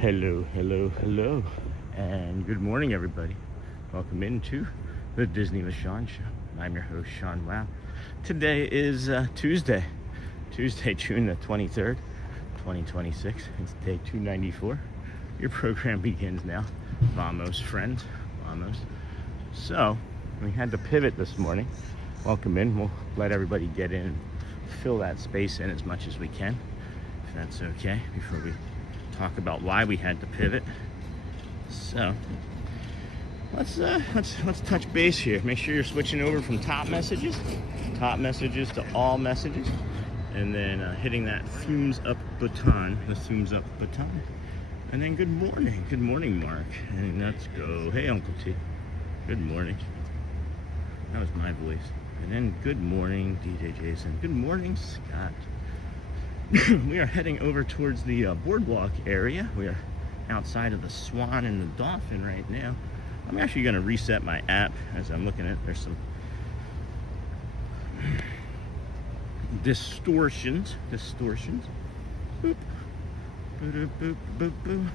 Hello, and good morning, everybody. Welcome into the Disney with Sean show. I'm your host, Sean Wow. Today is Tuesday, June the 23rd, 2026. It's day 294. Your program begins now. Vamos, friends, vamos. So, we had to pivot this morning. Welcome in. We'll let everybody get in and fill that space in as much as we can, if that's okay, before we talk about why we had to pivot. So let's touch base here. Make sure you're switching over from top messages to all messages, and then hitting that thumbs up button, and then good morning, Mark, and let's go. Hey, Uncle T, good morning. That was my voice. And then good morning, DJ Jason. Good morning, Scott. We are heading over towards the BoardWalk area. We are outside of the Swan and the Dolphin right now. I'm actually going to reset my app as I'm looking at it. There's some distortions. Boop. Boop, boop, boop, boop.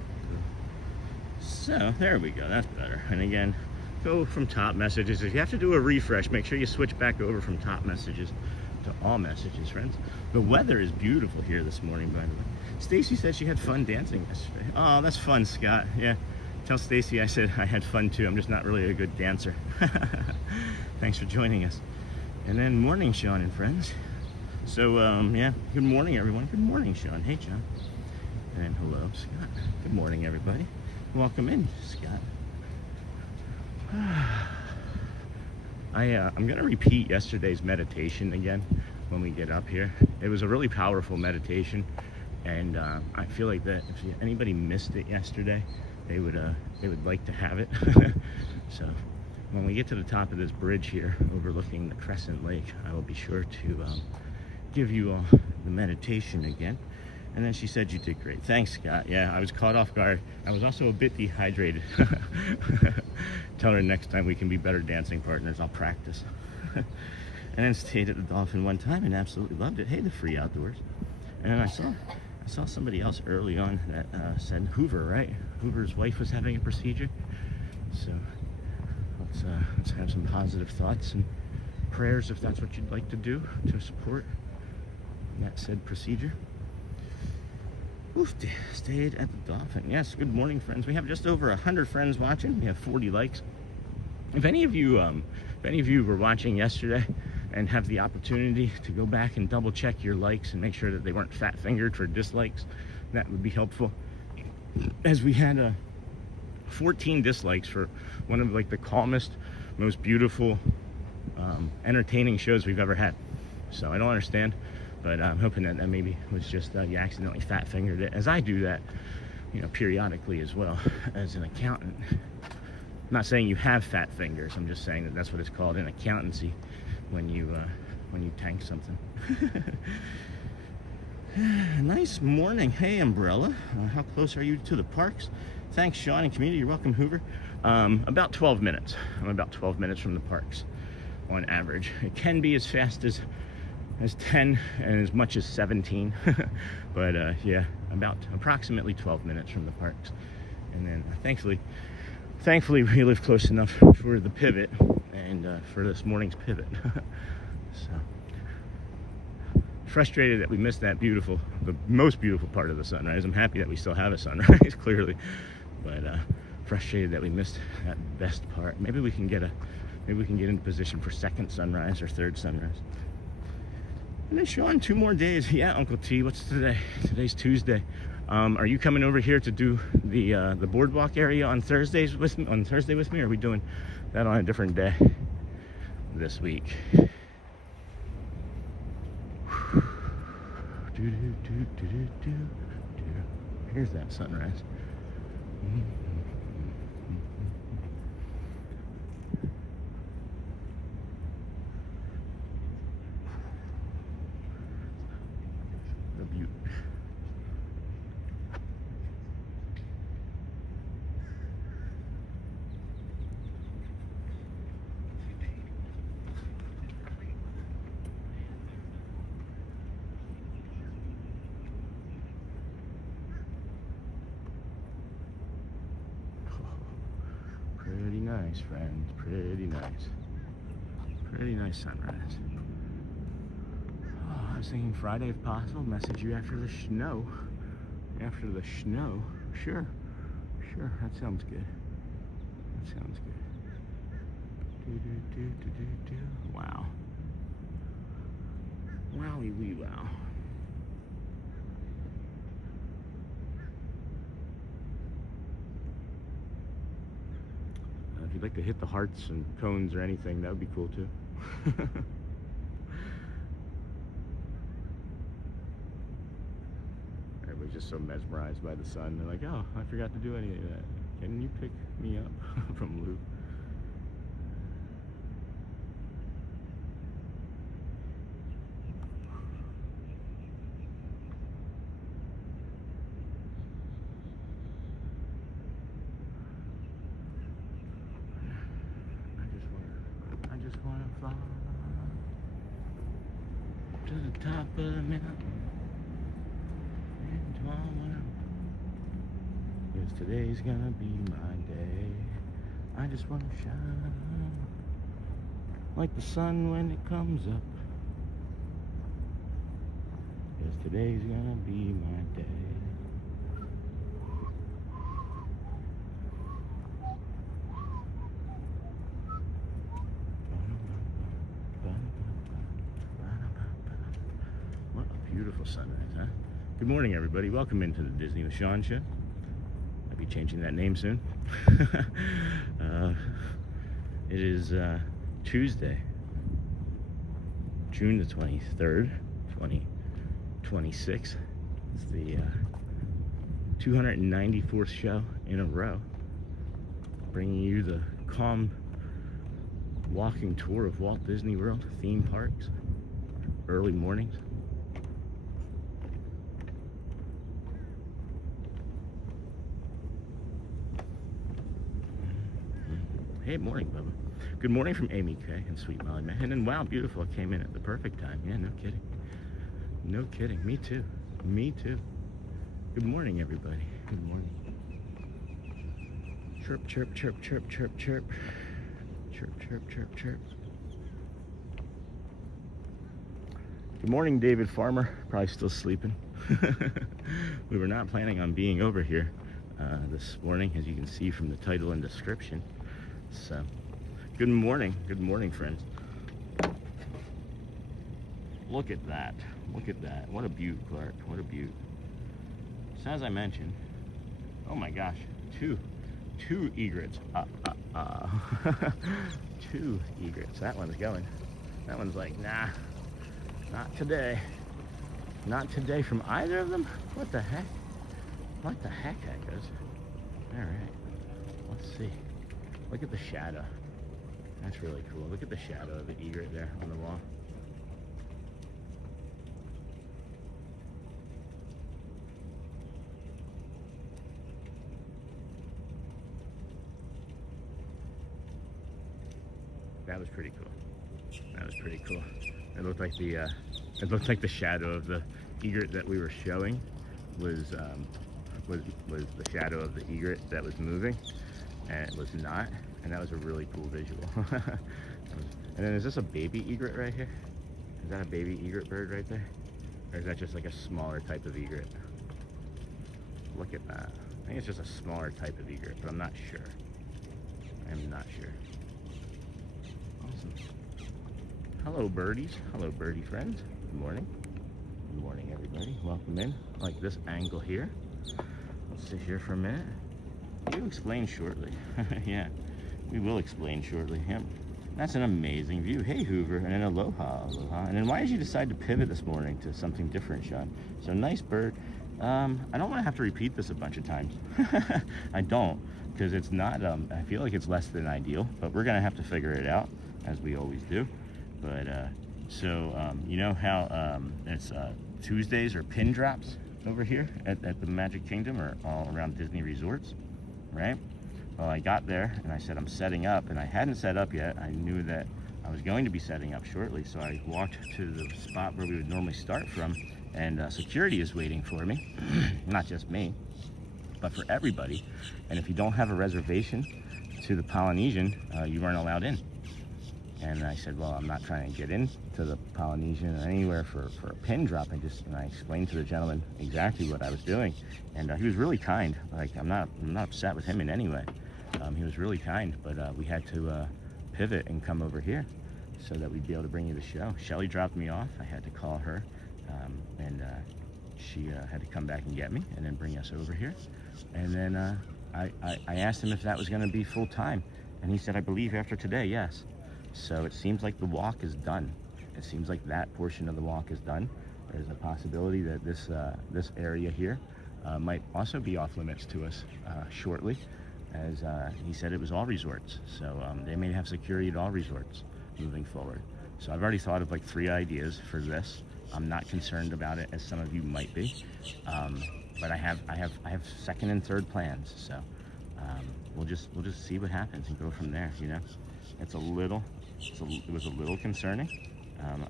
So there we go. That's better. And again, go from top messages. If you have to do a refresh, make sure you switch back over from top messages to all messages, friends. The weather is beautiful here this morning, by the way. Stacy said she had fun dancing yesterday. Oh, that's fun, Scott. Yeah, tell Stacy I said I had fun too. I'm just not really a good dancer. Thanks for joining us. And then morning, Sean and friends. So yeah, good morning, everyone. Good morning, Sean. Hey, John. And hello, Scott. Good morning, everybody. Welcome in, Scott. I'm going to repeat yesterday's meditation again when we get up here. It was a really powerful meditation, and I feel like that if anybody missed it yesterday, they would like to have it. So when we get to the top of this bridge here overlooking the Crescent Lake, I will be sure to give you all the meditation again. And then she said you did great. Thanks, Scott. Yeah, I was caught off guard. I was also a bit dehydrated. Tell her next time we can be better dancing partners. I'll practice. And then stayed at the Dolphin one time and absolutely loved it. Hey, the free outdoors. And then I saw somebody else early on that said Hoover, right? Hoover's wife was having a procedure. So let's have some positive thoughts and prayers if that's what you'd like to do to support that said procedure. Oof, stayed at the Dolphin. Yes, good morning, friends. We have just over 100 friends watching. We have 40 likes. If any of you were watching yesterday and have the opportunity to go back and double check your likes and make sure that they weren't fat fingered for dislikes, that would be helpful. As we had 14 dislikes for one of like the calmest, most beautiful, entertaining shows we've ever had. So I don't understand. But I'm hoping that maybe was just you accidentally fat fingered it, as I do that, periodically as well as an accountant. I'm not saying you have fat fingers. I'm just saying that that's what it's called in accountancy when you tank something. Nice morning. Hey, Umbrella. How close are you to the parks? Thanks, Sean and community. You're welcome, Hoover. About 12 minutes. I'm about 12 minutes from the parks on average. It can be as fast as 10 and as much as 17. But yeah, about approximately 12 minutes from the parks. And then thankfully we live close enough for the pivot and for this morning's pivot. So frustrated that we missed that the most beautiful part of the sunrise. I'm happy that we still have a sunrise, clearly, but frustrated that we missed that best part. Maybe we can get into position for second sunrise or third sunrise. And then Sean, 2 more days. Yeah, Uncle T, what's today? Today's Tuesday. Are you coming over here to do the BoardWalk area on Thursday with me? Or are we doing that on a different day this week? Here's that sunrise. nice, friends. Pretty nice. Pretty nice sunrise. Oh, I was thinking Friday if possible, message you after the snow. After the snow. Sure. Sure, that sounds good. That sounds good. Wow. Wowie wee wow. If you'd like to hit the hearts and cones or anything, that would be cool too. Everybody's just so mesmerized by the sun. They're like, oh, I forgot to do any of that. Can you pick me up from Luke? To the top of the mountain, into Moana. Yes, today's gonna be my day. I just wanna shine like the sun when it comes up. Yes, today's gonna be my day. Beautiful sunrise, huh? Good morning, everybody. Welcome into the Disney with Sean show. I'll be changing that name soon. It is Tuesday, June the 23rd, 2026. It's the 294th show in a row, bringing you the calm walking tour of Walt Disney World theme parks, early mornings. Hey, morning, Bubba. Good morning from Amy K and Sweet Molly Man. And wow, beautiful. It came in at the perfect time. Yeah, no kidding. No kidding. Me too. Me too. Good morning, everybody. Good morning. Chirp, chirp, chirp, chirp, chirp, chirp. Chirp, chirp, chirp, chirp. Good morning, David Farmer. Probably still sleeping. We were not planning on being over here this morning, as you can see from the title and description. So, good morning, friends. Look at that, look at that. What a beaut, Clark, what a beaut. So as I mentioned, oh my gosh, two egrets. Two egrets, that one's going. That one's like, nah, not today. Not today from either of them? What the heck? What the heck, heckers? All right, let's see. Look at the shadow. That's really cool. Look at the shadow of the egret there on the wall. That was pretty cool. That was pretty cool. It looked like the shadow of the egret that we were showing was the shadow of the egret that was moving. And it was not, and that was a really cool visual. And then is this a baby egret right here? Is that a baby egret bird right there? Or is that just like a smaller type of egret? Look at that. I think it's just a smaller type of egret, but I'm not sure. I'm not sure. Awesome. Hello, birdies. Hello, birdie friends. Good morning. Good morning, everybody. Welcome in. I like this angle here. Let's sit here for a minute. We'll explain shortly. Yeah, we will explain shortly. Yep. That's an amazing view. Hey, Hoover, and an aloha, aloha. And then why did you decide to pivot this morning to something different, Sean? So nice bird. I don't want to have to repeat this a bunch of times. I don't, because it's not, I feel like it's less than ideal, but we're going to have to figure it out, as we always do. But, you know how it's Tuesdays are pin drops over here at the Magic Kingdom or all around Disney resorts? Right? Well, I got there and I said I'm setting up, and I hadn't set up yet. I knew that I was going to be setting up shortly, so I walked to the spot where we would normally start from, and security is waiting for me. Not just me, but for everybody. And if you don't have a reservation, to the Polynesian, you weren't allowed in. And I said, well, I'm not trying to get into the Polynesian or anywhere for a pin drop. I explained to the gentleman exactly what I was doing, and he was really kind. Like, I'm not upset with him in any way. He was really kind, but we had to pivot and come over here so that we'd be able to bring you the show. Shelly dropped me off. I had to call her, and she had to come back and get me and then bring us over here. And then I asked him if that was going to be full time, and he said, I believe after today, yes. So it seems like the walk is done. It seems like that portion of the walk is done. There's a possibility that this area here might also be off limits to us shortly, as he said it was all resorts. So they may have security at all resorts moving forward. So I've already thought of like 3 ideas for this. I'm not concerned about it as some of you might be, but I have second and third plans. So we'll just see what happens and go from there. You know, it was a little concerning.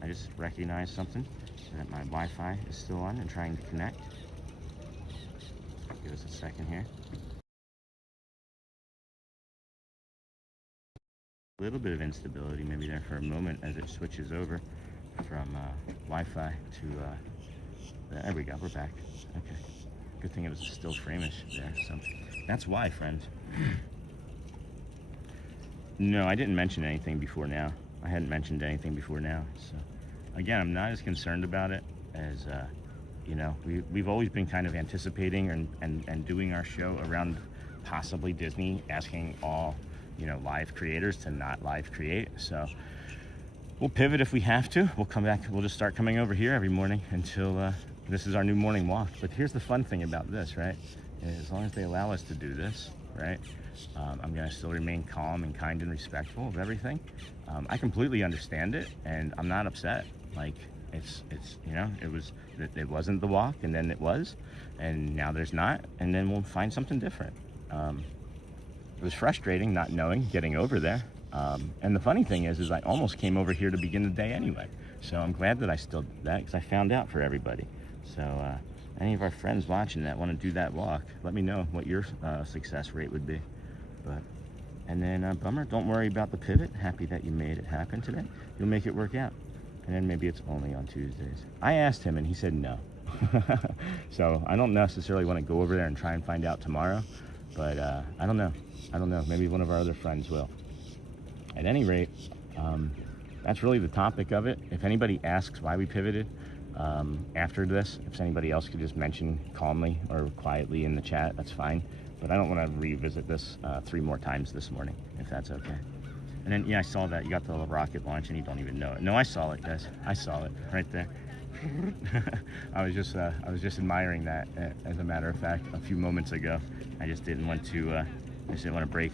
I just recognized something, that my Wi-Fi is still on and trying to connect. Give us a second here. A little bit of instability maybe there for a moment as it switches over from Wi-Fi to there we go, we're back. Okay, good thing it was still frame-ish there. So that's why, friends. No, I didn't mention anything before now. I hadn't mentioned anything before now. So again, I'm not as concerned about it as you know, we've always been kind of anticipating and doing our show around possibly Disney asking all, you know, live creators to not live create. So we'll pivot if we have to. We'll come back, we'll just start coming over here every morning until this is our new morning walk. But here's the fun thing about this, right? As long as they allow us to do this, right? I'm gonna still remain calm and kind and respectful of everything. I completely understand it, and I'm not upset. Like, it's you know, it wasn't the walk, and then it was, and now there's not, and then we'll find something different. It was frustrating not knowing, getting over there. And the funny thing is I almost came over here to begin the day anyway. So I'm glad that I still did that, because I found out for everybody. So any of our friends watching that want to do that walk, let me know what your success rate would be. But and then bummer, don't worry about the pivot. Happy that you made it happen today. You'll make it work out. And then maybe it's only on Tuesdays. I asked him and he said no. So I don't necessarily want to go over there and try and find out tomorrow. But I don't know. Maybe one of our other friends will. At any rate, that's really the topic of it. If anybody asks why we pivoted after this, if anybody else could just mention calmly or quietly in the chat, that's fine. But I don't want to revisit this 3 more times this morning, if that's okay. And then, yeah, I saw that. You got the rocket launch and you don't even know it. No, I saw it, guys. I saw it right there. I was just admiring that, as a matter of fact, a few moments ago. I just didn't want to break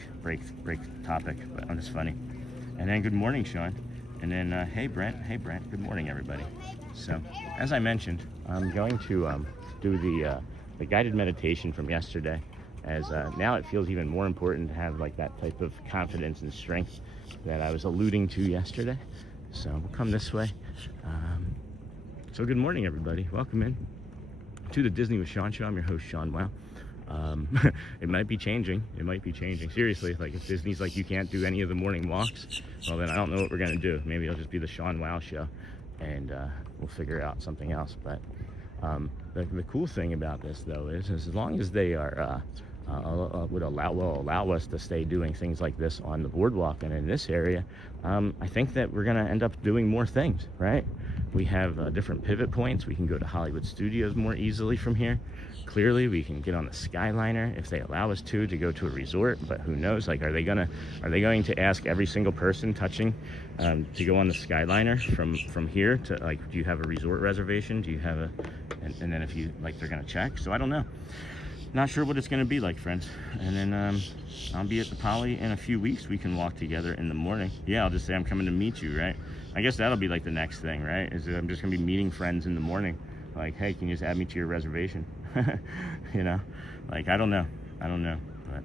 topic, but it's funny. And then good morning, Sean. And then hey Brent, good morning everybody. So as I mentioned, I'm going to do the guided meditation from yesterday, as now it feels even more important to have like that type of confidence and strength that I was alluding to yesterday. So we'll come this way. So good morning everybody, welcome in to the Disney with Sean show. I'm your host Sean. Wow. It might be changing. Seriously, like if Disney's like you can't do any of the morning walks, well then I don't know what we're gonna do. Maybe it'll just be the Sean Wow show, and we'll figure out something else. But the cool thing about this though is as long as they are will allow us to stay doing things like this on the boardwalk and in this area, I think that we're gonna end up doing more things, right? We have different pivot points. We can go to Hollywood Studios more easily from here. Clearly, we can get on the Skyliner if they allow us to go to a resort. But who knows? Like, are they going to ask every single person touching to go on the Skyliner from here to, like, do you have a resort reservation? Do you have a, and then if you like, they're gonna check. So I don't know. Not sure what it's gonna be like, friends. And then I'll be at the Poly in a few weeks. We can walk together in the morning. Yeah, I'll just say I'm coming to meet you, right? I guess that'll be like the next thing, right? Is I'm just gonna be meeting friends in the morning. Like, hey, can you just add me to your reservation? You know, like, I don't know, but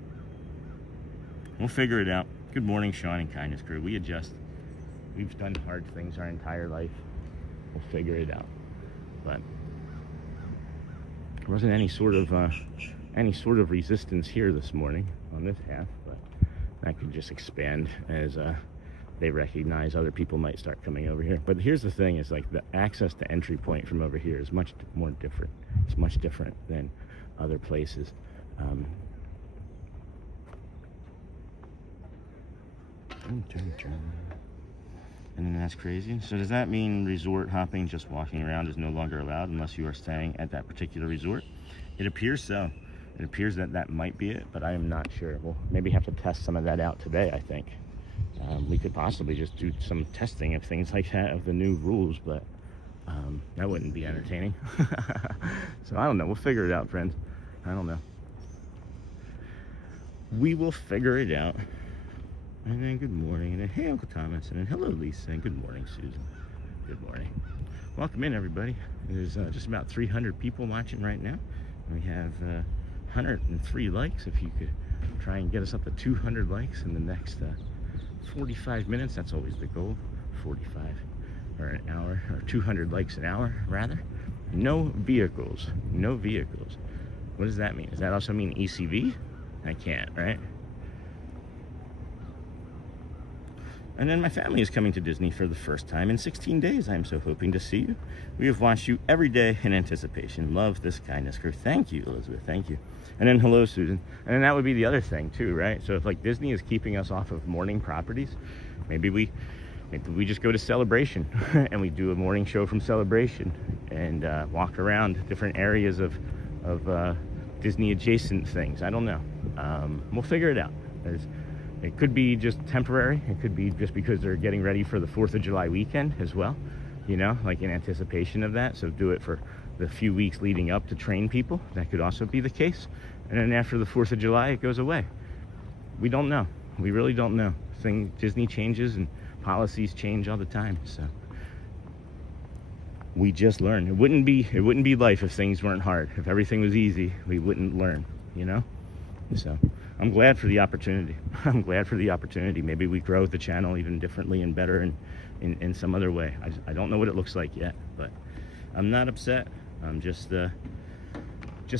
we'll figure it out. Good morning, Sean and Kindness Crew. We adjust. We've done hard things our entire life. We'll figure it out. But there wasn't any sort of resistance here this morning on this half, but that could just expand as they recognize other people might start coming over here. But here's the thing, is like the access to entry point from over here is much more different. It's much different than other places. And then that's crazy. So does that mean resort hopping, just walking around, is no longer allowed unless you are staying at that particular resort? It appears so. It appears that that might be it, but I am not sure. We'll maybe have to test some of that out today, I think. We could possibly just do some testing of things like that, of the new rules, but that wouldn't be entertaining. So I don't know. We'll figure it out, friends. I don't know. We will figure it out. And then good morning, and then hey, Uncle Thomas, and then hello, Lisa, and good morning, Susan. Good morning. Welcome in, everybody. There's just about 300 people watching right now. We have 103 likes. If you could try and get us up to 200 likes in the next 45 minutes, that's always the goal. 45 or an hour, or 200 likes an hour, rather. No vehicles. No vehicles. What does that mean? Does that also mean ECV? I can't, right? And then my family is coming to Disney for the first time in 16 days. I am so hoping to see you. We have watched you every day in anticipation. Love this kindness crew. Thank you, Elizabeth. Thank you. And then hello, Susan. And then that would be the other thing too, right? So if like Disney is keeping us off of morning properties, maybe we just go to Celebration and we do a morning show from Celebration and walk around different areas of Disney adjacent things. I don't know. We'll figure it out. It could be just temporary. It could be just because they're getting ready for the 4th of July weekend as well, you know, like in anticipation of that. So do it for the few weeks leading up to train people. That could also be the case. And then after the 4th of July, it goes away. We don't know. We really don't know. Disney changes and policies change all the time. So we just learn. It wouldn't be life if things weren't hard. If everything was easy, we wouldn't learn, you know? So I'm glad for the opportunity. I'm glad for the opportunity. Maybe we grow the channel even differently and better in some other way. I don't know what it looks like yet, but I'm not upset. I'm just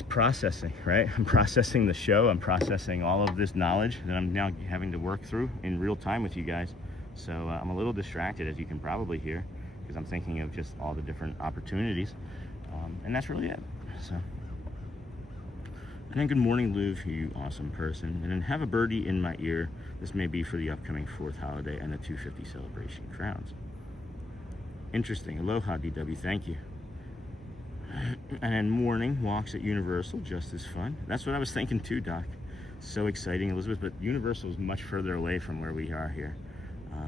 processing, right? I'm processing the show. I'm processing all of this knowledge that I'm now having to work through in real time with you guys. So I'm a little distracted, as you can probably hear, because I'm thinking of just all the different opportunities. And that's really it. So. And then good morning, Liv, you awesome person. And then have a birdie in my ear. This may be for the upcoming 4th holiday and the 250 celebration crowns. Interesting. Aloha, DW. Thank you. And then morning walks at Universal, just as fun. That's what I was thinking too, Doc. So exciting, Elizabeth. But Universal is much further away from where we are here.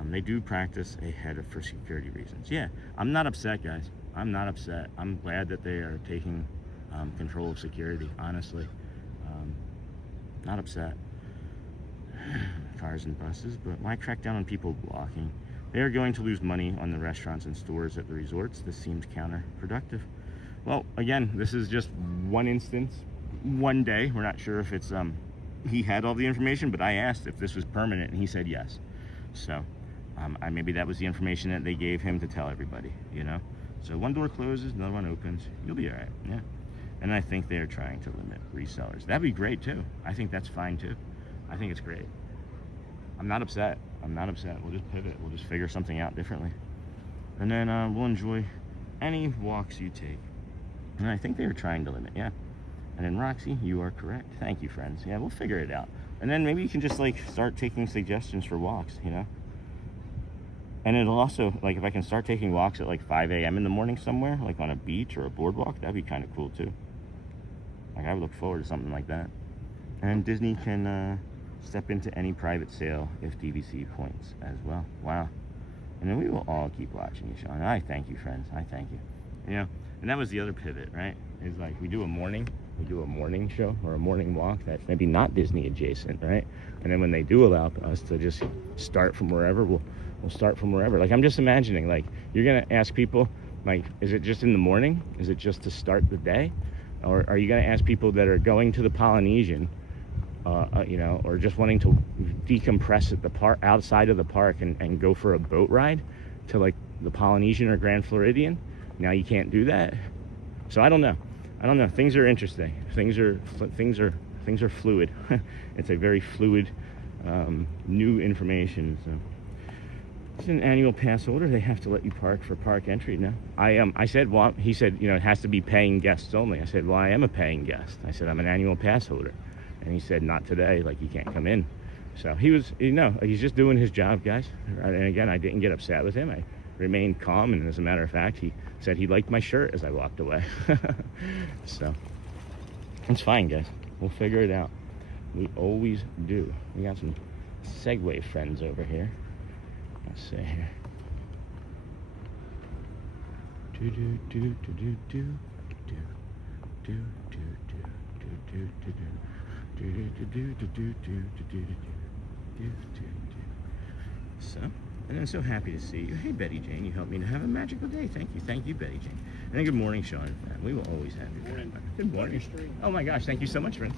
They do practice ahead for security reasons. Yeah, I'm not upset, guys. I'm not upset. I'm glad that they are taking control of security, honestly. Not upset. Cars and buses, but why crack down on people walking? They are going to lose money on the restaurants and stores at the resorts. This seems counterproductive. Well, again, this is just one instance, one day. We're not sure if it's he had all the information, but I asked if this was permanent, and he said yes. So maybe that was the information that they gave him to tell everybody, you know? So one door closes, another one opens. You'll be all right, yeah. And I think they're trying to limit resellers. That'd be great too. I think that's fine too. I think it's great. I'm not upset. I'm not upset. We'll just pivot. We'll just figure something out differently. And then we'll enjoy any walks you take. And I think they were trying to limit, yeah. And then Roxy, you are correct. Thank you, friends. Yeah, we'll figure it out. And then maybe you can just like start taking suggestions for walks, you know? And it'll also, like if I can start taking walks at like 5 a.m. in the morning somewhere, like on a beach or a boardwalk, that'd be kind of cool too. Like I would look forward to something like that. And Disney can step into any private sale if DVC points as well. Wow. And then we will all keep watching you, Sean. I thank you, friends. I thank you. You know, and that was the other pivot, right? Is like we do a morning show or a morning walk that's maybe not Disney adjacent, right? And then when they do allow us to just start from wherever, we'll start from wherever. Like I'm just imagining, like you're gonna ask people, like, is it just in the morning? Is it just to start the day? Or are you going to ask people that are going to the Polynesian, you know, or just wanting to decompress at the park, outside of the park, and go for a boat ride to like the Polynesian or Grand Floridian? Now you can't do that. So I don't know. Things are interesting. Things are fluid. It's a very fluid new information. So it's an annual pass holder. They have to let you park for park entry now. I said, well, he said, you know, it has to be paying guests only. I said, well, I am a paying guest. I said, I'm an annual pass holder. And he said, not today, like you can't come in. So he was, you know, he's just doing his job, guys. And again, I didn't get upset with him. I remained calm, and as a matter of fact, he said he liked my shirt as I walked away. So it's fine, guys. We'll figure it out. We always do. We got some Segway friends over here. Let's see here. Do do do do do do do do do do do do do. So, and I'm so happy to see you. Hey, Betty Jane, you helped me to have a magical day. Thank you, Betty Jane. And good morning, Sean. We will always have you. Good morning. Oh my gosh, thank you so much, friend.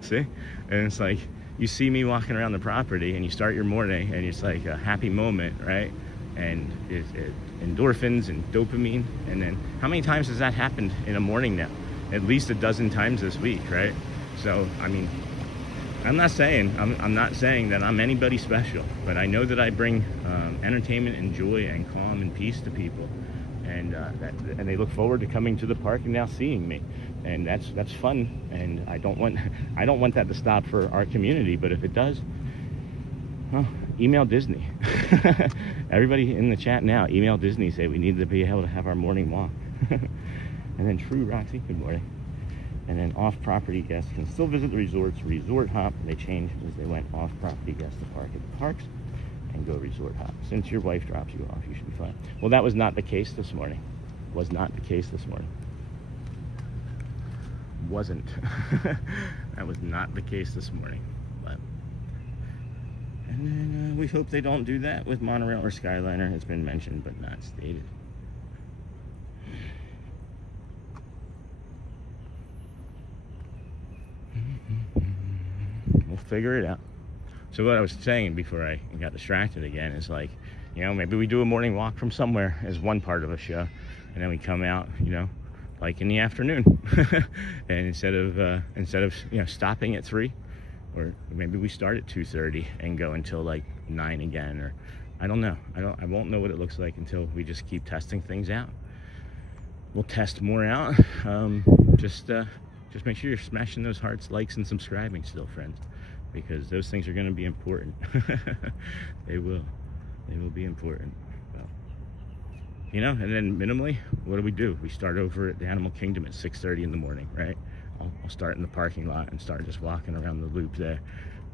See, and it's like you see me walking around the property, and you start your morning, and it's like a happy moment, right? And it's endorphins and dopamine, and then how many times has that happened in a morning now? At least a dozen times this week, right? So, I mean, I'm not saying that I'm anybody special, but I know that I bring entertainment and joy and calm and peace to people, and they look forward to coming to the park and now seeing me, and that's fun. And I don't want that to stop for our community, but if it does, well, email Disney. Everybody in the chat now, email Disney, say we need to be able to have our morning walk. And then True Roxy, good morning. And then off-property guests can still visit the resorts. Resort hop, they changed as they went off-property guests to park at the parks and go resort hop. Since your wife drops you off, you should be fine. Well, that was not the case this morning. Was not the case this morning. Wasn't. That was not the case this morning. But, and then we hope they don't do that with Monorail or Skyliner. It's been mentioned but not stated. We'll figure it out. So what I was saying before I got distracted again is, like, you know, maybe we do a morning walk from somewhere as one part of a show, and then we come out, you know, like in the afternoon, and instead of you know, stopping at 3, or maybe we start at 2:30 and go until like 9 again, or I don't know. I won't know what it looks like until we just keep testing things out. We'll test more out. Just make sure you're smashing those hearts, likes, and subscribing still, friends, because those things are going to be important. They will be important. Well, you know, and then minimally, what do? We start over at the Animal Kingdom at 6:30 in the morning, right? I'll start in the parking lot and start just walking around the loop there,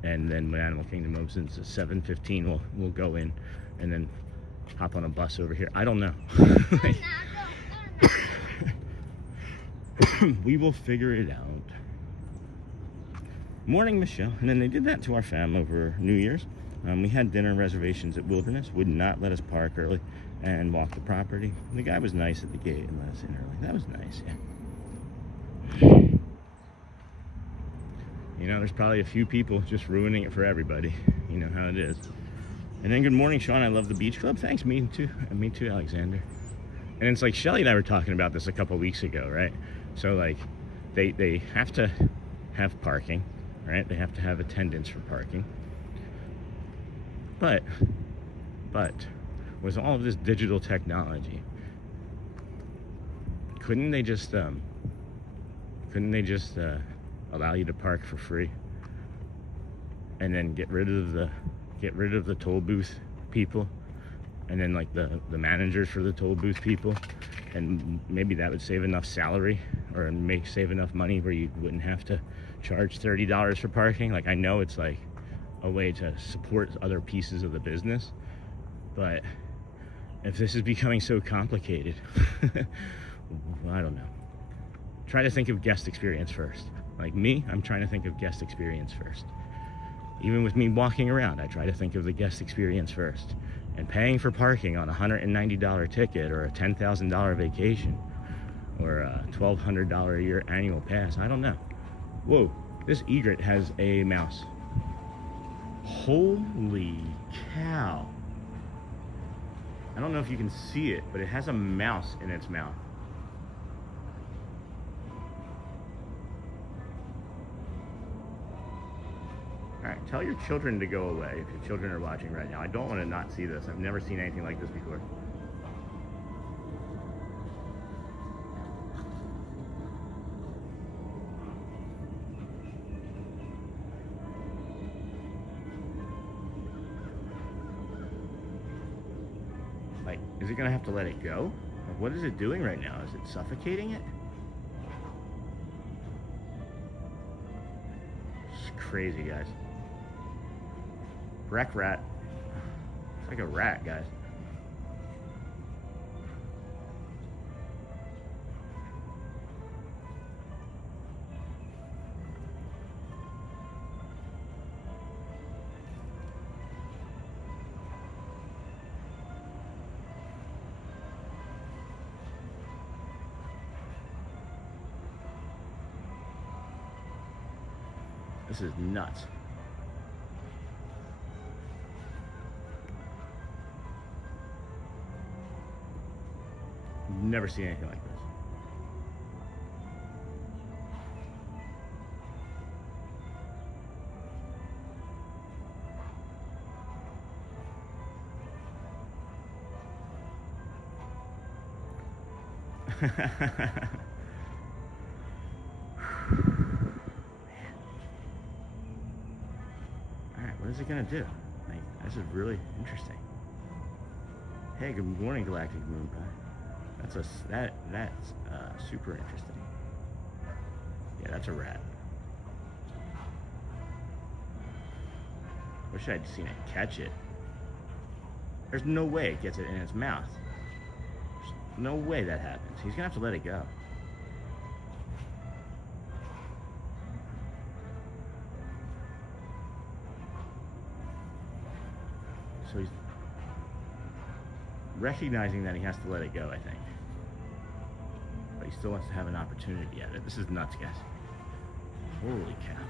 and then when Animal Kingdom opens at 7:15, we'll go in, and then hop on a bus over here. I don't know. We will figure it out. Morning, Michelle. And then they did that to our fam over New Year's. We had dinner reservations at Wilderness, would not let us park early and walk the property. The guy was nice at the gate and let us in early. That was nice, yeah. You know, there's probably a few people just ruining it for everybody. You know how it is. And then good morning, Sean. I love the beach club. Thanks, me too. Me too, Alexander. And it's like Shelly and I were talking about this a couple weeks ago, right? So like they have to have parking, right? They have to have attendance for parking. But with all of this digital technology, couldn't they just allow you to park for free, and then get rid of the toll booth people, and then like the managers for the toll booth people, and maybe that would save enough salary or save enough money where you wouldn't have to charge $30 for parking. Like, I know it's like a way to support other pieces of the business, but if this is becoming so complicated, I don't know. Try to think of guest experience first. Like me, I'm trying to think of guest experience first. Even with me walking around, I try to think of the guest experience first. And paying for parking on a $190 ticket, or a $10,000 vacation, or a $1,200 a year annual pass, I don't know. Whoa, this Egret has a mouse. Holy cow. I don't know if you can see it, but it has a mouse in its mouth. Alright, tell your children to go away if your children are watching right now. I don't want to not see this. I've never seen anything like this before. Like, is it gonna have to let it go? Like, what is it doing right now? Is it suffocating it? It's crazy, guys. Wreck rat. It's like a rat, guys. This is nuts. Never seen anything like this. Alright, what is it gonna do? Like, this is really interesting. Hey, good morning, Galactic Moon Pie. That's super interesting. Yeah, that's a rat. Wish I'd seen it catch it. There's no way it gets it in its mouth. There's no way that happens. He's gonna have to let it go. So he's recognizing that he has to let it go, I think. But he still wants to have an opportunity at it. This is nuts, guys. Holy cow.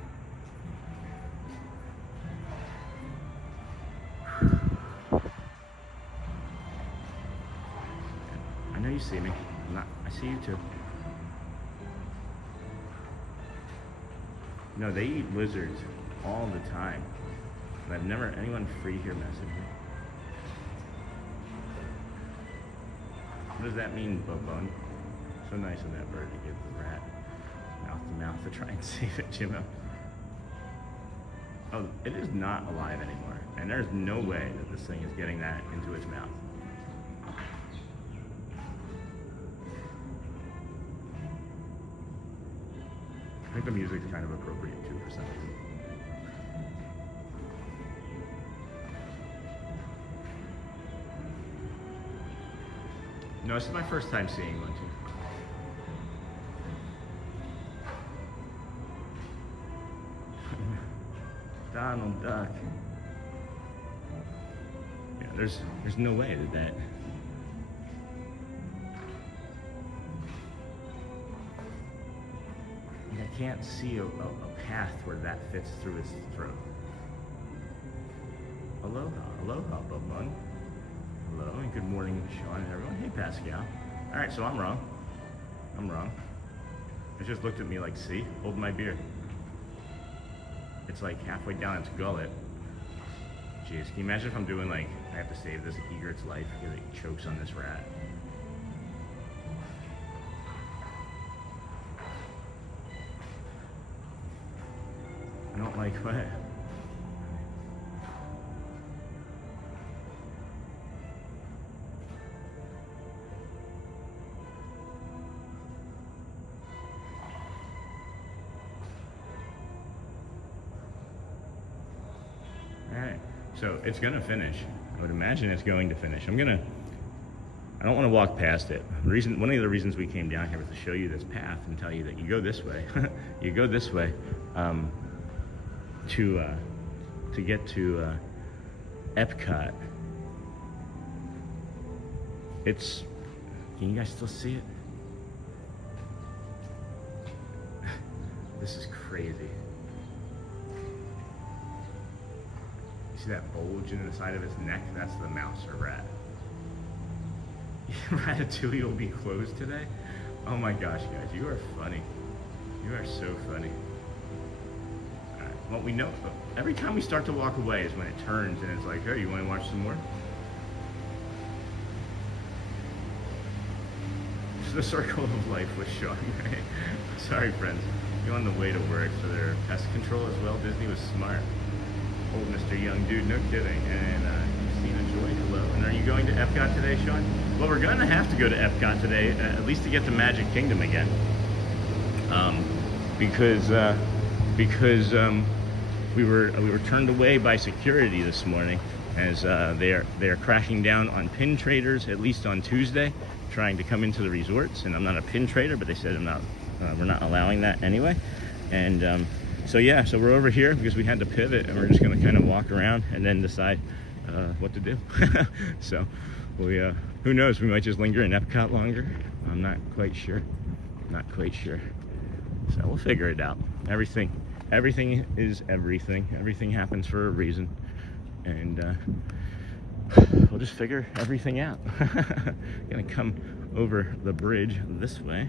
I know you see me. I see you too. No, they eat lizards all the time. And I've never anyone free here message me. What does that mean, Bobon? So nice of that bird to give the rat mouth to mouth to try and save it, Jimmo. Oh, it is not alive anymore. And there's no way that this thing is getting that into its mouth. I think the music's kind of appropriate too for some reason. No, this is my first time seeing one too. Donald Duck. Yeah, there's no way that I can't see a path where that fits through his throat. Aloha, aloha, Bubun. Hello and good morning, Sean and everyone. Hey, Pascal. All right, so I'm wrong. It just looked at me like, see, hold my beer. It's like halfway down its gullet. Jeez, can you imagine if I'm doing like, I have to save this egret's life because it chokes on this rat. I don't like what? Alright, so it's gonna finish. I would imagine it's going to finish. I don't want to walk past it. One of the reasons we came down here was to show you this path and tell you that you go this way. You go this way to get to EPCOT. Can you guys still see it? This is crazy. You see that bulge in the side of his neck? That's the mouse or rat. Ratatouille will be closed today? Oh my gosh, guys, you are funny. You are so funny. Alright. What we know, every time we start to walk away is when it turns and it's like, hey, you want to watch some more? It's the circle of life with Sean, right? Sorry, friends. You're on the way to work, so their pest control as well. Disney was smart. Old Mr. Young Dude, no kidding. And Christina Joy, hello. And are you going to EPCOT today, Sean? Well, we're going to have to go to EPCOT today, at least to get to Magic Kingdom again. Because we were turned away by security this morning, as they are cracking down on pin traders, at least on Tuesday, trying to come into the resorts. And I'm not a pin trader, but they said we're not allowing that anyway. And so yeah, so we're over here because we had to pivot, and we're just going to kind of walk around and then decide what to do. So we who knows, we might just linger in Epcot longer. I'm not quite sure. So we'll figure it out. Everything is everything. Everything happens for a reason, and we'll just figure everything out. Gonna come over the bridge this way,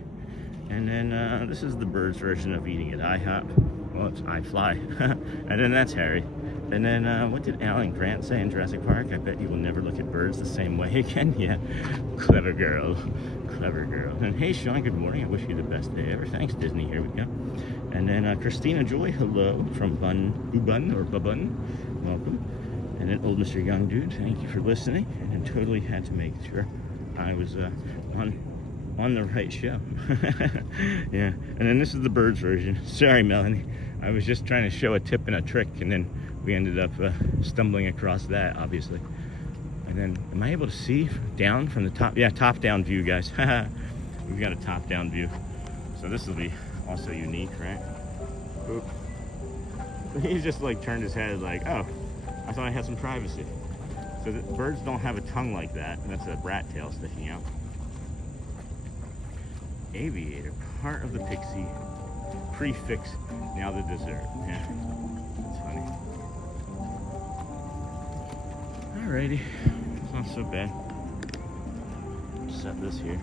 and then this is the birds version of eating at IHOP. Well, it's iFly. And then that's Harry. And then what did Alan Grant say in Jurassic Park? I bet you will never look at birds the same way again. Yeah, clever girl. And hey, Sean, good morning. I wish you the best day ever. Thanks, Disney. Here we go. And then Christina Joy, hello, from Bubun or Babun. Welcome. And then old Mr. Young Dude, thank you for listening. And I totally had to make sure I was on the right show. Yeah. And then this is the birds version. Sorry, Melanie. I was just trying to show a tip and a trick, and then we ended up stumbling across that, obviously. And then, am I able to see down from the top? Yeah, top-down view, guys. We've got a top-down view. So this will be also unique, right? Oop. He just like turned his head like, oh, I thought I had some privacy. So the birds don't have a tongue like that. That's a rat tail sticking out. Aviator, part of the pixie. Prefix, now the dessert. Yeah, that's funny. Alrighty, it's not so bad. Set this here.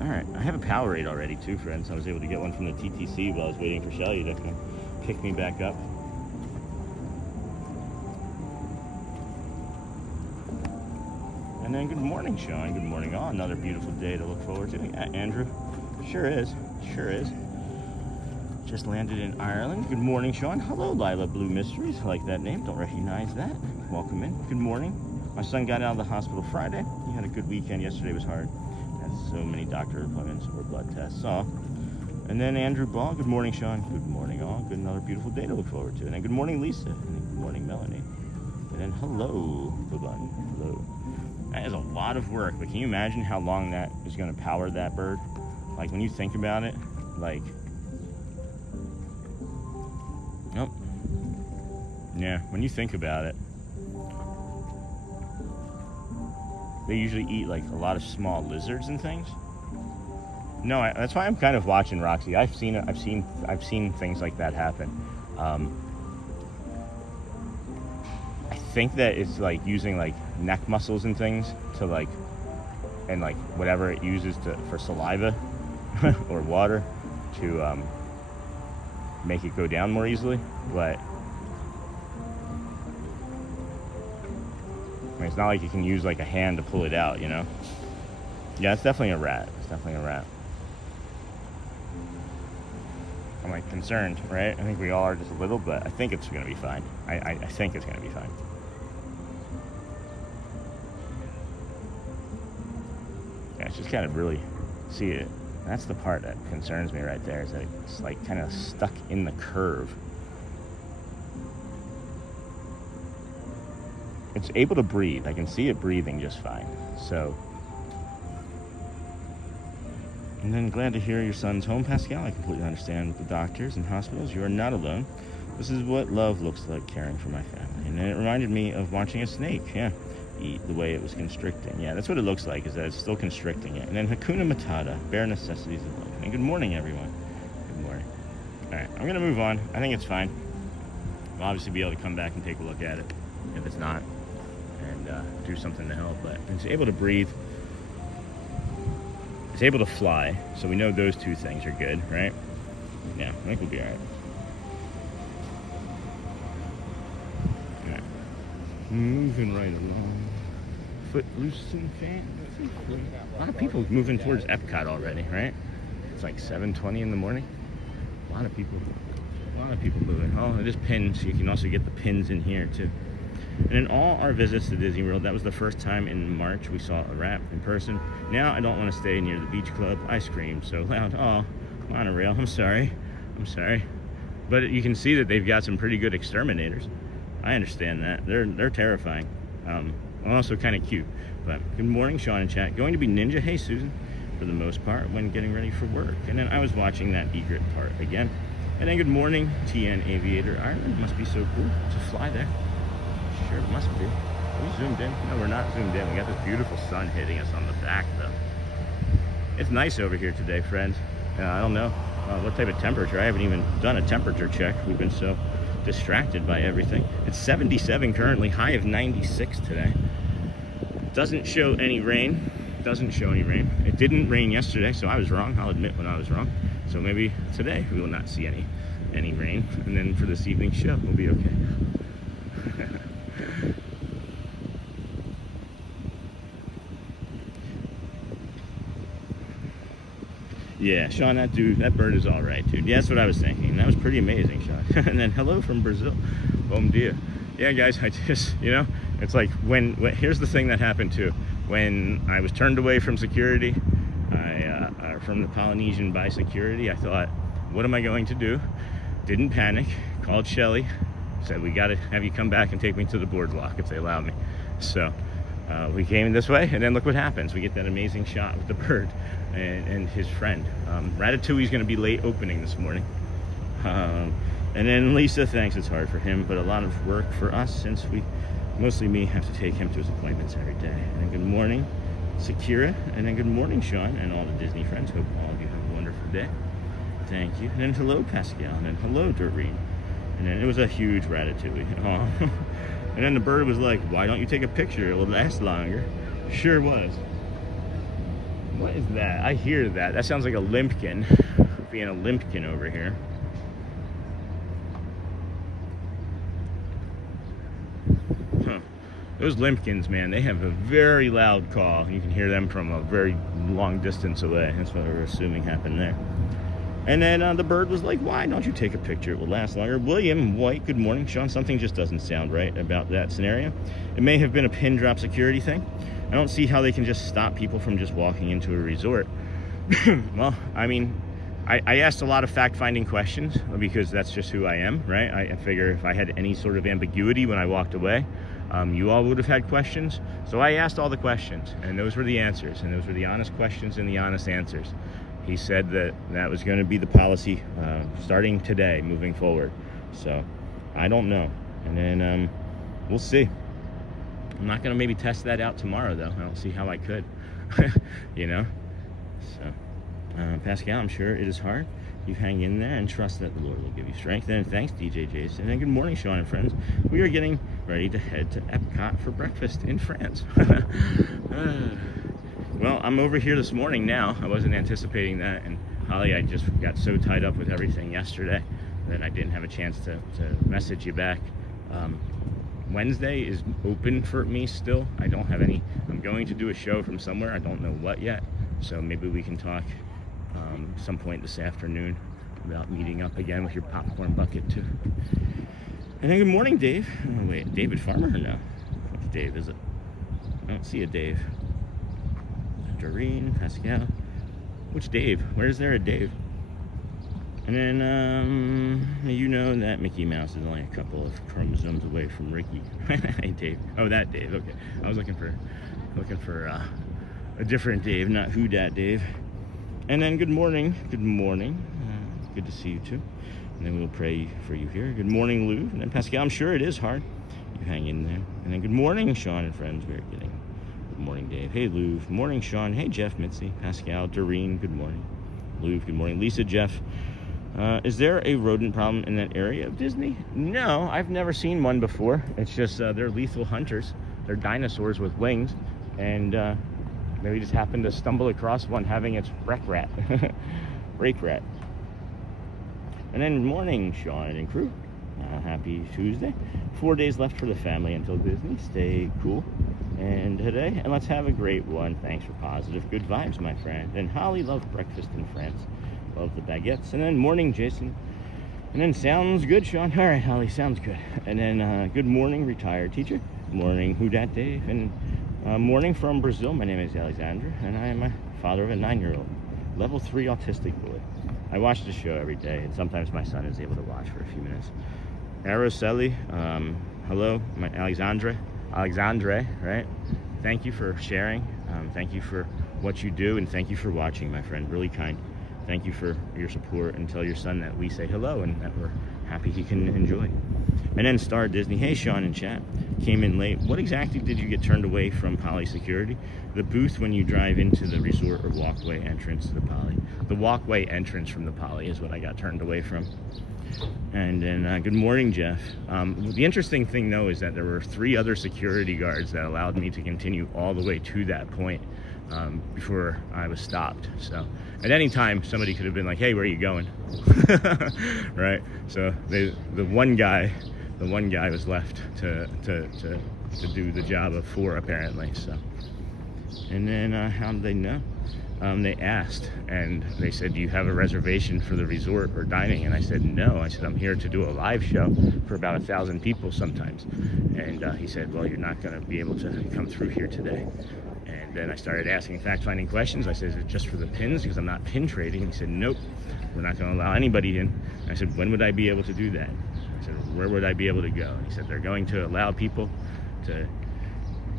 Alright, I have a Powerade already too, friends. I was able to get one from the TTC while I was waiting for Shelly to come pick me back up. And then good morning, Sean. Good morning, all. Another beautiful day to look forward to. Yeah, Andrew. Sure is. Just landed in Ireland. Good morning, Sean. Hello, Lila Blue Mysteries. I like that name. Don't recognize that. Welcome in. Good morning. My son got out of the hospital Friday. He had a good weekend. Yesterday was hard. Had so many doctor appointments or blood tests. And then Andrew Ball. Good morning, Sean. Good morning, all. Good, another beautiful day to look forward to. And then good morning, Lisa. And then good morning, Melanie. And then hello, Babun. Hello. That is a lot of work, but can you imagine how long that is going to power that bird? Like, when you think about it, like, nope. Yeah, when you think about it, they usually eat like a lot of small lizards and things. No, that's why I'm kind of watching Roxy. I've seen things like that happen. I think that it's like using like neck muscles and things to like, and like whatever it uses for saliva or water to make it go down more easily. But I mean, it's not like you can use like a hand to pull it out, you know? Yeah, it's definitely a rat. I'm like concerned, right? I think we all are just a little, but I think it's gonna be fine. I think it's gonna be fine. Yeah, it's just kind of really see it. That's the part that concerns me right there, is that it's like kind of stuck in the curve. It's able to breathe. I can see it breathing just fine. So, and then glad to hear your son's home, Pascal. I completely understand with the doctors and hospitals. You are not alone. This is what love looks like, caring for my family. And then it reminded me of watching a snake, yeah, eat the way it was constricting. Yeah, that's what it looks like, is that it's still constricting it. And then Hakuna Matata, bare necessities of life. And good morning, everyone. Good morning. All right, I'm going to move on. I think it's fine. We'll obviously be able to come back and take a look at it if it's not, and do something to help. But it's able to breathe. It's able to fly, so we know those two things are good, right? Yeah, I think we'll be all right. Moving right along. Footloose and fan. A lot of people moving towards EPCOT already, right? It's like 7:20 in the morning. A lot of people moving. Oh, there's pins. You can also get the pins in here too. And in all our visits to Disney World, that was the first time in March we saw a rat in person. Now I don't want to stay near the beach club. I screamed so loud. Oh, Monorail, I'm sorry. But you can see that they've got some pretty good exterminators. I understand that. They're terrifying. Also kind of cute. But good morning, Sean and chat. Going to be Ninja. Hey, Susan. For the most part, when getting ready for work. And then I was watching that Egret part again. And then good morning, TN Aviator. Ireland must be so cool to fly there. Sure, it must be. Are we zoomed in? No, we're not zoomed in. We got this beautiful sun hitting us on the back, though. It's nice over here today, friends. I don't know what type of temperature. I haven't even done a temperature check. We've been so distracted by everything. It's 77 currently, high of 96 today. Doesn't show any rain. It didn't rain yesterday, so I was wrong. I'll admit when I was wrong. So maybe today we will not see any rain. And then for this evening's show, we'll be okay. Yeah, Sean, that bird is all right, dude. Yeah, that's what I was thinking. That was pretty amazing, Sean. And then hello from Brazil. Bom dia. Yeah, guys, I just, it's like when here's the thing that happened too. When I was turned away from security, from the Polynesian by security, I thought, what am I going to do? Didn't panic. Called Shelly. Said, we got to have you come back and take me to the BoardWalk if they allow me. So we came this way, and then look what happens. We get that amazing shot with the bird and his friend. Ratatouille's going to be late opening this morning. And then Lisa thinks it's hard for him, but a lot of work for us since mostly me, have to take him to his appointments every day. And then good morning, Sakira. And then good morning, Sean, and all the Disney friends. Hope all of you have a wonderful day. Thank you. And then hello, Pascal. And then hello, Doreen. And then it was a huge ratatouille. Oh. And then the bird was like, why don't you take a picture? It will last longer. Sure was. What is that? I hear that. That sounds like a limpkin. Being a limpkin over here. Those limpkins, man, they have a very loud call. You can hear them from a very long distance away. That's what we're assuming happened there. And then the bird was like, why don't you take a picture? It will last longer. William White, good morning. Sean, something just doesn't sound right about that scenario. It may have been a pin drop security thing. I don't see how they can just stop people from just walking into a resort. Well, I mean, I asked a lot of fact-finding questions because that's just who I am, right? I figure if I had any sort of ambiguity when I walked away, you all would have had questions. So I asked all the questions, and those were the answers, and those were the honest questions and the honest answers. He said that was going to be the policy starting today, moving forward. So I don't know. And then we'll see. I'm not going to maybe test that out tomorrow, though. I don't see how I could, So, Pascal, I'm sure it is hard. You hang in there and trust that the Lord will give you strength. And thanks, DJ Jason. And good morning, Sean and friends. We are getting ready to head to EPCOT for breakfast in France. Well, I'm over here this morning now. I wasn't anticipating that. And Holly, I just got so tied up with everything yesterday that I didn't have a chance to message you back. Wednesday is open for me still. I don't have any. I'm going to do a show from somewhere. I don't know what yet. So maybe we can talk some point this afternoon about meeting up again with your popcorn bucket too. And then good morning, Dave. Oh, wait, David Farmer or no? Which Dave is it? I don't see a Dave. Doreen, Pascal. Which Dave? Where is there a Dave? And then you know that Mickey Mouse is only a couple of chromosomes away from Ricky. Hey, Dave. Oh, that Dave. Okay. I was looking for a different Dave, not who dat Dave. And then good morning. Good morning. Good to see you too. And then we'll pray for you here. Good morning, Lou. And then Pascal, I'm sure it is hard. You hang in there. And then good morning, Sean and friends. We're getting good morning, Dave. Hey, Lou. Good morning, Sean. Hey, Jeff, Mitzi, Pascal, Doreen. Good morning. Lou, good morning. Lisa, Jeff. Is there a rodent problem in that area of Disney? No, I've never seen one before. It's just they're lethal hunters. They're dinosaurs with wings. And maybe just happened to stumble across one having its rake rat. And then morning, Sean and crew. Happy Tuesday. 4 days left for the family until Disney. Stay cool. And today, and let's have a great one. Thanks for positive, good vibes, my friend. And Holly loved breakfast in France. Love the baguettes. And then morning, Jason. And then sounds good, Sean. All right, Holly, sounds good. And then good morning, retired teacher. Morning, who dat Dave. And morning from Brazil. My name is Alexandra, and I am a father of a 9-year-old, level 3 autistic boy. I watch the show every day, and sometimes my son is able to watch for a few minutes. Araceli, hello, my Alexandre, right? Thank you for sharing. Thank you for what you do, and thank you for watching, my friend. Really kind. Thank you for your support, and tell your son that we say hello and that we're happy he can enjoy. And then Star Disney, hey Sean in chat, came in late. What exactly did you get turned away from Poly Security? The booth when you drive into the resort or walkway entrance to the Poly. The walkway entrance from the Poly is what I got turned away from. And then good morning, Jeff. The interesting thing though is that there were 3 other security guards that allowed me to continue all the way to that point before I was stopped. So at any time somebody could have been like, hey, where are you going? Right? So the one guy was left to do the job of 4 apparently. So, and then how did they know? They asked, and they said, do you have a reservation for the resort or dining? And I said, no. I said, I'm here to do a live show for about 1,000 people sometimes. And he said, well, you're not going to be able to come through here today. And then I started asking fact-finding questions. I said, is it just for the pins? Because I'm not pin trading. And he said, nope, we're not going to allow anybody in. And I said, when would I be able to do that? I said, where would I be able to go? And he said, they're going to allow people to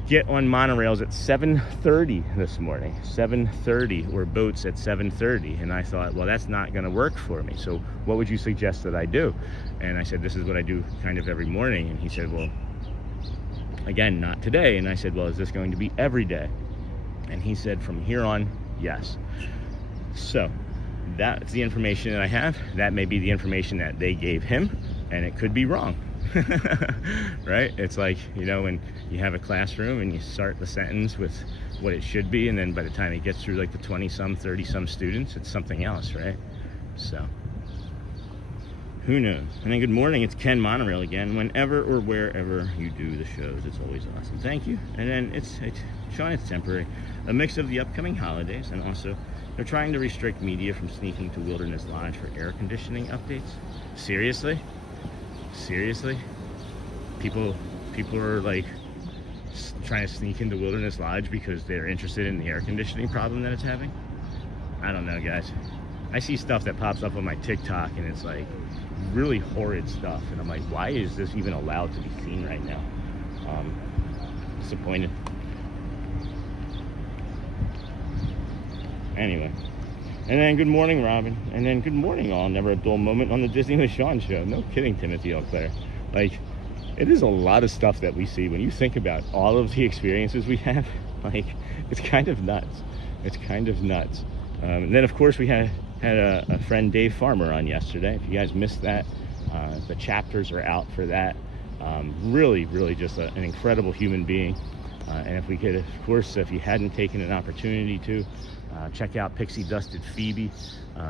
get on monorails at 7:30 this morning. 7:30, or boats at 7:30. And I thought, well, that's not going to work for me. So what would you suggest that I do? And I said, this is what I do kind of every morning. And he said, well, again, not today. And I said, well, is this going to be every day? And he said, from here on, yes. So that's the information that I have. That may be the information that they gave him, and it could be wrong. Right? It's like, you know, when you have a classroom and you start the sentence with what it should be, and then by the time it gets through like the 20-some, 30-some students, it's something else, right? So who knows? And then good morning, it's Ken Monorail again. Whenever or wherever you do the shows, it's always awesome. Thank you. And then it's Sean, it's temporary. A mix of the upcoming holidays, and also they're trying to restrict media from sneaking to Wilderness Lodge for air conditioning updates. Seriously? People are like trying to sneak into Wilderness Lodge because they're interested in the air conditioning problem that it's having. I don't know, guys. I see stuff that pops up on my TikTok and it's like really horrid stuff, and I'm like, why is this even allowed to be seen right now? Disappointed. Anyway, and then good morning, Robin, and then good morning all. Never a dull moment on the Disney with Sean show. No kidding, Timothy Auclair. Like, it is a lot of stuff that we see. When you think about all of the experiences we have, like, it's kind of nuts. It's kind of nuts. And then of course we had a friend, Dave Farmer, on yesterday. If you guys missed that, the chapters are out for that. Really just an incredible human being. And if we could, of course, if you hadn't taken an opportunity to, check out Pixie Dusted Phoebe.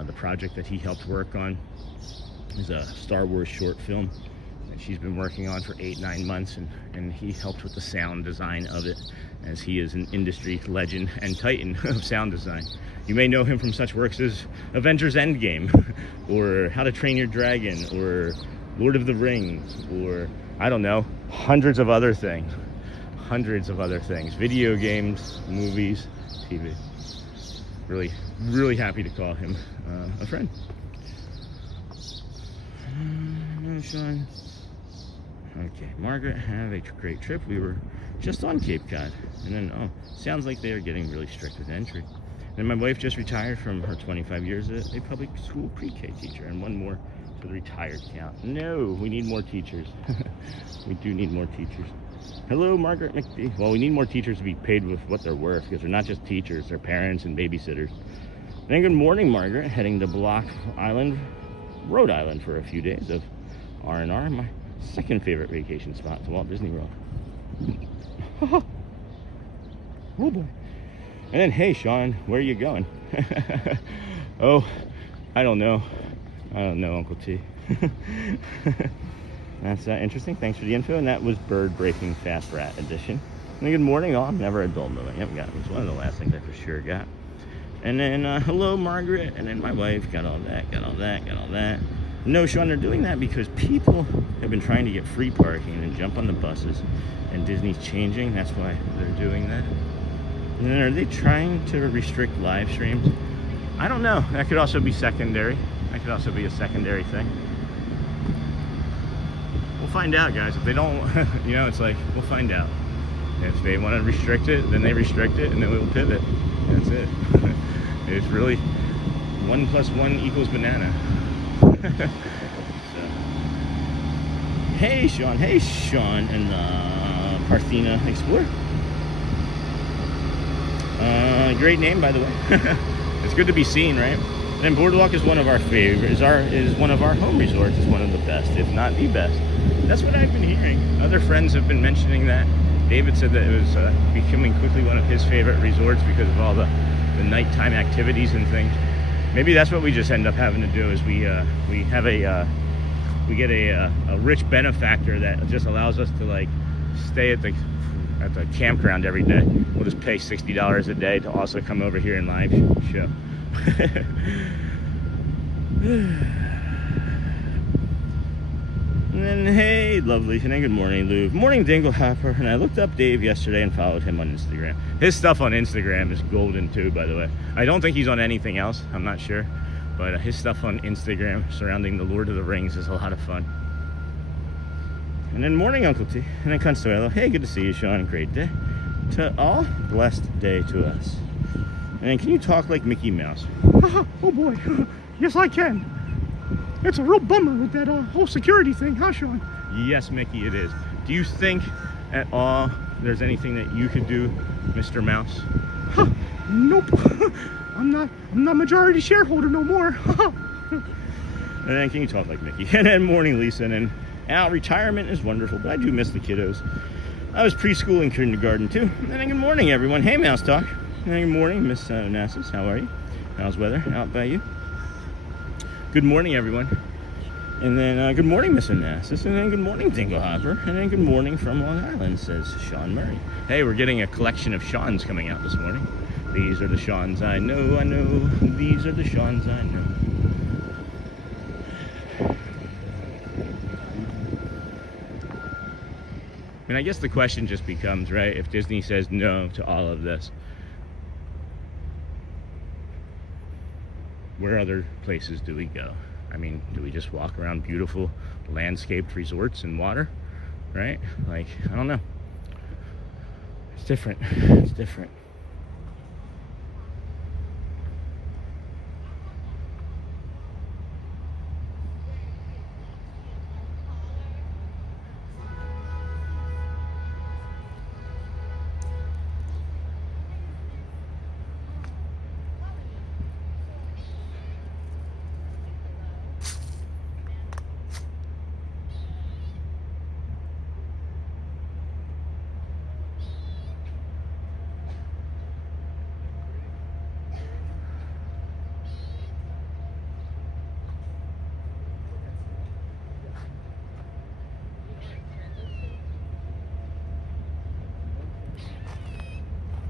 The project that he helped work on is a Star Wars short film that she's been working on for 8-9 months, and he helped with the sound design of it, as he is an industry legend and titan of sound design. You may know him from such works as Avengers Endgame, or How to Train Your Dragon, or Lord of the Rings, or I don't know, hundreds of other things. Video games, movies, TV. Really happy to call him a friend. Sean. Okay, Margaret, have a great trip. We were just on Cape Cod. And then, sounds like they are getting really strict with entry. And my wife just retired from her 25 years as a public school pre-K teacher, and one more for the retired count. No, we need more teachers. We do need more teachers. Hello, Margaret McBee. Well, we need more teachers to be paid with what they're worth, because they're not just teachers, they're parents and babysitters. And then good morning, Margaret, heading to Block Island, Rhode Island for a few days of R&R, my second favorite vacation spot to Walt Disney World. Oh boy. And then, hey, Sean, where are you going? Oh, I don't know, Uncle T. That's interesting. Thanks for the info. And that was Bird Breaking Fast Rat Edition. And good morning, all. Never a dull moment. Yep, got it. It was one of the last things I for sure got. And then, hello, Margaret. And then my wife got all that, got all that, got all that. No, Sean, they're doing that because people have been trying to get free parking and jump on the buses. And Disney's changing. That's why they're doing that. And then are they trying to restrict live streams? I don't know. That could also be secondary. That could also be a secondary thing. We'll find out, guys. If they don't, you know, it's like, we'll find out. If they want to restrict it, then they restrict it, and then we'll pivot. That's it. It's really 1 + 1 = banana. So. Hey, Sean. Hey, Sean, and Parthena Explorer. Great name, by the way. It's good to be seen, right? And BoardWalk is one of our favorites. Is one of our home resorts. It's one of the best, if not the best. That's what I've been hearing. Other friends have been mentioning that. David said that it was becoming quickly one of his favorite resorts because of all the nighttime activities and things. Maybe that's what we just end up having to do. Is we have we get a rich benefactor that just allows us to like stay at the campground every day. We'll just pay $60 a day to also come over here and live show. And then, hey, lovely. And then good morning, Lou. Morning, Dinglehopper. And I looked up Dave yesterday and followed him on Instagram. His stuff on Instagram is golden too, by the way. I don't think he's on anything else. I'm not sure. But his stuff on Instagram surrounding the Lord of the Rings is a lot of fun. And then morning, Uncle T. And then Consuelo. Hey, good to see you, Sean. Great day to all. Blessed day to us. And then can you talk like Mickey Mouse? Oh boy. Yes, I can. It's a real bummer with that whole security thing, huh, Sean? Yes, Mickey, it is. Do you think at all there's anything that you could do, Mr. Mouse? Nope. I'm not majority shareholder no more. And then can you talk like Mickey? And then morning, Lisa. And then retirement is wonderful, but I do miss the kiddos. I was preschool and kindergarten too. And then good morning, everyone. Hey, Mouse Talk. And then good morning, Miss Onassis. How are you? How's weather out by you? Good morning, everyone. And then good morning, Miss Onassis. And then good morning, Dinglehopper. And then good morning from Long Island, says Sean Murray. Hey, we're getting a collection of Seans coming out this morning. These are the Seans I know, I know. These are the Seans I know. And I guess the question just becomes, right, if Disney says no to all of this, where other places do we go? I mean, do we just walk around beautiful landscaped resorts and water, right? Like, I don't know. It's different. It's different.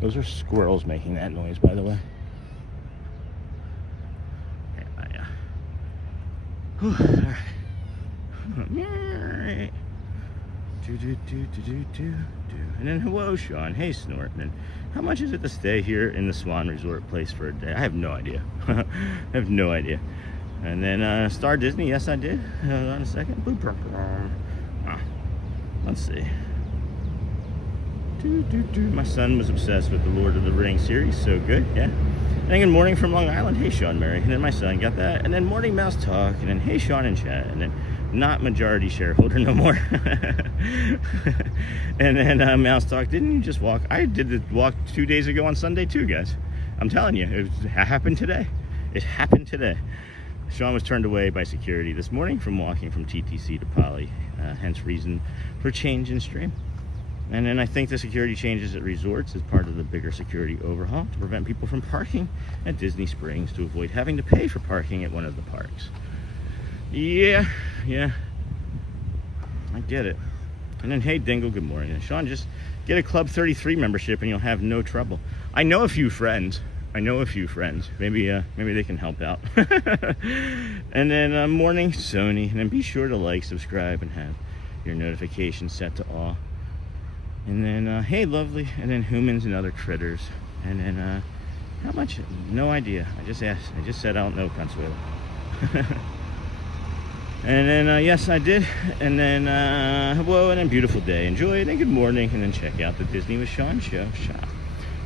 Those are squirrels making that noise, by the way. Alright. And then hello, Sean. Hey, Snortman. How much is it to stay here in the Swan Resort place for a day? I have no idea. I have no idea. And then Star Disney. Yes, I did. Hold on a second. Let's see. My son was obsessed with the Lord of the Rings series. So good, yeah. And then good morning from Long Island. Hey, Sean Murray. And then my son got that. And then morning Mouse Talk. And then hey, Sean in chat. And then not majority shareholder no more. And then Mouse Talk. Didn't you just walk? I did the walk 2 days ago on Sunday too, guys. I'm telling you, it happened today. It happened today. Sean was turned away by security this morning from walking from TTC to Poly. Hence reason for change in stream. And then I think the security changes at resorts is part of the bigger security overhaul to prevent people from parking at Disney Springs to avoid having to pay for parking at one of the parks. Yeah. I get it. And then, hey, Dingle, good morning. And Sean, just get a Club 33 membership and you'll have no trouble. I know a few friends. Maybe they can help out. And then morning, Sony. And then be sure to like, subscribe, and have your notifications set to all. And then, hey, lovely. And then humans and other critters. And then, how much? No idea. I just asked. I just said I don't know, Consuelo. And then, yes, I did. And then, whoa, and then beautiful day. Enjoy it, and good morning. And then check out the Disney with Sean show shop.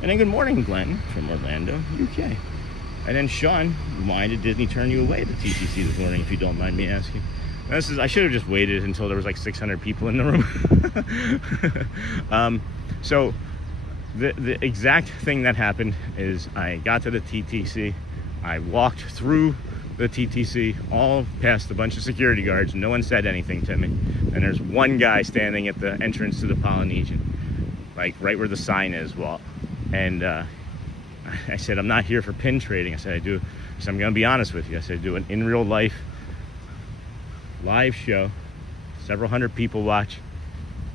And then good morning, Glenn, from Orlando, UK. And then, Sean, why did Disney turn you away at the TTC this morning, if you don't mind me asking? I should have just waited until there was like 600 people in the room. So, the exact thing that happened is I got to the TTC. I walked through the TTC, all past a bunch of security guards. No one said anything to me. And there's one guy standing at the entrance to the Polynesian, like right where the sign is, Walt. And I said, I'm not here for pin trading. I said, I'm going to be honest with you. I said, I do an in real life live show. Several hundred people watch.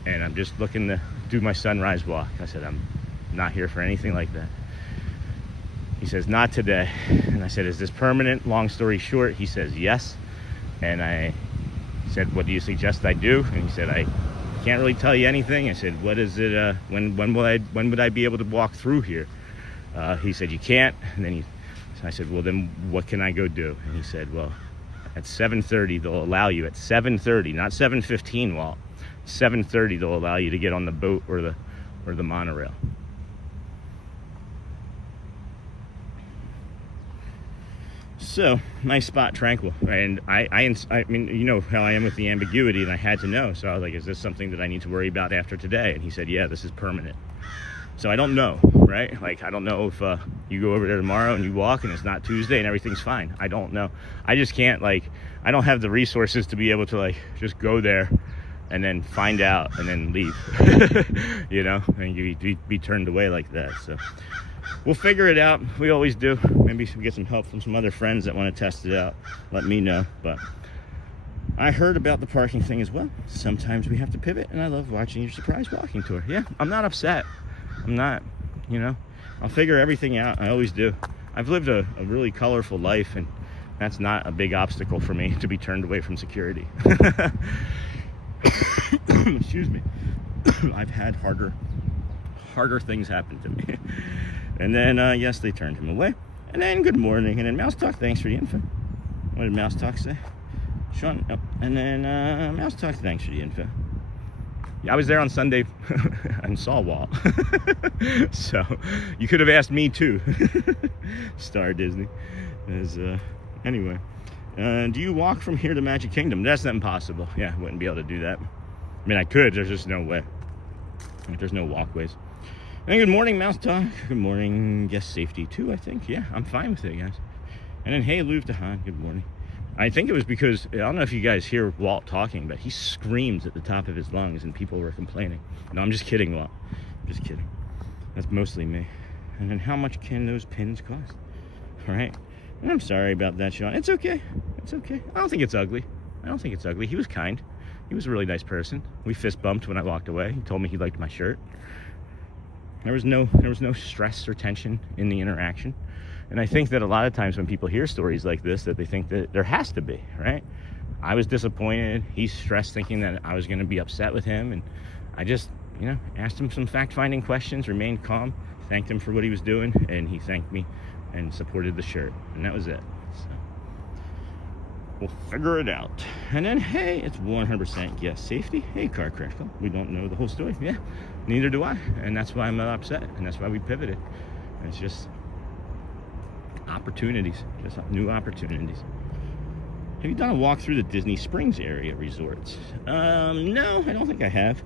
And I'm just looking to do my sunrise walk. I said, I'm not here for anything like that. He says, not today. And I said, is this permanent? Long story short, he says, yes. And I said, what do you suggest I do? And he said, I can't really tell you anything. I said, what is it? When would I be able to walk through here? He said, you can't. And then I said, well, then what can I go do? And he said, well, at 7:30, they'll allow you at 7:30, not 7:15, Walt. 7:30, they'll allow you to get on the boat or the monorail. So, nice spot, tranquil. And I mean, you know how I am with the ambiguity, and I had to know. So I was like, is this something that I need to worry about after today? And he said, yeah, this is permanent. So I don't know, right? Like, I don't know if you go over there tomorrow and you walk and it's not Tuesday and everything's fine. I don't know. I just can't, like, I don't have the resources to be able to, like, just go there and then find out and then leave, you know, and be turned away like that. So we'll figure it out. We always do. Maybe we get some help from some other friends that want to test it out. Let me know. But I heard about the parking thing as well. Sometimes we have to pivot, and I love watching your surprise walking tour. Yeah, I'm not upset. I'm not, you know. I'll figure everything out. I always do. I've lived a really colorful life, and that's not a big obstacle for me to be turned away from security. Excuse me. I've had harder things happen to me. And then, yes, they turned him away. And then, good morning. And then, Mouse Talk, thanks for the info. What did Mouse Talk say? Sean, oh. And then, Mouse Talk, thanks for the info. Yeah, I was there on Sunday and saw Walt. So, you could have asked me, too. Star Disney. Anyway. Do you walk from here to Magic Kingdom? That's not impossible. Yeah, I wouldn't be able to do that. I mean, I could. There's just no way. There's no walkways. And good morning, Mouse Talk. Good morning, guest safety too, I think. Yeah, I'm fine with it, guys. And then, hey, Louv Dahan, good morning. I think it was because, I don't know if you guys hear Walt talking, but he screams at the top of his lungs and people were complaining. No, I'm just kidding, Walt. I'm just kidding. That's mostly me. And then how much can those pins cost? All right. And I'm sorry about that, Sean. It's okay. It's okay. I don't think it's ugly. He was kind. He was a really nice person. We fist bumped when I walked away. He told me he liked my shirt. There was no stress or tension in the interaction. And I think that a lot of times when people hear stories like this, that they think that there has to be, right? I was disappointed. He's stressed thinking that I was going to be upset with him. And I just, you know, asked him some fact-finding questions, remained calm, thanked him for what he was doing, and he thanked me and supported the shirt. And that was it. So we'll figure it out. And then, hey, it's 100% yes safety. Hey, Car Crash Club. We don't know the whole story. Yeah, neither do I. And that's why I'm upset. And that's why we pivoted. And it's just opportunities, just new opportunities. Have you done a walk through the Disney Springs area resorts? No, I don't think I have.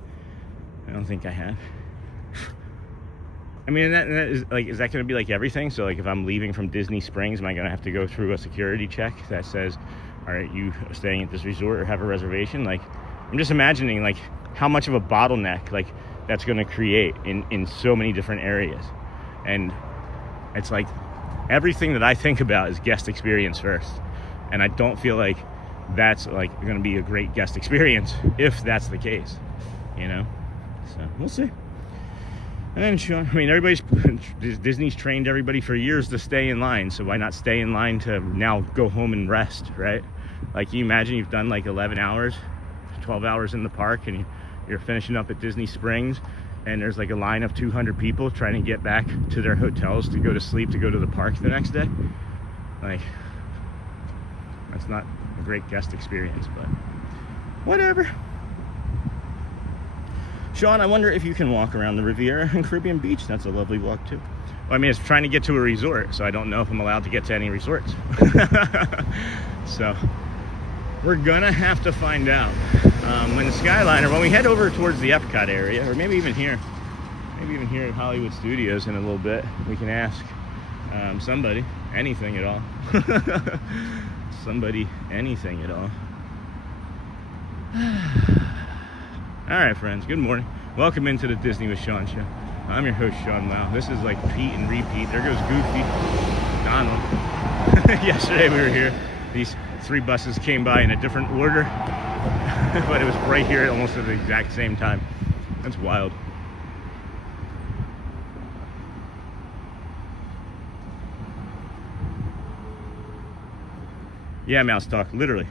I mean, that is like, is that going to be like everything? So like if I'm leaving from Disney Springs, am I going to have to go through a security check that says, all right, you are staying at this resort or have a reservation? Like, I'm just imagining like how much of a bottleneck like that's going to create in so many different areas. And it's like everything that I think about is guest experience first. And I don't feel like that's like going to be a great guest experience if that's the case, you know. So we'll see. And then Sean, I mean, Disney's trained everybody for years to stay in line, so why not stay in line to now go home and rest, right? Like, can you imagine you've done like 11 hours, 12 hours in the park, and you're finishing up at Disney Springs, and there's like a line of 200 people trying to get back to their hotels to go to sleep, to go to the park the next day? Like, that's not a great guest experience, but whatever. Sean, I wonder if you can walk around the Riviera and Caribbean Beach. That's a lovely walk too. Well, I mean, it's trying to get to a resort, so I don't know if I'm allowed to get to any resorts. So we're gonna have to find out when the Skyliner, when we head over towards the EPCOT area, or maybe even here at Hollywood Studios in a little bit, we can ask somebody anything at all. Somebody anything at all. All right, friends, good morning. Welcome into the Disney with Sean show. I'm your host, Sean. Wow, this is like Pete and repeat. There goes Goofy, Donald. Yesterday we were here. These 3 buses came by in a different order, but it was right here almost at the exact same time. That's wild. Yeah, Mouse Talk, literally,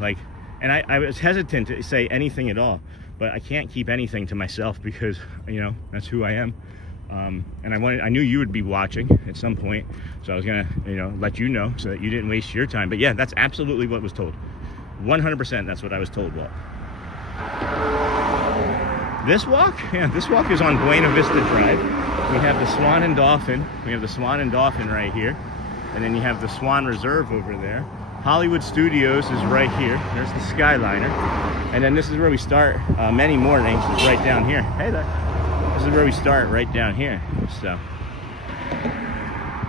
like, and I was hesitant to say anything at all, but I can't keep anything to myself because, you know, that's who I am. And I knew you would be watching at some point, so I was gonna, you know, let you know so that you didn't waste your time. But yeah, that's absolutely what was told. 100% that's what I was told, Walt. This walk? Yeah, this walk is on Buena Vista Drive. We have the Swan and Dolphin. We have the Swan and Dolphin right here. And then you have the Swan Reserve over there. Hollywood Studios is right here. There's the Skyliner. And then this is where we start many mornings, is right down here. Hey there. This is where we start, right down here. So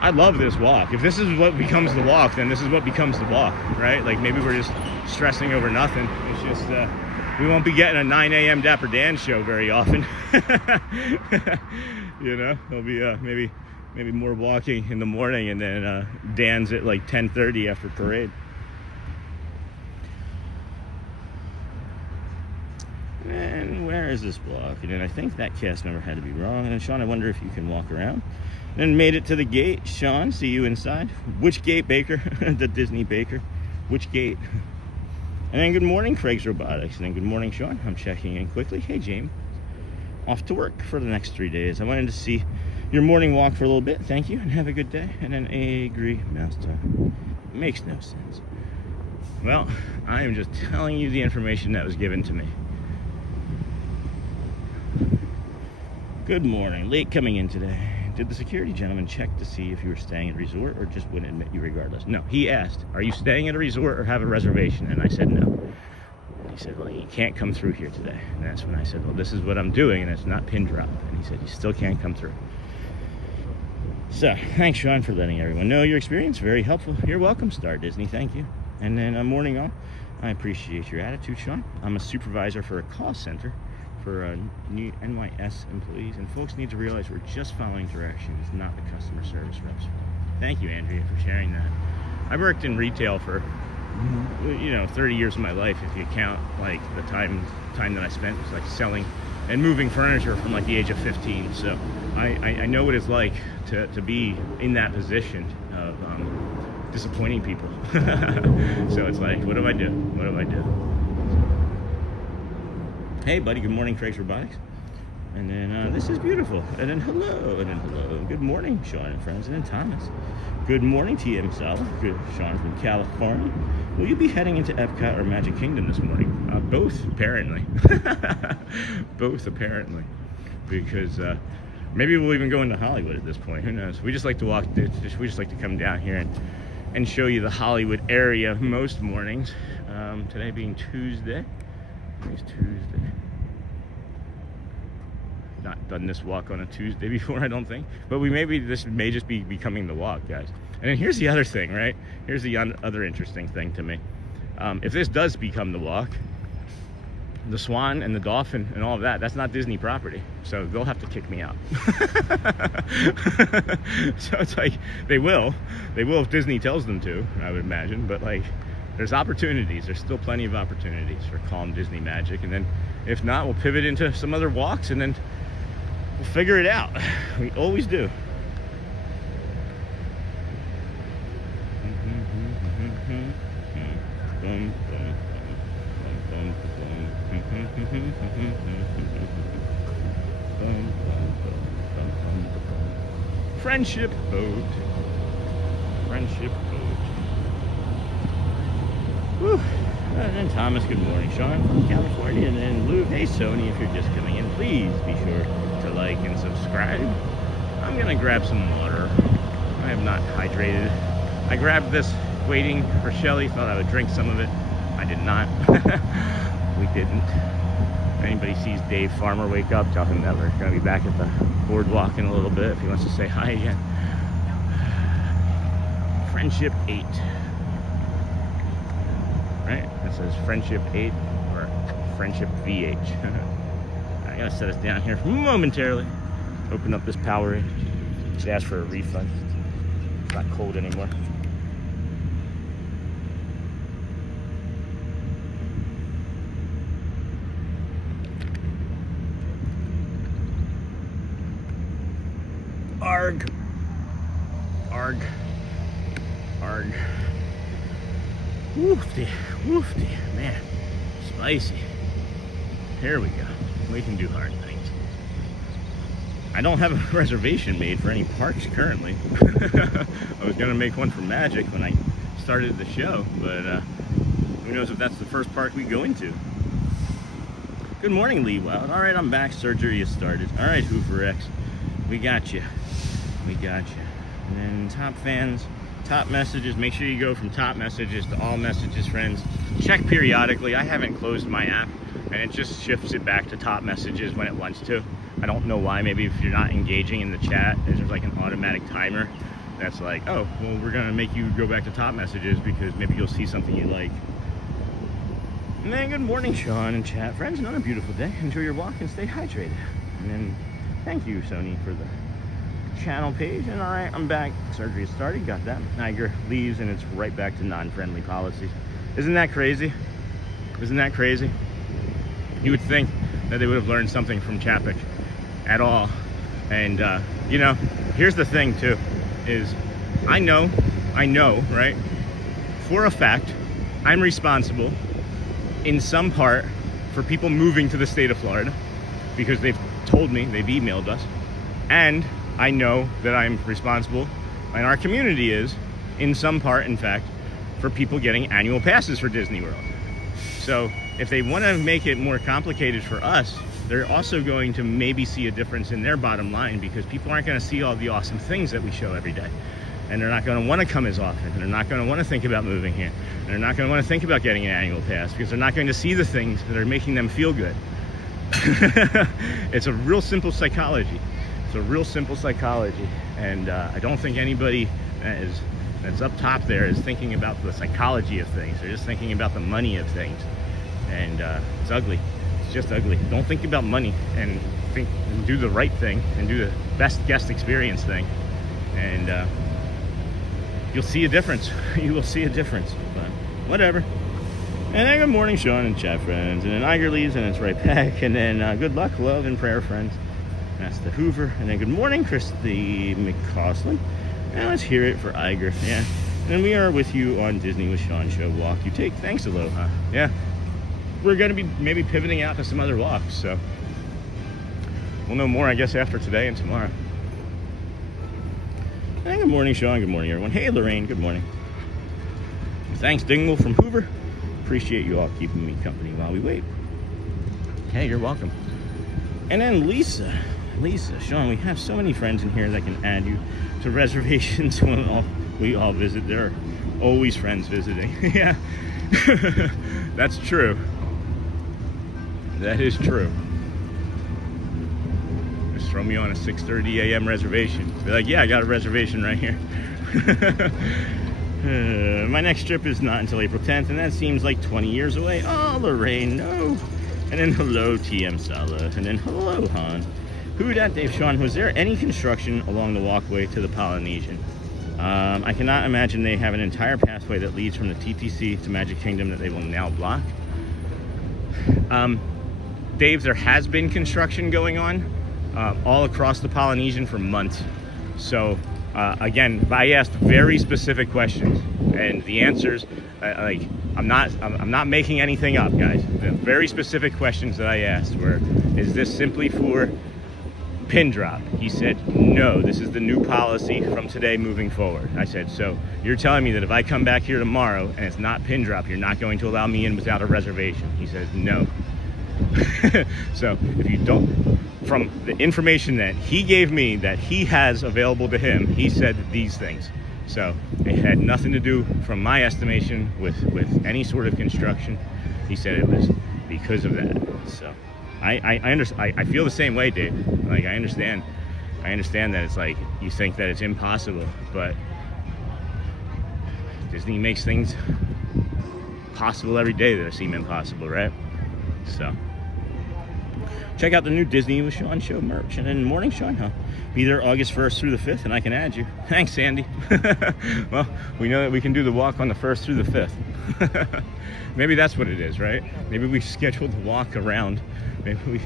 I love this walk. If this is what becomes the walk, then this is what becomes the walk, right? Like, maybe we're just stressing over nothing. It's just we won't be getting a 9 a.m. Dapper Dan show very often. You know, there'll be maybe more walking in the morning, and then Dan's at like 10:30 after parade. And where is this block? And then I think that cast member had to be wrong. And then Sean, I wonder if you can walk around. Then made it to the gate. Sean, see you inside. Which gate, Baker? The Disney Baker. Which gate? And then good morning, Craig's Robotics. And then good morning, Sean. I'm checking in quickly. Hey, James. Off to work for the next 3 days. I wanted to see your morning walk for a little bit. Thank you, and have a good day. And then agree, Mouse Talk. Makes no sense. Well, I am just telling you the information that was given to me. Good morning. Late coming in today. Did the security gentleman check to see if you were staying at a resort or just wouldn't admit you regardless? No, he asked, are you staying at a resort or have a reservation? And I said no. And he said, well, you can't come through here today. And that's when I said, well, this is what I'm doing, and it's not pin drop. And he said, you still can't come through. So, thanks, Sean, for letting everyone know your experience. Very helpful. You're welcome, Star Disney. Thank you. And then morning on, I appreciate your attitude, Sean. I'm a supervisor for a call center for new NYS employees, and folks need to realize we're just following directions, not the customer service reps. Thank you, Andrea, for sharing that. I worked in retail for 30 years of my life, if you count like the time that I spent was like selling and moving furniture from like the age of 15. So I know what it's like to be in that position of disappointing people. So it's like, what do I do? What do I do? Hey, buddy. Good morning, Craig's Robotics. And then this is beautiful. And then hello. And then hello. Good morning, Sean and friends. And then Thomas. Good morning, TM Sala. Good, Sean from California. Will you be heading into EPCOT or Magic Kingdom this morning? Both, apparently. Both, apparently. Because maybe we'll even go into Hollywood at this point. Who knows? We just like to walk. We just like to come down here and show you the Hollywood area most mornings. Today being Tuesday. Today's Tuesday. Not done this walk on a Tuesday before, I don't think. But this may just be becoming the walk, guys. And then here's the other thing, right? Here's the other interesting thing to me. If this does become the walk, the Swan and the Dolphin and all of that's not Disney property. So they'll have to kick me out. So it's like, they will if Disney tells them to, I would imagine. But like, there's opportunities. There's still plenty of opportunities for calm Disney magic. And then if not, we'll pivot into some other walks and then we'll figure it out. We always do. Friendship boat. Friendship boat. Whew. And then Thomas, good morning. Sean from California. And then Lou, hey Sony, if you're just coming in, please be sure to like and subscribe. I'm gonna grab some water. I have not hydrated. I grabbed this waiting for Shelly, thought I would drink some of it. I did not. We didn't. If anybody sees Dave Farmer wake up, tell him that we're gonna be back at the BoardWalk in a little bit if he wants to say hi again. Friendship 8. Right? That says Friendship 8 or Friendship VH. I gotta set us down here momentarily. Open up this Powerade. Just ask for a refund. It's not cold anymore. Arg. Arg. Arg. Woofty. Woofty. Man. Spicy. Here we go. We can do hard things. I don't have a reservation made for any parks currently. I was going to make one for Magic when I started the show, but who knows if that's the first park we go into. Good morning, Lee Wild. All right, I'm back. Surgery has started. All right, Hoover X. We got you. We got you. And then top fans, top messages. Make sure you go from top messages to all messages, friends. Check periodically. I haven't closed my app, and it just shifts it back to top messages when it wants to. I don't know why. Maybe if you're not engaging in the chat, there's like an automatic timer that's like, oh, well, we're gonna make you go back to top messages because maybe you'll see something you like. And then good morning, Sean and chat. Friends, another beautiful day. Enjoy your walk and stay hydrated. And then thank you, Sony, for the channel page. And all right, I'm back. Surgery has started. Got that. Niger leaves and it's right back to non-friendly policies. Isn't that crazy? Isn't that crazy? You would think that they would have learned something from Chapek at all. And you know, here's the thing too, is I know, right? For a fact, I'm responsible in some part for people moving to the state of Florida because they've told me, they've emailed us. And I know that I'm responsible, and our community is, in some part, in fact, for people getting annual passes for Disney World. So if they want to make it more complicated for us, they're also going to maybe see a difference in their bottom line because people aren't going to see all the awesome things that we show every day. And they're not going to want to come as often. And they're not going to want to think about moving here. And they're not going to want to think about getting an annual pass because they're not going to see the things that are making them feel good. It's a real simple psychology. It's a real simple psychology. And I don't think anybody that's up top there is thinking about the psychology of things. They're just thinking about the money of things. And it's ugly. It's just ugly. Don't think about money and think and do the right thing and do the best guest experience thing. And you'll see a difference. You will see a difference. But whatever. And then good morning, Sean and chat friends. And then Iger leaves and it's right back. And then good luck, love, and prayer, friends. That's the Hoover. And then good morning, Christy McCausland. And let's hear it for Iger. Yeah. And we are with you on Disney with Sean show walk. You take. Thanks, Aloha. Yeah. We're going to be maybe pivoting out to some other walks. So we'll know more, I guess, after today and tomorrow. And good morning, Sean. Good morning, everyone. Hey, Lorraine. Good morning. Thanks, Dingle from Hoover. Appreciate you all keeping me company while we wait. Hey, you're welcome. And then Lisa, Sean, we have so many friends in here that can add you to reservations when we all visit. There are always friends visiting. Yeah, that's true. That is true. Just throw me on a 6:30 a.m. reservation. Be like, yeah, I got a reservation right here. My next trip is not until April 10th, and that seems like 20 years away. Oh, Lorraine, no. And then hello, TM Sala. And then hello, Han. Who dat, Dave? Sean, was there any construction along the walkway to the Polynesian? I cannot imagine they have an entire pathway that leads from the TTC to Magic Kingdom that they will now block. Dave, there has been construction going on all across the Polynesian for months. So again, I asked very specific questions, and the answers, I'm not making anything up, guys. The very specific questions that I asked were, is this simply for pin drop? He said, no, this is the new policy from today moving forward. I said, so you're telling me that if I come back here tomorrow and it's not pin drop, you're not going to allow me in without a reservation? He says, no. So if you don't, from the information that he gave me that he has available to him, he said these things. So it had nothing to do, from my estimation, with any sort of construction. He said it was because of that. So I feel the same way, Dave. Like, I understand that it's like you think that it's impossible, but Disney makes things possible every day that seem impossible, right? So check out the new Disney with Sean show merch, and then morning Sean, huh? Be there August 1st through the 5th, and I can add you. Thanks, Sandy. Well, we know that we can do the walk on the 1st through the 5th. Maybe that's what it is, right? Maybe we schedule the walk around. Maybe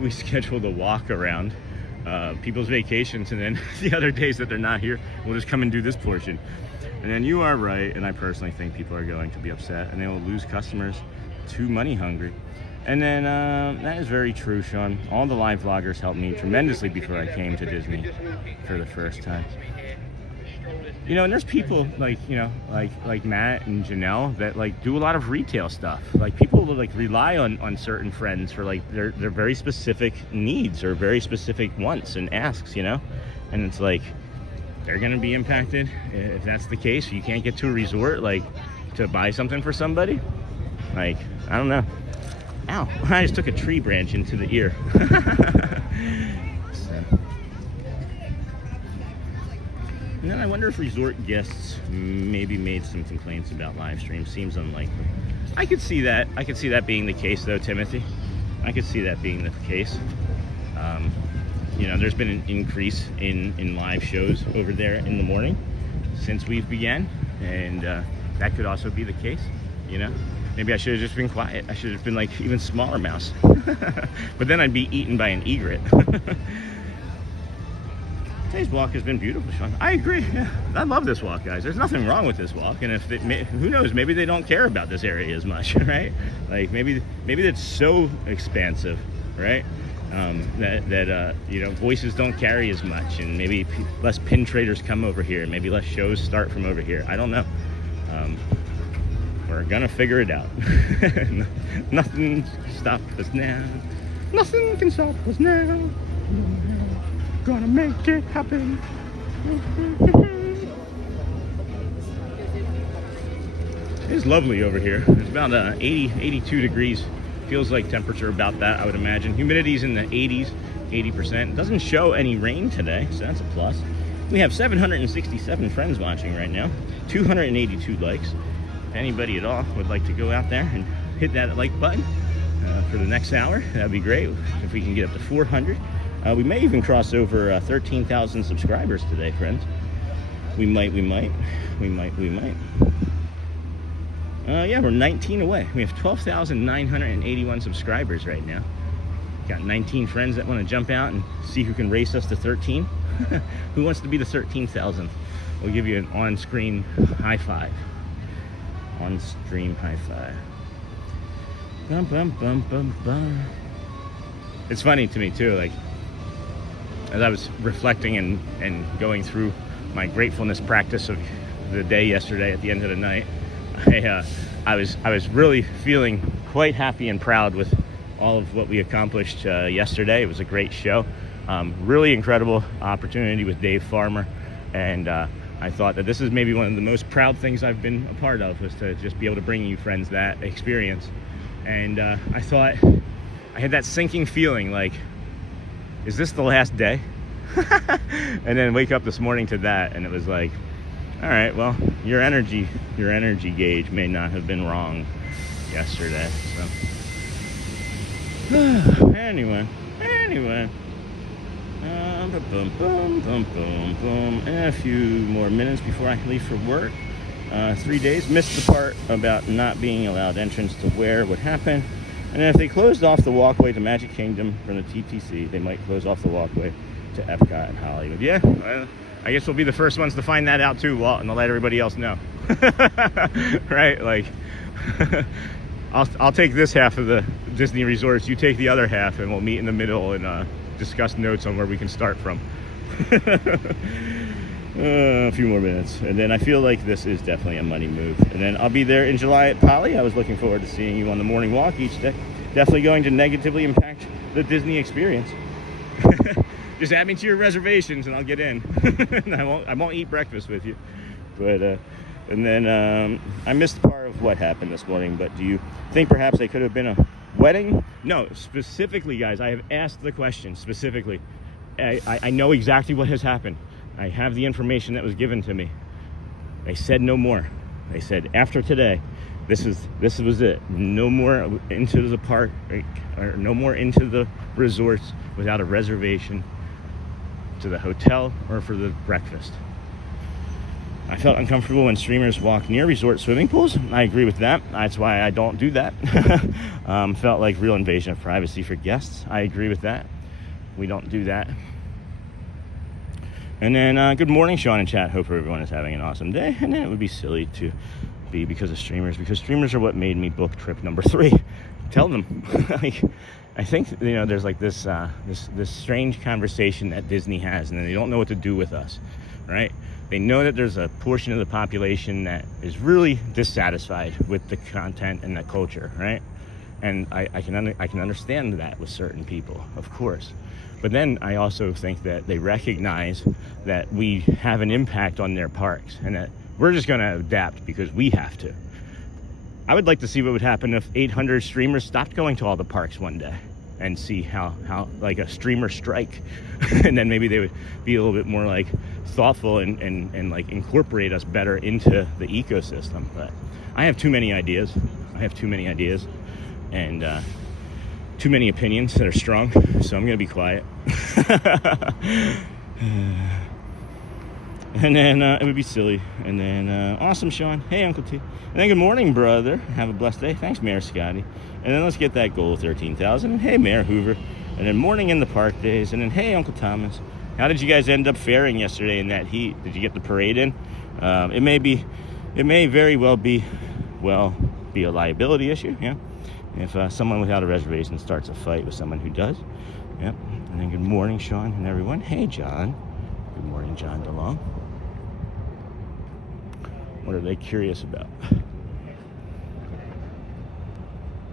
we schedule the walk around people's vacations, and then the other days that they're not here, we'll just come and do this portion. And then you are right, and I personally think people are going to be upset, and they will lose customers too money hungry. And then that is very true, Sean. All the live vloggers helped me tremendously before I came to Disney for the first time. You know, and there's people like, you know, like Matt and Janelle that like do a lot of retail stuff. Like, people like rely on certain friends for like their very specific needs or very specific wants and asks, you know? And it's like, they're gonna be impacted if that's the case. You can't get to a resort like to buy something for somebody. Like, I don't know. Ow, I just took a tree branch into the ear. And then I wonder if resort guests maybe made some complaints about live streams. Seems unlikely. I could see that. I could see that being the case, though, Timothy. I could see that being the case. You know, there's been an increase in live shows over there in the morning since we've began, and that could also be the case, you know? Maybe I should have just been quiet. I should have been like even smaller mouse. But then I'd be eaten by an egret. Today's walk has been beautiful, Sean. I agree. Yeah, I love this walk, guys. There's nothing wrong with this walk, and if who knows, maybe they don't care about this area as much, right? Like, maybe it's so expansive, right? That you know, voices don't carry as much, and maybe less pin traders come over here, maybe less shows start from over here. I don't know. We're gonna figure it out. Nothing can stop us now. Nothing can stop us now. Gonna make it happen. It's lovely over here. It's about 82 degrees. Feels like temperature about that, I would imagine. Humidity's in the 80s, 80%. It doesn't show any rain today, so that's a plus. We have 767 friends watching right now. 282 likes. If anybody at all would like to go out there and hit that like button for the next hour, that'd be great. If we can get up to 400. We may even cross over 13,000 subscribers today, friends. We might. Yeah, we're 19 away. We have 12,981 subscribers right now. Got 19 friends that want to jump out and see who can race us to 13. Who wants to be the 13,000th? We'll give you an on-screen high five. On-stream high five. Bum, bum, bum, bum, bum. It's funny to me too, like, as I was reflecting and going through my gratefulness practice of the day yesterday at the end of the night, I was really feeling quite happy and proud with all of what we accomplished yesterday. It was a great show. Really incredible opportunity with Dave Farmer, and I thought that this is maybe one of the most proud things I've been a part of, was to just be able to bring you friends that experience. And I thought, I had that sinking feeling like, is this the last day? And then wake up this morning to that, and it was like, all right, well, your energy gauge may not have been wrong yesterday. So anyway, Boom, boom, boom, boom, boom. And a few more minutes before I leave for work. 3 days. Missed the part about not being allowed entrance to where would happen. And if they closed off the walkway to Magic Kingdom from the TTC, they might close off the walkway to EPCOT and Hollywood. Yeah, I guess we'll be the first ones to find that out too, Walt, and I'll let everybody else know. Right? Like, I'll take this half of the Disney resorts, you take the other half, and we'll meet in the middle and discuss notes on where we can start from. A few more minutes, and then I feel like this is definitely a money move. And then I'll be there in July at Poly. I was looking forward to seeing you on the morning walk each day. Definitely going to negatively impact the Disney experience. Just add me to your reservations and I'll get in. I won't eat breakfast with you. But and then I missed part of what happened this morning. But do you think perhaps they could have been a wedding? No, specifically, guys. I have asked the question specifically. I know exactly what has happened. I have the information that was given to me. They said no more. They said after today, this was it. No more into the park, or no more into the resorts without a reservation to the hotel or for the breakfast. I felt uncomfortable when streamers walk near resort swimming pools. I agree with that. That's why I don't do that. Felt like real invasion of privacy for guests. I agree with that. We don't do that. And then, good morning, Sean in chat. Hope everyone is having an awesome day. And then it would be silly to be because streamers are what made me book trip number 3. Tell them. Like, I think, there's like this strange conversation that Disney has, and they don't know what to do with us, right? They know that there's a portion of the population that is really dissatisfied with the content and the culture, right? And I can understand that with certain people, of course. But then I also think that they recognize that we have an impact on their parks and that we're just going to adapt because we have to. I would like to see what would happen if 800 streamers stopped going to all the parks one day and see how like a streamer strike. And then maybe they would be a little bit more like thoughtful and like incorporate us better into the ecosystem. But I have too many ideas. And too many opinions that are strong, so I'm gonna be quiet. And then it would be silly. And then awesome, Sean. Hey, Uncle T. And then good morning, brother. Have a blessed day. Thanks, Mayor Scotty. And then let's get that goal of 13,000. Hey, Mayor Hoover. And then morning in the park days. And then hey, Uncle Thomas. How did you guys end up faring yesterday in that heat? Did you get the parade in? It may very well be a liability issue. Yeah. If someone without a reservation starts a fight with someone who does. Yep. And then good morning, Sean and everyone. Hey, John. Good morning, John DeLong. What are they curious about?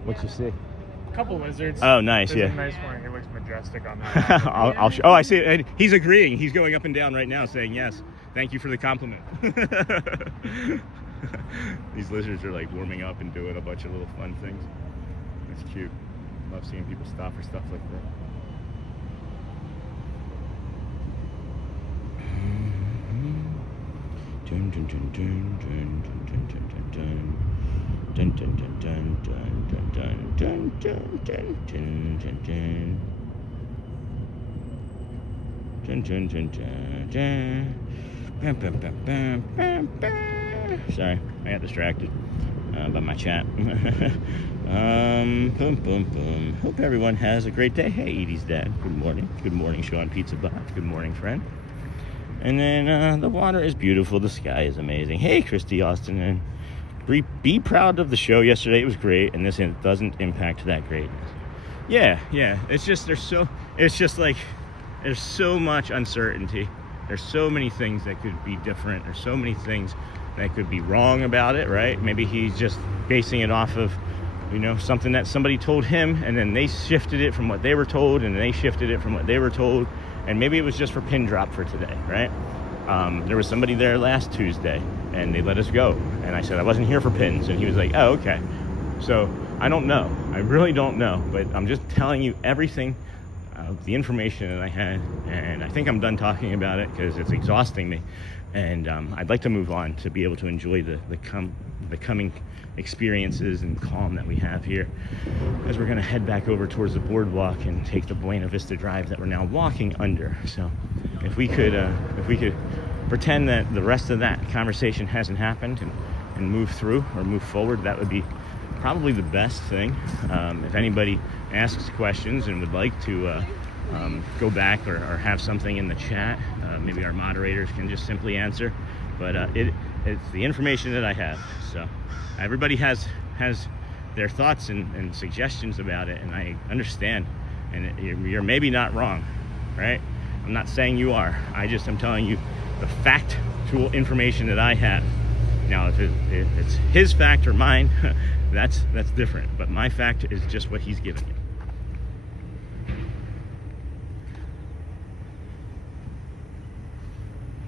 What you see? A couple lizards. Oh, nice. There's Yeah. a nice one. He looks majestic on that. I'll oh, I see it. And he's agreeing. He's going up and down right now saying yes. Thank you for the compliment. These lizards are like warming up and doing a bunch of little fun things. It's cute. Love seeing people stop for stuff like that. Dun dun dun dun dun dun dun dun dun dun dun dun dun dun dun dun dun dun dun dun. Dun dun dun dun dun. Bam bam bam bam bam bam. Sorry, I got distracted by my chat. Boom boom boom. Hope everyone has a great day. Hey, Edie's dad. Good morning. Good morning, Sean Pizza Box. Good morning, friend. And then the water is beautiful. The sky is amazing. Hey, Christy Austin. And be proud of the show yesterday. It was great. And this doesn't impact that greatness. Yeah. It's just there's so much uncertainty. There's so many things that could be different. There's so many things that could be wrong about it, right? Maybe he's just basing it off of, something that somebody told him, and then they shifted it from what they were told, and they shifted it from what they were told. And maybe it was just for pin drop for today, right? There was somebody there last Tuesday, and they let us go. And I said, I wasn't here for pins. And he was like, oh, okay. So I don't know. I really don't know. But I'm just telling you everything, the information that I had. And I think I'm done talking about it because it's exhausting me. And I'd like to move on to be able to enjoy the the coming experiences and calm that we have here as we're going to head back over towards the boardwalk and take the Buena Vista Drive that we're now walking under. So if we could pretend that the rest of that conversation hasn't happened and move through or move forward, that would be probably the best thing. If anybody asks questions and would like to go back or have something in the chat, maybe our moderators can just simply answer. But it's the information that I have. So everybody has their thoughts and suggestions about it, and I understand. And you're maybe not wrong, right? I'm not saying you are. I just am telling you the factual information that I have. Now, if it's his fact or mine, that's different. But my fact is just what he's giving you.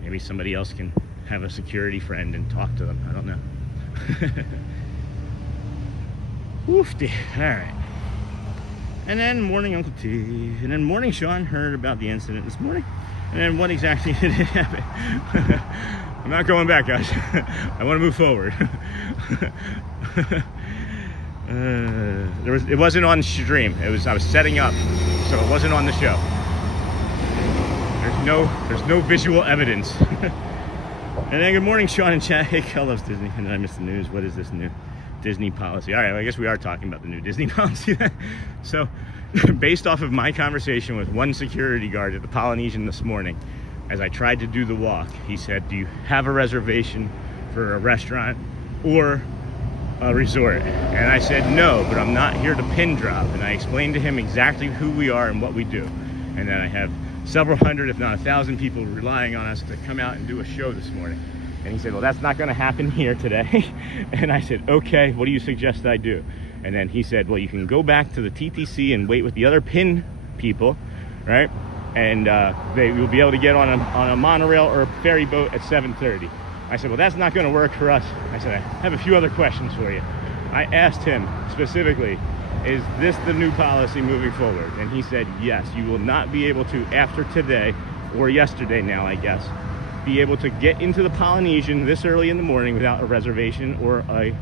Maybe somebody else can have a security friend and talk to them. I don't know. Oofty. All right. And then morning Uncle T. And then morning Sean heard about the incident this morning. And then what exactly did it happen? I'm not going back, guys. I want to move forward. It wasn't on stream. I was setting up, so it wasn't on the show. There's no visual evidence. And then good morning, Sean and chat. Hey, Kel loves Disney. And then I missed the news. What is this new Disney policy? All right, well, I guess we are talking about the new Disney policy then. So, based off of my conversation with one security guard at the Polynesian this morning, as I tried to do the walk, he said, do you have a reservation for a restaurant or a resort? And I said, no, but I'm not here to pin drop. And I explained to him exactly who we are and what we do. And then I have several hundred, if not 1,000 people relying on us to come out and do a show this morning. And he said, well, that's not going to happen here today. And I said, okay, what do you suggest I do? And then he said, well, you can go back to the TTC and wait with the other pin people, right? And you'll be able to get on a monorail or a ferry boat at 7:30. I said, well, that's not going to work for us. I said, I have a few other questions for you. I asked him specifically, is this the new policy moving forward? And he said, yes, you will not be able to, after today, or yesterday now, I guess, be able to get into the Polynesian this early in the morning without a reservation or a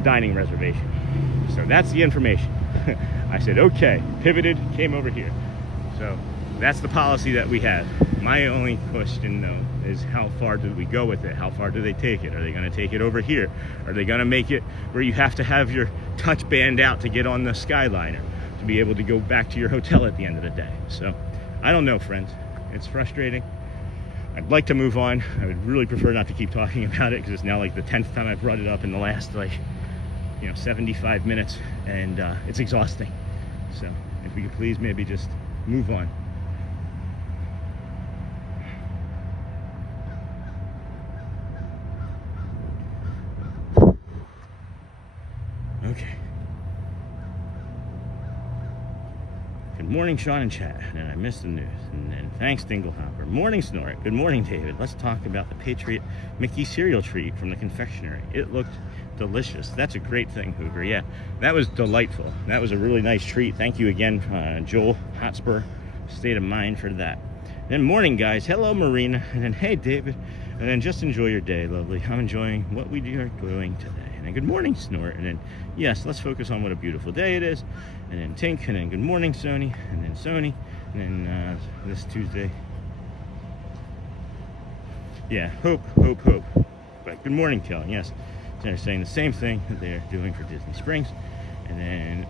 dining reservation. So that's the information. I said, okay, pivoted, came over here. So that's the policy that we have. My only question, though, is how far do we go with it? How far do they take it? Are they going to take it over here? Are they going to make it where you have to have your touch band out to get on the Skyliner to be able to go back to your hotel at the end of the day? So I don't know, friends. It's frustrating. I'd like to move on. I would really prefer not to keep talking about it because it's now like the 10th time I've brought it up in the last 75 minutes, and it's exhausting. So if we could please maybe just move on. Okay. Good morning, Sean and chat. And I missed the news. And then thanks, Dinglehopper. Morning, Snort. Good morning, David. Let's talk about the Patriot Mickey cereal treat from the confectionery. It looked delicious. That's a great thing, Hoover. Yeah, that was delightful. That was a really nice treat. Thank you again, Joel Hotspur. State of mind for that. Then morning, guys. Hello, Marina. And then hey, David. And then just enjoy your day, lovely. I'm enjoying what we are doing today. And then good morning, Snort. And then yes, let's focus on what a beautiful day it is. And then Tink. And then good morning, Sony. And then Sony. And then this Tuesday. Yeah, hope. But good morning, Kelly. Yes, they're saying the same thing that they're doing for Disney Springs. And then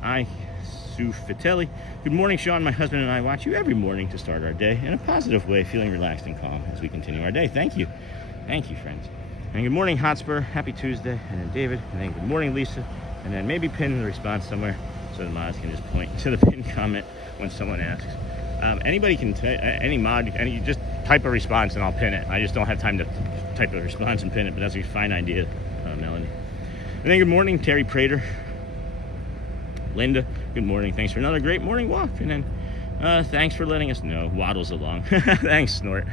Sue Fitelli. Good morning, Sean. My husband and I watch you every morning to start our day in a positive way, feeling relaxed and calm as we continue our day. Thank you. Thank you, friends. And good morning, Hotspur. Happy Tuesday. And then David. And then good morning, Lisa. And then maybe pin the response somewhere so the mods can just point to the pin comment when someone asks. Anybody can, any mod, just type a response and I'll pin it. I just don't have time to type a response and pin it, but that's a fine idea, Melanie. And then good morning, Terry Prater. Linda, good morning. Thanks for another great morning walk. And then thanks for letting us know. Waddles along. Thanks, Snort.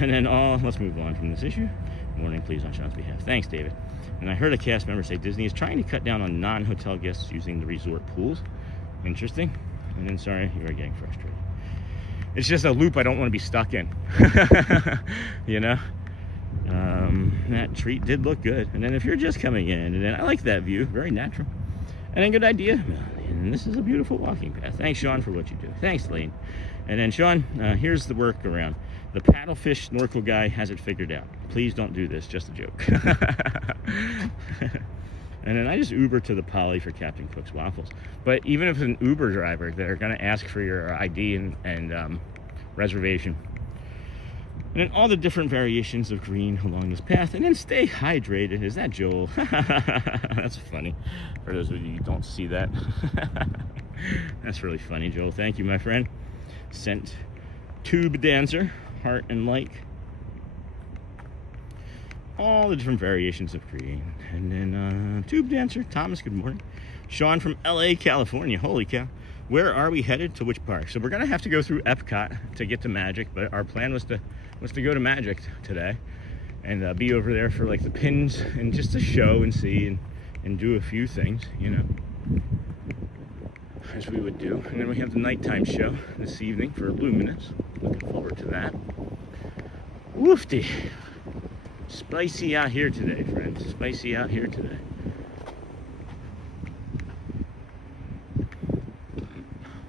And then let's move on from this issue. Morning, please, on Sean's behalf. Thanks, David. And I heard a cast member say Disney is trying to cut down on non-hotel guests using the resort pools. Interesting. And then, sorry, you are getting frustrated. It's just a loop I don't want to be stuck in. You know? That treat did look good. And then if you're just coming in, and then I like that view, very natural. And then good idea. And this is a beautiful walking path. Thanks, Sean, for what you do. Thanks, Lane. And then, Sean, here's the workaround. The paddlefish snorkel guy has it figured out. Please don't do this, just a joke. And then I just Uber to the Poly for Captain Cook's Waffles. But even if it's an Uber driver, they're going to ask for your ID and reservation. And then all the different variations of green along this path. And then stay hydrated. Is that Joel? That's funny. For those of you who don't see that. That's really funny, Joel. Thank you, my friend. Sent Tube Dancer, Heart and Like. All the different variations of green. And then Tube Dancer, Thomas, good morning. Sean from LA, California. Holy cow. Where are we headed? To which park? So we're gonna have to go through EPCOT to get to Magic, but our plan was to go to Magic today and be over there for like the pins and just to show and see and do a few things, you know, as we would do. And then we have the nighttime show this evening for Luminous. Looking forward to that. Woofty. Spicy out here today, friends. Spicy out here today.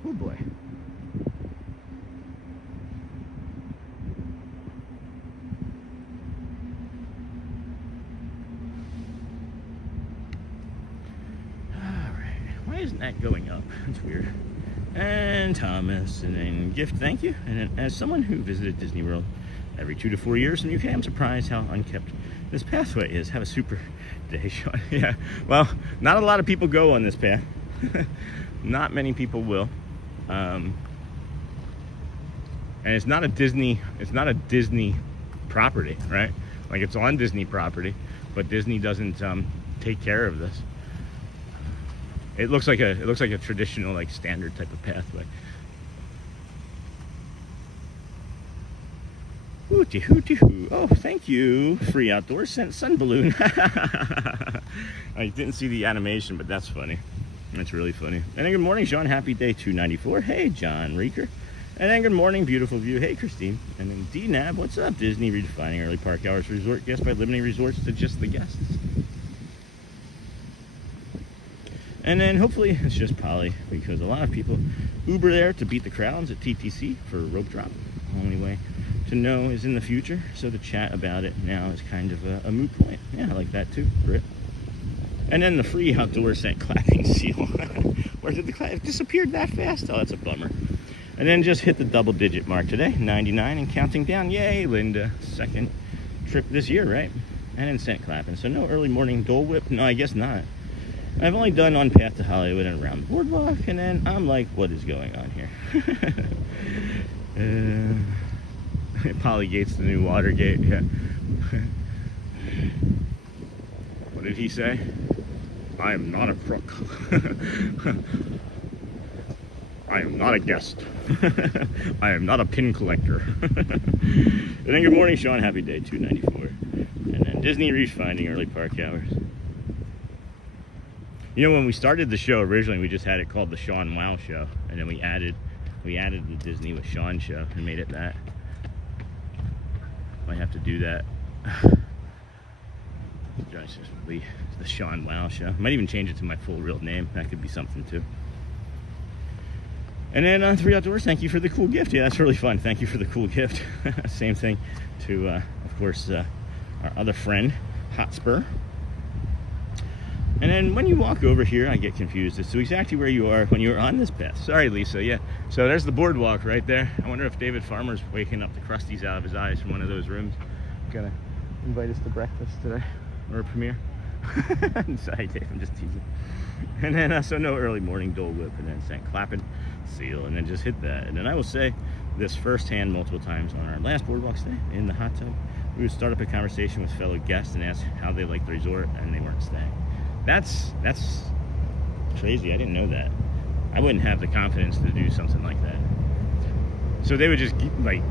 Oh boy. Alright. Why isn't that going up? That's weird. And Thomas, and then Gift, thank you. And then, as someone who visited Disney World every 2 to 4 years in the UK, I'm surprised how unkept this pathway is. Have a super day, Sean. Yeah, well, not a lot of people go on this path. Not many people will. And it's not a Disney property, right? Like, it's on Disney property, but Disney doesn't take care of this. It looks like a traditional, like, standard type of pathway. Hooty hooty hoo. Oh, thank you. Free outdoors sun balloon. I didn't see the animation, but that's funny. That's really funny. And then good morning, Sean. Happy day 294. Hey, John Reeker. And then good morning, beautiful view. Hey, Christine. And then DNAB. What's up? Disney redefining early park hours resort guests by limiting resorts to just the guests. And then hopefully it's just Poly, because a lot of people Uber there to beat the crowds at TTC for a rope drop. Only way to know is in the future, so the chat about it now is kind of a moot point. Yeah, I like that too, Brit. And then the free outdoor scent clapping seal. Where did the clap? It disappeared that fast? Oh, that's a bummer. And then just hit the double-digit mark today, 99 and counting down. Yay, Linda. Second trip this year, right? And then scent clapping. So no early morning Dole Whip? No, I guess not. I've only done on Path to Hollywood and around the boardwalk, and then I'm like, what is going on here? Polygate's the new Watergate, yeah. What did he say? I am not a crook. I am not a guest. I am not a pin collector. And then good morning, Sean. Happy day 294. And then Disney finding early park hours. You know, when we started the show originally, we just had it called the Sean Wow Show, and then we added the Disney with Sean show and made it that. Might have to do that. The Sean Wow Show. Might even change it to my full real name. That could be something too. And then 3 Outdoors, thank you for the cool gift. Yeah, that's really fun. Thank you for the cool gift. Same thing to, of course, our other friend, Hotspur. And then when you walk over here, I get confused as to exactly where you are when you're on this path. Sorry, Lisa, yeah. So there's the boardwalk right there. I wonder if David Farmer's waking up the crusties out of his eyes from one of those rooms. Gonna invite us to breakfast today, or a premiere. Sorry, Dave, I'm just teasing. And then, so no early morning Dole Whip, and then St. Clappin' seal, and then just hit that. And then I will say this firsthand multiple times on our last boardwalk stay in the hot tub. We would start up a conversation with fellow guests and ask how they liked the resort, and they weren't staying. That's crazy. I didn't know that. I wouldn't have the confidence to do something like that. So they would just like,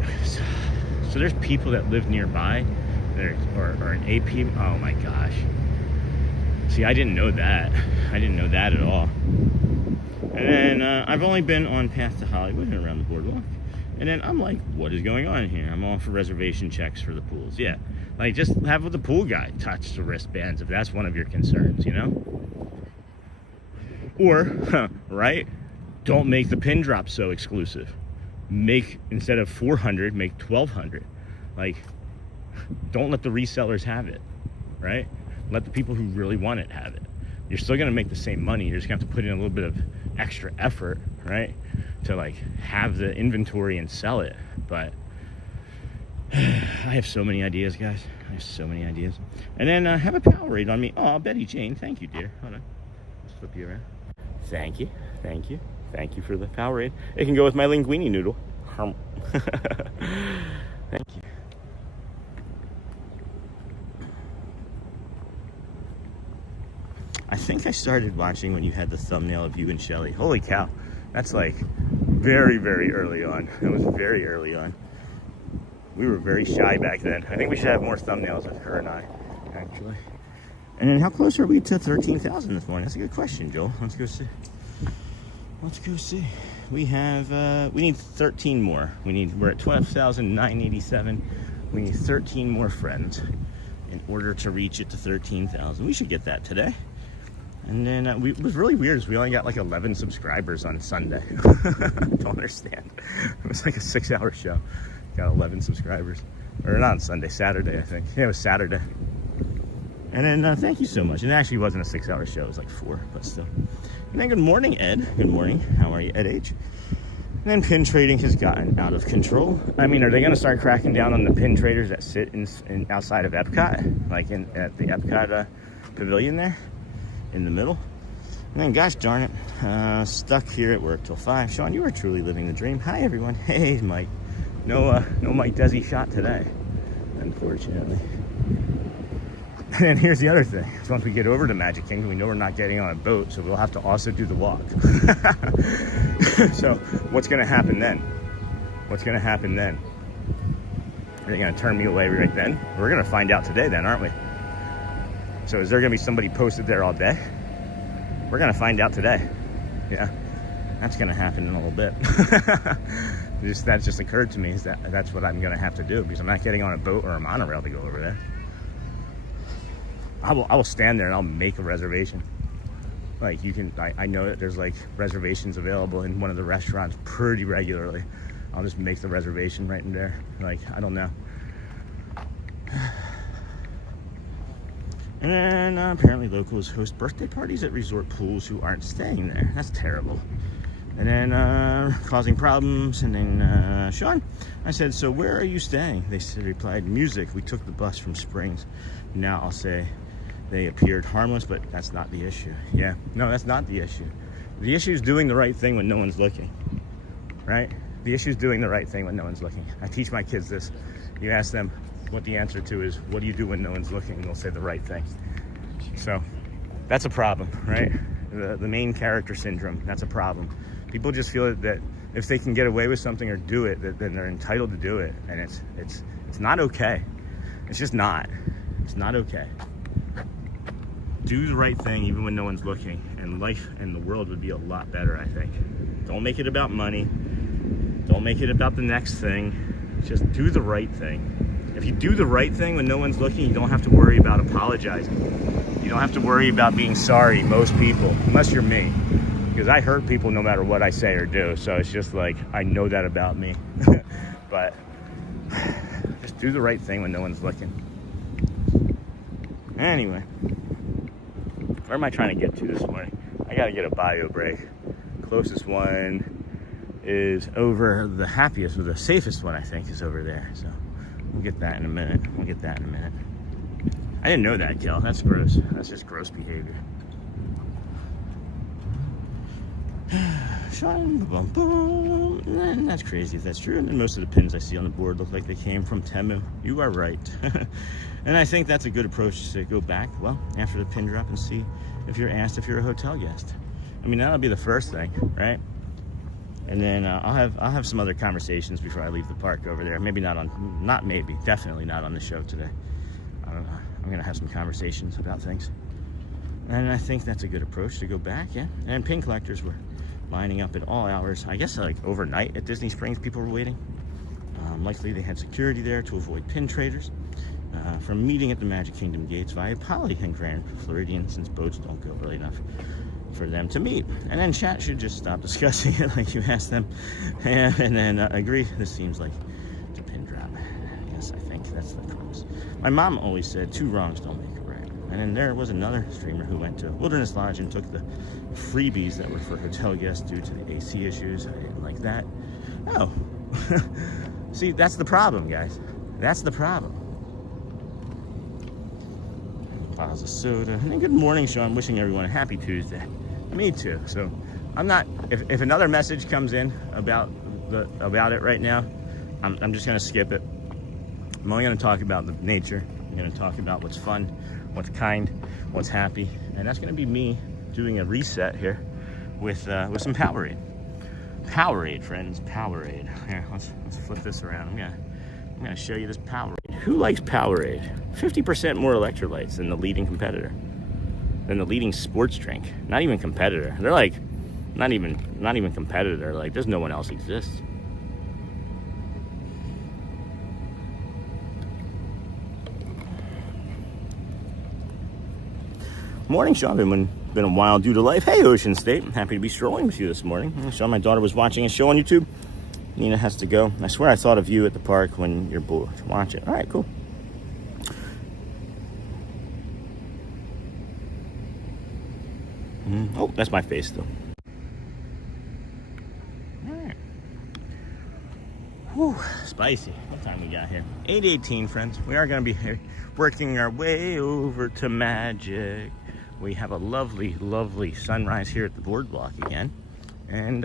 so there's people that live nearby that are an AP. Oh my gosh. See, I didn't know that. I didn't know that at all. And then I've only been on Path to Hollywood and around the boardwalk. And then I'm like, what is going on here? I'm all for reservation checks for the pools. Yeah, Like, just have the pool guy touch the wristbands if that's one of your concerns, you know? Or, right, don't make the pin drop so exclusive. Make, instead of 400, make 1,200. Like, don't let the resellers have it, right? Let the people who really want it have it. You're still gonna make the same money. You're just gonna have to put in a little bit of extra effort, right? To like have the inventory and sell it. But I have so many ideas, guys. I have so many ideas. And then have a Powerade on me. Oh, Betty Jane, thank you, dear. Hold on. Let's flip you around. Thank you, thank you, thank you for the Powerade. It can go with my linguine noodle. Thank you. I think I started watching when you had the thumbnail of you and Shelly. Holy cow. That's like very, very early on. That was very early on. We were very shy back then. I think we should have more thumbnails of her and I, actually. And then how close are we to 13,000 this morning? That's a good question, Joel. Let's go see. Let's go see. We have, we need 13 more. We're at 12,987. We need 13 more friends in order to reach it to 13,000. We should get that today. And then it was really weird is we only got like 11 subscribers on Sunday. I don't understand. It was like a 6-hour show. Got 11 subscribers. Or not on Sunday, Saturday, I think. Yeah, it was Saturday. And then thank you so much. It actually wasn't a 6-hour show. It was like 4, but still. And then good morning, Ed. Good morning. How are you, Ed H? And then pin trading has gotten out of control. I mean, are they going to start cracking down on the pin traders that sit in outside of EPCOT? Like at the EPCOT pavilion there? In the middle. And then gosh darn it, stuck here at work till 5. Sean, you are truly living the dream. Hi everyone. Hey Mike. No Mike Desi shot today, unfortunately. And then here's the other thing. So once we get over to Magic Kingdom, we know we're not getting on a boat, so we'll have to also do the walk. So what's gonna happen then? What's gonna happen then? Are they gonna turn me away right then? We're gonna find out today then, aren't we? So is there gonna be somebody posted there all day? We're gonna find out today. Yeah, that's gonna happen in a little bit. That just occurred to me is that's what I'm gonna have to do because I'm not getting on a boat or a monorail to go over there. I will stand there and I'll make a reservation. Like you can, I know that there's like reservations available in one of the restaurants pretty regularly. I'll just make the reservation right in there. Like, I don't know. And then apparently locals host birthday parties at resort pools who aren't staying there. That's terrible. And then causing problems. And then Sean, I said, so where are you staying? They replied, music. We took the bus from Springs. Now I'll say they appeared harmless, but that's not the issue. Yeah, no, that's not the issue. The issue is doing the right thing when no one's looking, right? The issue is doing the right thing when no one's looking. I teach my kids this. You ask them what the answer to is, what do you do when no one's looking? And they'll say the right thing. So that's a problem, right? The main character syndrome, that's a problem. People just feel that if they can get away with something or do it, then they're entitled to do it. And it's not okay. It's just not. It's not okay. Do the right thing even when no one's looking, and life and the world would be a lot better, I think. Don't make it about money. Don't make it about the next thing. Just do the right thing. If you do the right thing when no one's looking, you don't have to worry about apologizing. You don't have to worry about being sorry, most people, unless you're me. Because I hurt people no matter what I say or do. So it's just like, I know that about me. But just do the right thing when no one's looking. Anyway, where am I trying to get to this morning? I gotta get a bio break. Closest one is over the happiest, or the safest one I think is over there. So we'll get that in a minute. We'll get that in a minute. I didn't know that, Kel. That's gross. That's just gross behavior. Boom, boom, boom. And that's crazy if that's true. And most of the pins I see on the board look like they came from Temu. You are right. And I think that's a good approach to go back, well, after the pin drop and see if you're asked if you're a hotel guest. I mean, that'll be the first thing, right? And then I'll have some other conversations before I leave the park over there. Maybe definitely not on the show today. I don't know. I'm gonna have some conversations about things. And I think that's a good approach to go back, yeah. And pin collectors were lining up at all hours. I guess like overnight at Disney Springs, people were waiting. Likely they had security there to avoid pin traders. from meeting at the Magic Kingdom gates via Poly and Grand Floridian, since boats don't go early enough for them to meet. And then chat should just stop discussing it like you asked them, and then agree. This seems like it's a pin drop. Yes, I think that's the crux. My mom always said 2 wrongs don't make a right. And then there was another streamer who went to Wilderness Lodge and took the freebies that were for hotel guests due to the AC issues. I didn't like that. Oh, see, that's the problem, guys. That's the problem. Bottles of soda. And good morning, Sean. Wishing everyone a happy Tuesday. Me too. So I'm not. If another message comes in about it right now, I'm just gonna skip it. I'm only gonna talk about the nature. I'm gonna talk about what's fun, what's kind, what's happy, and that's gonna be me doing a reset here with some Powerade. Powerade, friends. Powerade. Here, let's flip this around. I'm gonna show you this Powerade. Who likes Powerade? 50% more electrolytes than the leading competitor, than the leading sports drink. Not even competitor. They're like, not even competitor. Like, there's no one else exists. Morning, Sean. Been a while due to life. Hey, Ocean State. I'm happy to be strolling with you this morning. Sean, my daughter was watching a show on YouTube. Nina has to go. I swear I thought of you at the park when you're bored. Watch it. All right, cool. Oh, that's my face, though. All right. Whew, spicy. What time we got here? 8:18, friends. We are going to be here working our way over to Magic. We have a lovely, lovely sunrise here at the BoardWalk again. And,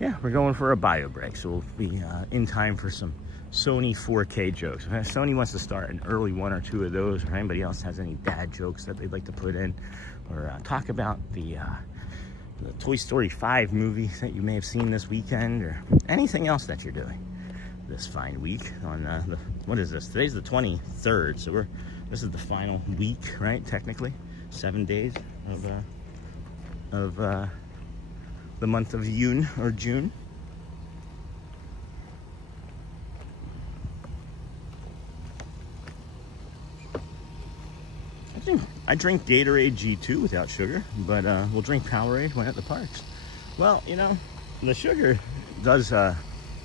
yeah, we're going for a bio break, so we'll be in time for some Sony 4K jokes. If Sony wants to start an early 1 or 2 of those, or anybody else has any dad jokes that they'd like to put in, or talk about the Toy Story 5 movie that you may have seen this weekend, or anything else that you're doing this fine week on what is this? Today's the 23rd, so this is the final week, right? Technically, 7 days of the month of June or June. I drink Gatorade G2 without sugar, but we'll drink Powerade when at the parks. Well, you know, the sugar does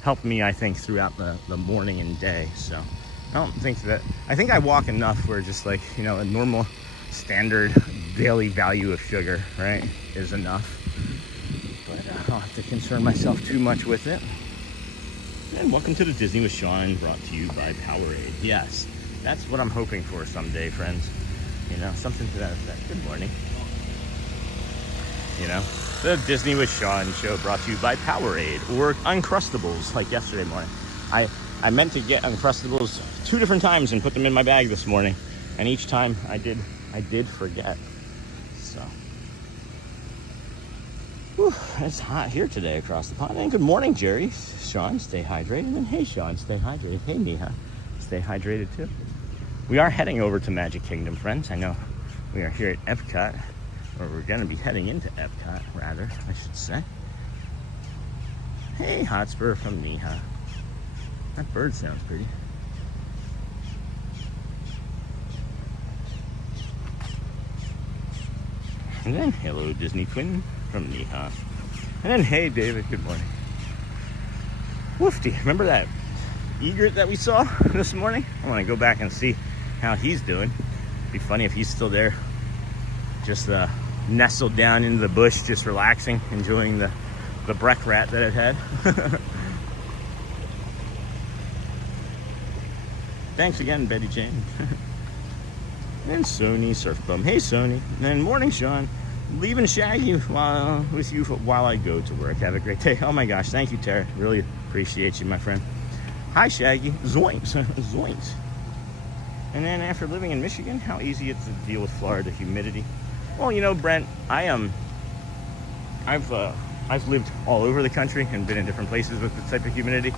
help me, I think, throughout the morning and day. So I don't think that, I think I walk enough where just like, you know, a normal standard daily value of sugar, right, is enough. But I don't have to concern myself too much with it. And welcome to the Disney with Sean, brought to you by Powerade. Yes, that's what I'm hoping for someday, friends. You know, something to that effect. Good morning. You know, the Disney with Sean show brought to you by Powerade or Uncrustables, like yesterday morning. I meant to get Uncrustables 2 different times and put them in my bag this morning, and each time I did forget. So, whew, it's hot here today across the pond. And good morning, Jerry. Sean, stay hydrated. And hey, Sean, stay hydrated. Hey, Neha, stay hydrated too. We are heading over to Magic Kingdom, friends. I know we are here at EPCOT, or we're going to be heading into EPCOT, rather, I should say. Hey, Hotspur from Neha. That bird sounds pretty. And then, hello, Disney Twin from Neha. And then, hey, David, good morning. Woofty, remember that egret that we saw this morning? I want to go back and see how he's doing. It'd be funny if he's still there, just nestled down into the bush, just relaxing, enjoying the Breck rat that it had. Thanks again, Betty Jane. And Sony Surf Bum. Hey, Sony. And then morning, Sean. Leaving Shaggy with you while I go to work. Have a great day. Oh my gosh, thank you, Tara. Really appreciate you, my friend. Hi, Shaggy. Zoinks. Zoinks. And then after living in Michigan, how easy it's to deal with Florida humidity. Well, you know, Brent, I've lived all over the country and been in different places with this type of humidity,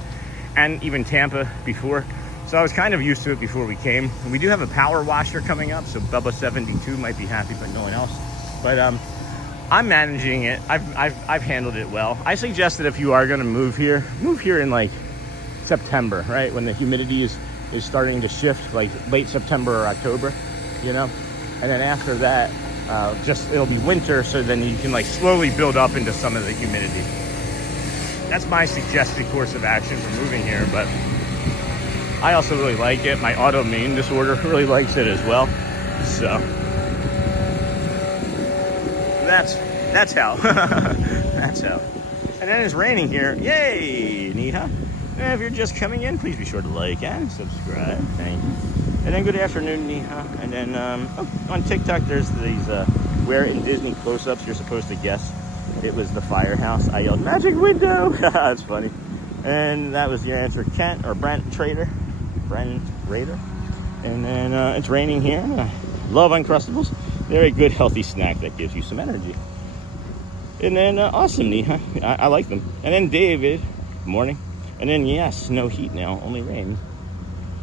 and even Tampa before. So I was kind of used to it before we came. And we do have a power washer coming up, so Bubba 72 might be happy, but no one else. But I'm managing it. I've handled it well. I suggest that if you are going to move here in like September, right, when the humidity is is starting to shift, like late September or October, you know? And then after that, it'll be winter, so then you can like slowly build up into some of the humidity. That's my suggested course of action for moving here, but I also really like it. My autoimmune disorder really likes it as well. So that's how. That's how. And then it's raining here. Yay, Niha. And if you're just coming in, please be sure to like and subscribe. Thank you. And then good afternoon, Niha. And then on TikTok, there's these where in Disney close-ups you're supposed to guess it was the firehouse. I yelled, magic window. That's funny. And that was your answer, Kent or Brent Raider. And then it's raining here. I love Uncrustables. They're a good, healthy snack that gives you some energy. And then awesome, Niha. I like them. And then David, morning. And then yes, no heat now, only rain.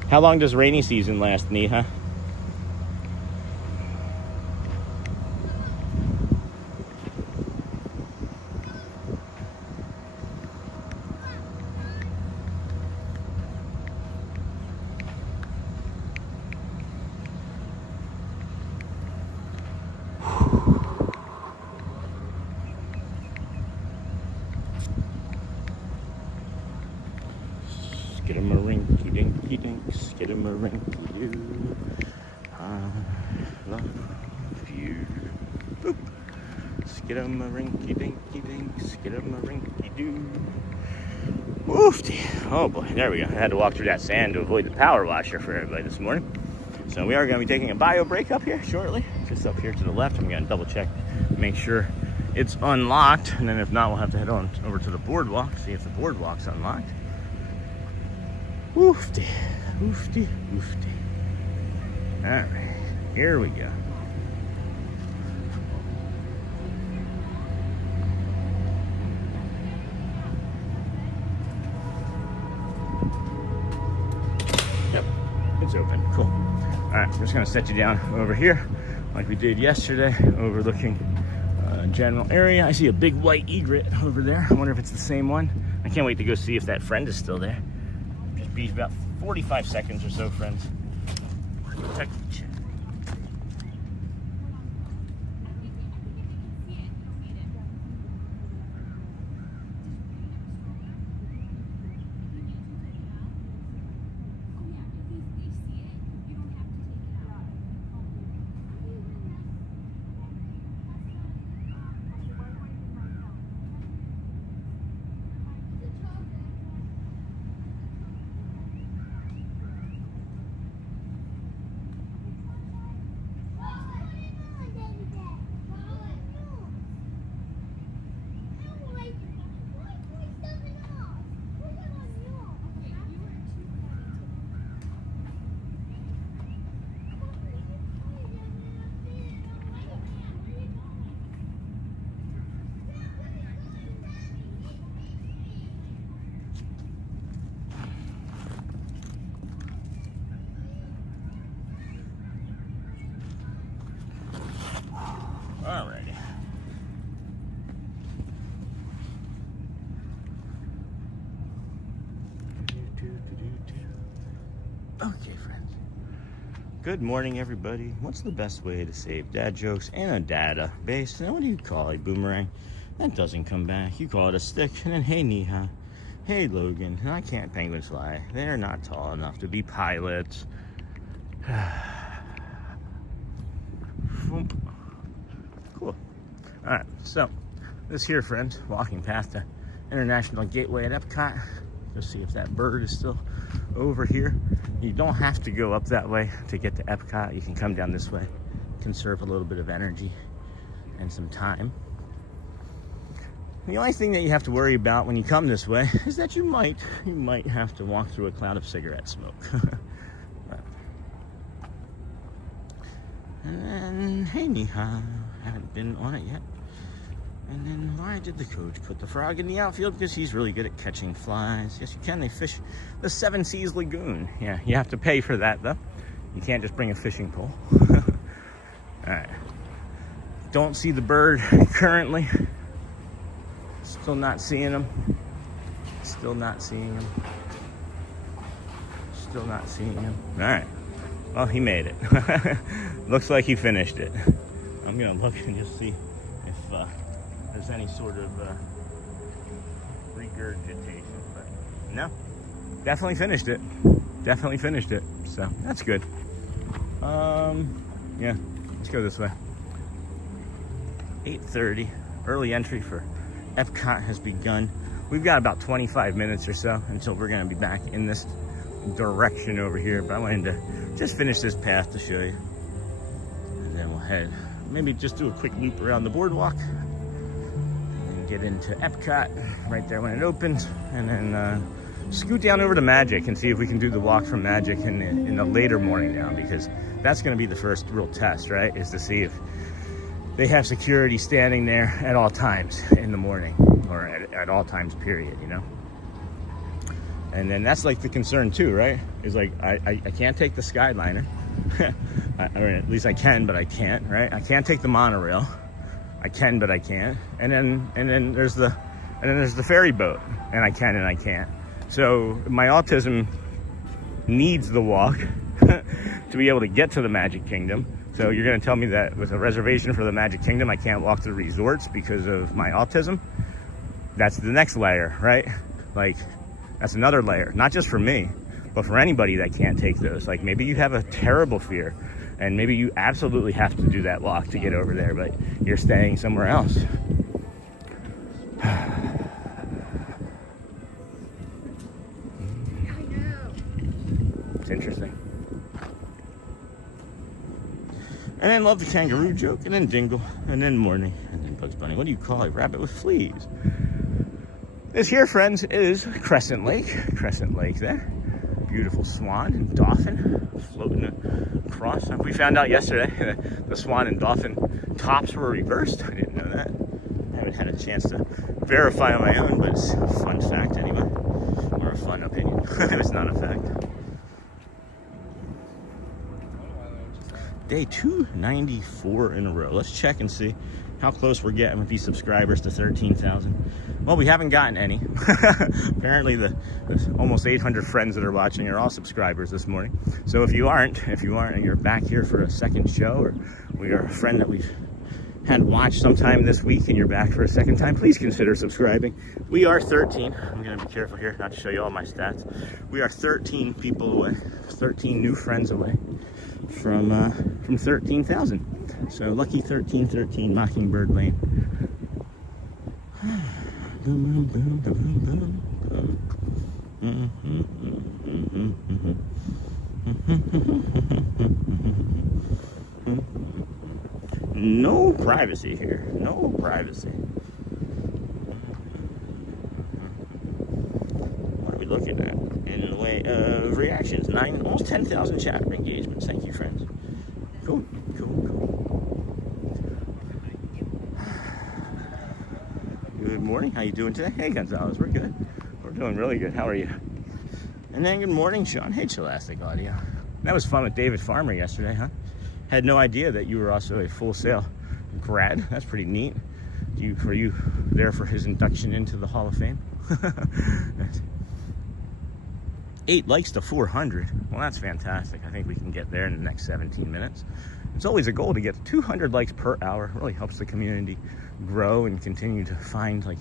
How long does rainy season last, Niha? Skidamarinky dinky dink, skidamarinky doo. I love you. Boop. Skidamarinky dinky dink, skidamarinky doo. Woofy. Oh boy, there we go. I had to walk through that sand to avoid the power washer for everybody this morning. So we are going to be taking a bio break up here shortly. Just up here to the left. I'm going to double check, make sure it's unlocked. And then if not, we'll have to head on over to the boardwalk, see if the boardwalk's unlocked. Woofty, woofty, woofty. All right, here we go. Yep, it's open. Cool. All right, I'm just gonna set you down over here, like we did yesterday, overlooking general area. I see a big white egret over there. I wonder if it's the same one. I can't wait to go see if that friend is still there. Be about 45 seconds or so, friends. Alrighty. Okay, friends. Good morning, everybody. What's the best way to save dad jokes and a database? Now, what do you call a boomerang? That doesn't come back. You call it a stick. And then, hey, Niha. Hey, Logan. And I can't penguins fly. They're not tall enough to be pilots. Cool. All right, so this here, friend, walking past the International Gateway at EPCOT. Go see if that bird is still over here. You don't have to go up that way to get to EPCOT. You can come down this way, conserve a little bit of energy and some time. The only thing that you have to worry about when you come this way is that you might have to walk through a cloud of cigarette smoke. And then, hey, Niha, haven't been on it yet. And then, why did the coach put the frog in the outfield? Because he's really good at catching flies. Yes, you can. They fish the Seven Seas Lagoon. Yeah, you have to pay for that, though. You can't just bring a fishing pole. All right. Don't see the bird currently. Still not seeing him. Still not seeing him. Still not seeing him. All right. Well, he made it. Looks like he finished it. I'm gonna look and just see if there's any sort of regurgitation. But no, definitely finished it. Definitely finished it. So that's good. Yeah, let's go this way. 8:30. Early entry for EPCOT has begun. We've got about 25 minutes or so until we're gonna be back in this direction over here, but I wanted to just finish this path to show you, and then we'll head, maybe just do a quick loop around the boardwalk and get into EPCOT right there when it opens, and then scoot down over to Magic and see if we can do the walk from Magic in the later morning now, because that's going to be the first real test, right, is to see if they have security standing there at all times in the morning, or at all times period, you know. And then that's like the concern too, right? Is like, I can't take the Skyliner. Or at least I can, but I can't, right? I can't take the monorail. I can, but I can't. And then there's the ferry boat, and I can and I can't. So my autism needs the walk to be able to get to the Magic Kingdom. So you're gonna tell me that with a reservation for the Magic Kingdom, I can't walk to the resorts because of my autism? That's the next layer, right? Like, that's another layer, not just for me, but for anybody that can't take those. Like, maybe you have a terrible fear, and maybe you absolutely have to do that walk to get over there, but you're staying somewhere else. It's interesting. And then love the kangaroo joke, and then Dingle, and then Morning, and then Bugs Bunny. What do you call a rabbit with fleas? This here, friends, is Crescent Lake. Crescent Lake there. Beautiful swan and dolphin floating across. We found out yesterday that the swan and dolphin tops were reversed. I didn't know that. I haven't had a chance to verify on my own, but it's a fun fact anyway. Or a fun opinion. It's not a fact. Day 294 in a row. Let's check and see how close we're getting with these subscribers to 13,000. Well, we haven't gotten any. Apparently the almost 800 friends that are watching are all subscribers this morning. So if you aren't and you're back here for a second show, or we are a friend that we've had watched sometime this week and you're back for a second time, please consider subscribing. We are 13. I'm gonna be careful here not to show you all my stats. We are 13 people away, 13 new friends away from 13,000. So lucky 1313 Mockingbird Lane. No privacy here. No privacy. What are we looking at in the way of reactions? Almost 10,000 chat engagements. Thank you, friends. Cool. Good morning. How you doing today? Hey, Gonzalez. We're good. We're doing really good. How are you? And then good morning, Sean. Hey, Scholastic Audio. That was fun with David Farmer yesterday, huh? Had no idea that you were also a Full Sail grad. That's pretty neat. Were you there for his induction into the Hall of Fame? 8 likes to 400. Well, that's fantastic. I think we can get there in the next 17 minutes. It's always a goal to get 200 likes per hour. It really helps the community grow and continue to find like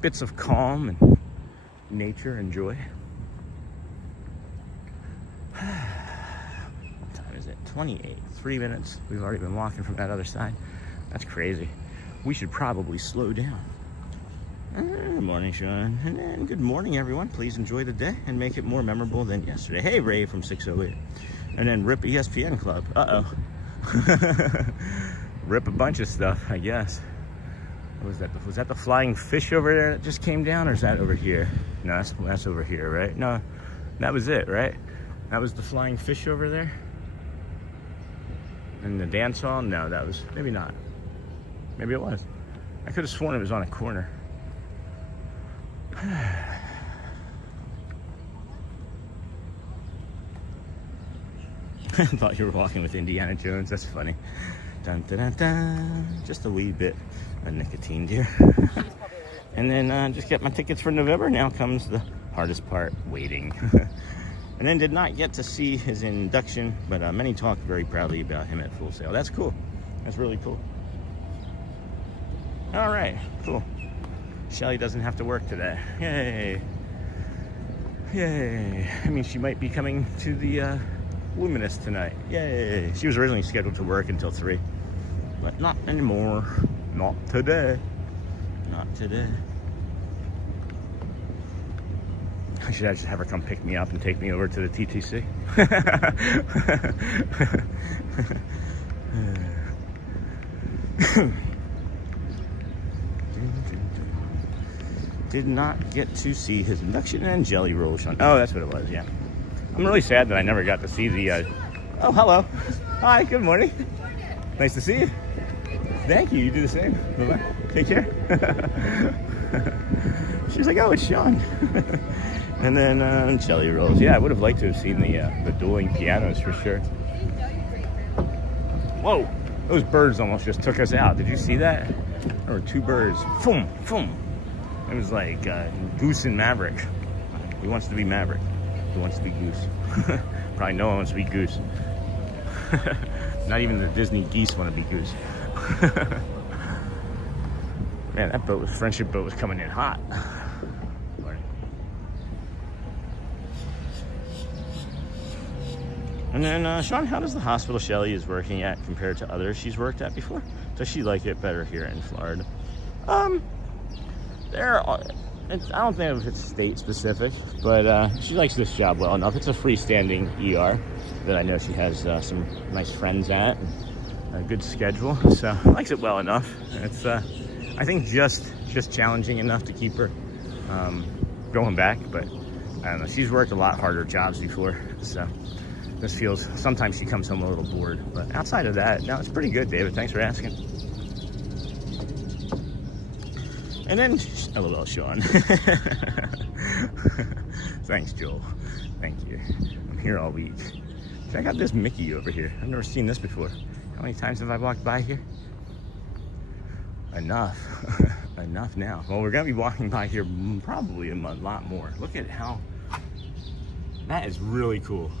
bits of calm and nature and joy. What time is it? 28. 3 minutes. We've already been walking from that other side. That's crazy. We should probably slow down. Good morning, Sean. And then good morning, everyone. Please enjoy the day and make it more memorable than yesterday. Hey, Ray from 608. And then RIP ESPN Club. Uh-oh. Rip a bunch of stuff, I guess. What was that? Was that the flying fish over there that just came down, or is that over here? No, that's over here, right? No, that was it, right? That was the flying fish over there. And the dance hall? No, that was, maybe not. Maybe it was. I could have sworn it was on a corner. I thought you were walking with Indiana Jones. That's funny. Dun, dun, dun, dun. Just a wee bit of nicotine, dear. And then just get my tickets for November. Now comes the hardest part, waiting. And then did not get to see his induction, but many talked very proudly about him at Full Sail. That's cool. That's really cool. All right, cool. Shelly doesn't have to work today. Yay. Yay. I mean, she might be coming to the Luminous tonight. Yay. She was originally scheduled to work until 3, but not anymore. Not today. Not today. I should just have her come pick me up and take me over to the TTC. Did not get to see his induction and jelly roll, Sean. Oh, that's what it was, yeah. I'm really sad that I never got to see the... Oh, hello. Hi, good morning. Nice to see you. Thank you, you do the same. Bye-bye. Take care. She was like, oh, it's Sean. And then jelly rolls. Yeah, I would have liked to have seen the dueling pianos for sure. Whoa, those birds almost just took us out. Did you see that? There were 2 birds. Boom, boom. It was like Goose and Maverick. Who wants to be Maverick? Who wants to be Goose? Probably no one wants to be Goose. Not even the Disney geese want to be Goose. Man, that friendship boat was coming in hot. And then, Sean, how does the hospital Shelly is working at compared to others she's worked at before? Does she like it better here in Florida? I don't think if it's state specific, but she likes this job well enough. It's a freestanding ER that I know she has some nice friends at, and a good schedule, so likes it well enough. It's, I think, just challenging enough to keep her going back, but I don't know. She's worked a lot harder jobs before, so this feels, sometimes she comes home a little bored, but outside of that, no, it's pretty good, David. Thanks for asking. And then, LOL, Sean. Thanks, Joel. Thank you. I'm here all week. Check out this Mickey over here. I've never seen this before. How many times have I walked by here? Enough. Enough now. Well, we're going to be walking by here probably a lot more. Look at how... That is really cool.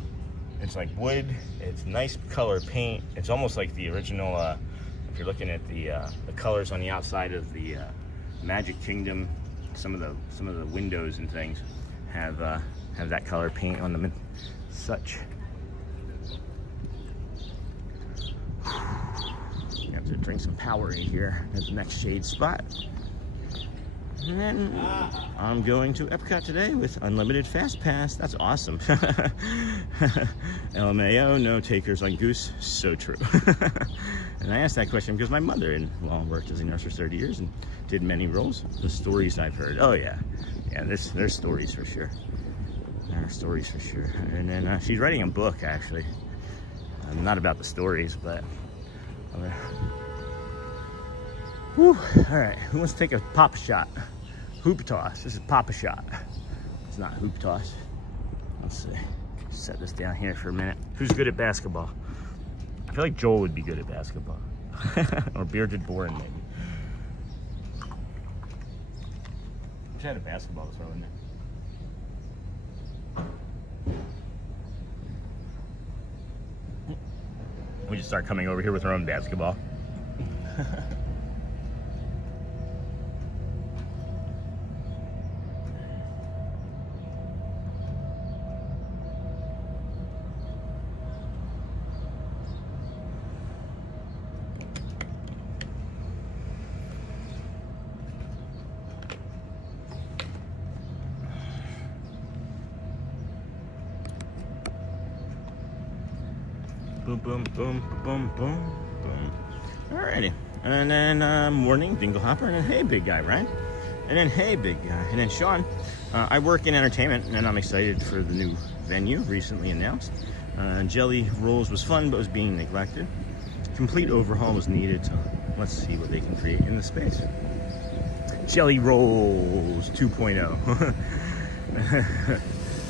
It's like wood. It's nice color paint. It's almost like the original, if you're looking at the colors on the outside of the Magic Kingdom, some of the windows and things have that color paint on them and such. You have to drink some power in here at the next shade spot. And then I'm going to EPCOT today with unlimited fast pass. That's awesome. LMAO, no takers on Goose. So true. And I asked that question because my mother-in-law worked as a nurse for 30 years and did many roles. The stories I've heard. Oh yeah, yeah. There's stories for sure. There are stories for sure. And then she's writing a book actually. Not about the stories, but. Whew. All right, who wants to take a pop shot? Hoop toss. This is pop shot. It's not hoop toss. Let's see. Set this down here for a minute. Who's good at basketball? I feel like Joel would be good at basketball. Or Bearded Boren, maybe. Wish I had a basketball to throw in there. We just start coming over here with our own basketball. Boom, boom, boom, boom, boom, boom. Alrighty. And then morning, Dingle Hopper, and then hey, big guy, right? And then hey, big guy. And then Sean. I work in entertainment, and I'm excited for the new venue recently announced. Jelly Rolls was fun, but was being neglected. Complete overhaul was needed, so let's see what they can create in the space. Jelly Rolls 2.0.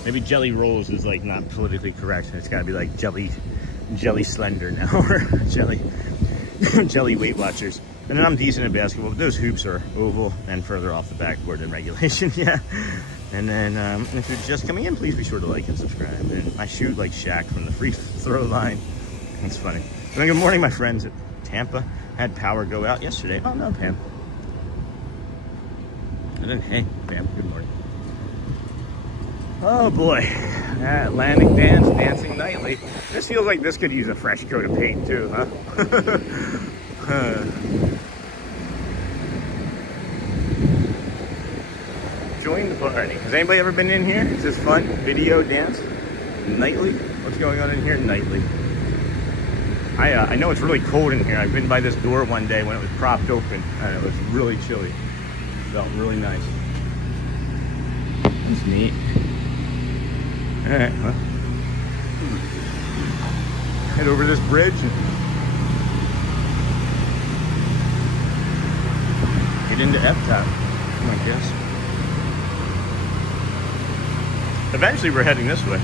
Maybe Jelly Rolls is like not politically correct. It's got to be like Jelly Slender now, or Jelly Weight Watchers. And then I'm decent at basketball, but those hoops are oval and further off the backboard than regulation, yeah. And then if you're just coming in, please be sure to like and subscribe. And I shoot like Shaq from the free throw line. It's funny. And good morning, my friends at Tampa. Had power go out yesterday. Oh no, Pam. And then, hey, Pam, good morning. Oh boy, Atlantic Dance, dancing nightly. This feels like this could use a fresh coat of paint too, huh? Join the party. Has anybody ever been in here? Is this fun? Video dance? Nightly? What's going on in here nightly? I know it's really cold in here. I've been by this door one day when it was propped open and it was really chilly. It felt really nice. That's neat. Alright, well. Head over this bridge and get into EPCOT, I guess. Eventually we're heading this way.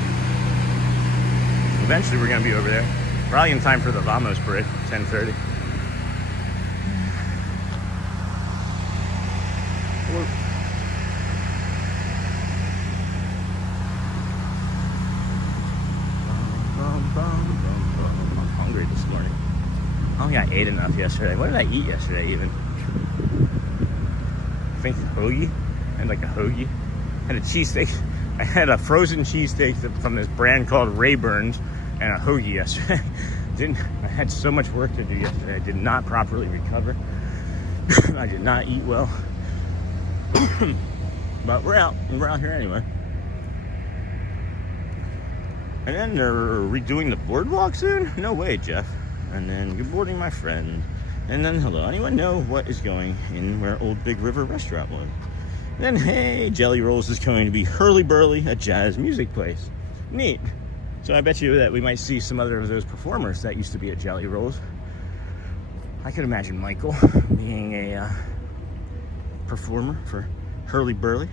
Eventually we're going to be over there. Probably in time for the Vamos parade, 10:30. I'm hungry this morning. I don't think I ate enough yesterday. What did I eat yesterday even? I think hoagie. I had like a hoagie. I had a cheesesteak. I had a frozen cheesesteak from this brand called Rayburn's and a hoagie yesterday. I had so much work to do yesterday. I did not properly recover. I did not eat well. But we're out. We're out here anyway. And then they're redoing the boardwalk soon? No way, Jeff. And then good morning, my friend. And then hello. Anyone know what is going in where Old Big River Restaurant was? And then hey, Jelly Rolls is going to be Hurly Burly, a jazz music place. Neat. So I bet you that we might see some other of those performers that used to be at Jelly Rolls. I could imagine Michael being a performer for Hurly Burly.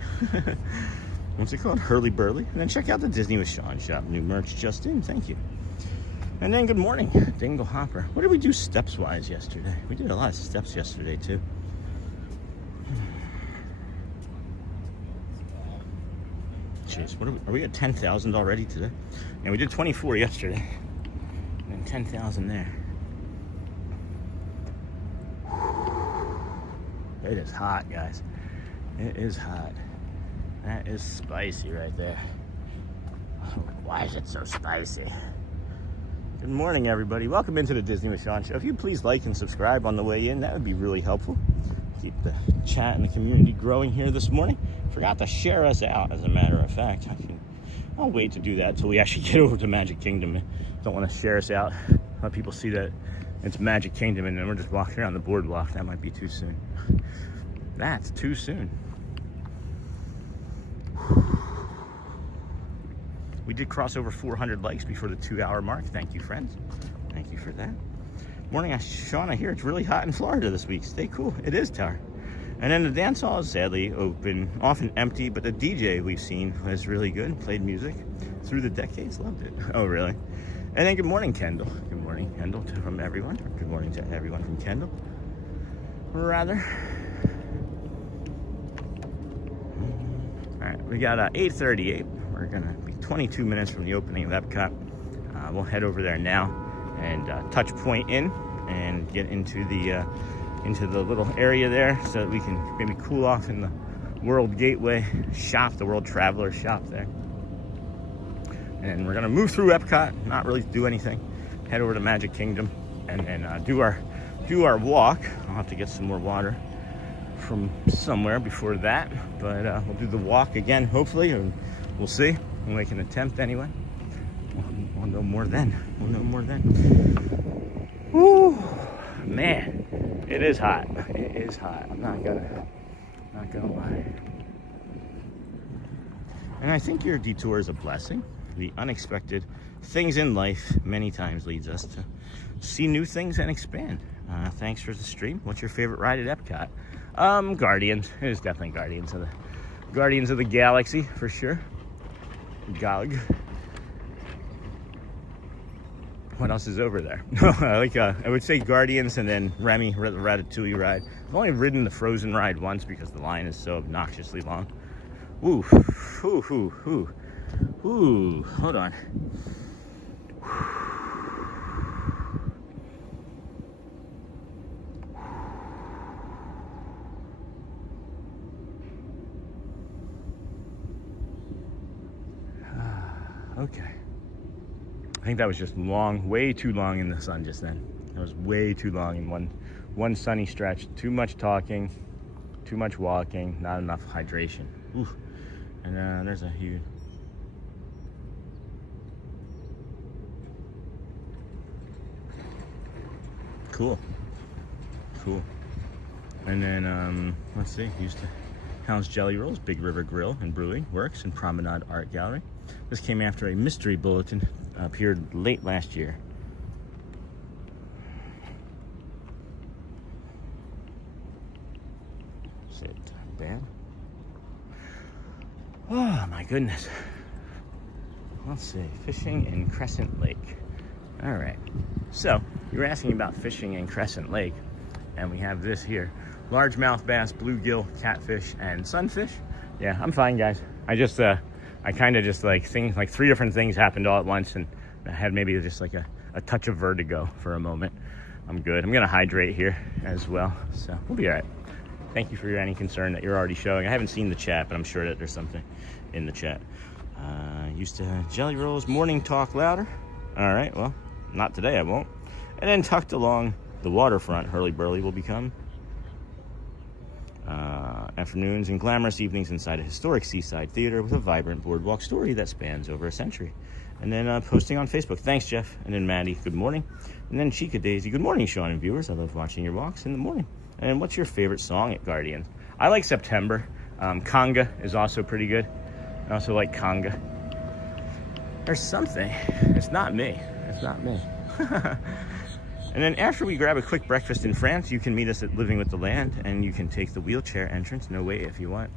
What's it called? Hurly Burly. And then check out the Disney with Sean shop. New merch just in. Thank you. And then good morning, Dingle Hopper. What did we do steps-wise yesterday? We did a lot of steps yesterday too. Jeez, what are we at 10,000 already today? And we did 24 yesterday. And 10,000 there. It is hot, guys. It is hot. That is spicy right there. Why is it so spicy? Good morning, everybody. Welcome into the Disney with Sean show. If you please like and subscribe on the way in, that would be really helpful. Keep the chat and the community growing here this morning. Forgot to share us out, as a matter of fact. I'll wait to do that until we actually get over to Magic Kingdom. Don't want to share us out. Let people see that it's Magic Kingdom and then we're just walking around the boardwalk. That might be too soon. That's too soon. We did cross over 400 likes before the 2-hour mark. Thank you, friends. Thank you for that. Morning, Sean. I hear it's really hot in Florida this week. Stay cool. It is, Tower. And then the dance hall is sadly open, often empty, but the DJ we've seen was really good. Played music through the decades. Loved it. Oh, really? And then good morning, Kendall. Good morning, Kendall, from everyone. Good morning to everyone from Kendall. Rather. All right, we got 8:38. We're gonna be 22 minutes from the opening of EPCOT. We'll head over there now and touch point in and get into the little area there so that we can maybe cool off in the World Gateway shop, the World Traveler shop there. And we're gonna move through EPCOT, not really do anything. Head over to Magic Kingdom and then do our walk. I'll have to get some more water from somewhere before that, but we'll do the walk again, hopefully, and we'll see. We'll make an attempt anyway. We'll know more then. We'll know more then. Woo, man, it is hot. It is hot. I'm not gonna lie. And I think your detour is a blessing. The unexpected things in life many times leads us to see new things and expand. Thanks for the stream. What's your favorite ride at EPCOT? Guardians. It is definitely Guardians of the Galaxy for sure. GOG. What else is over there? Like I would say Guardians and then Remy, the Ratatouille ride. I've only ridden the Frozen ride once because the line is so obnoxiously long. Ooh, ooh, ooh, ooh, ooh. Hold on. Okay. I think that was just long, way too long in the sun just then. That was way too long in one sunny stretch. Too much talking, too much walking, not enough hydration. Ooh. And there's a huge... Cool. Cool. And then, let's see, House Jelly Rolls, Big River Grill and Brewing Works, and Promenade Art Gallery. This came after a mystery bulletin appeared late last year. Sit down. Oh my goodness. Let's see, fishing in Crescent Lake. All right, so you were asking about fishing in Crescent Lake, and we have this here. Largemouth bass, bluegill, catfish, and sunfish. Yeah, I'm fine, guys. I kind of just like things, like 3 different things happened all at once, and I had maybe just like a touch of vertigo for a moment. I'm good. I'm gonna hydrate here as well, so we'll be all right. Thank you for any concern that you're already showing. I haven't seen the chat, but I'm sure that there's something in the chat. Used to Jelly Rolls, morning talk louder. All right, well, not today, I won't. And then tucked along the waterfront, Hurly Burly will become afternoons and glamorous evenings inside a historic seaside theater with a vibrant boardwalk story that spans over a century. And then posting on Facebook. Thanks, Jeff. And then Maddie, good morning. And then Chica Daisy, good morning, Sean and viewers. I love watching your walks in the morning. And what's your favorite song at Guardian? I like September. Conga is also pretty good. I also like Conga. There's something. It's not me. It's not me. And then after we grab a quick breakfast in France, you can meet us at Living with the Land, and you can take the wheelchair entrance. No wait if you want.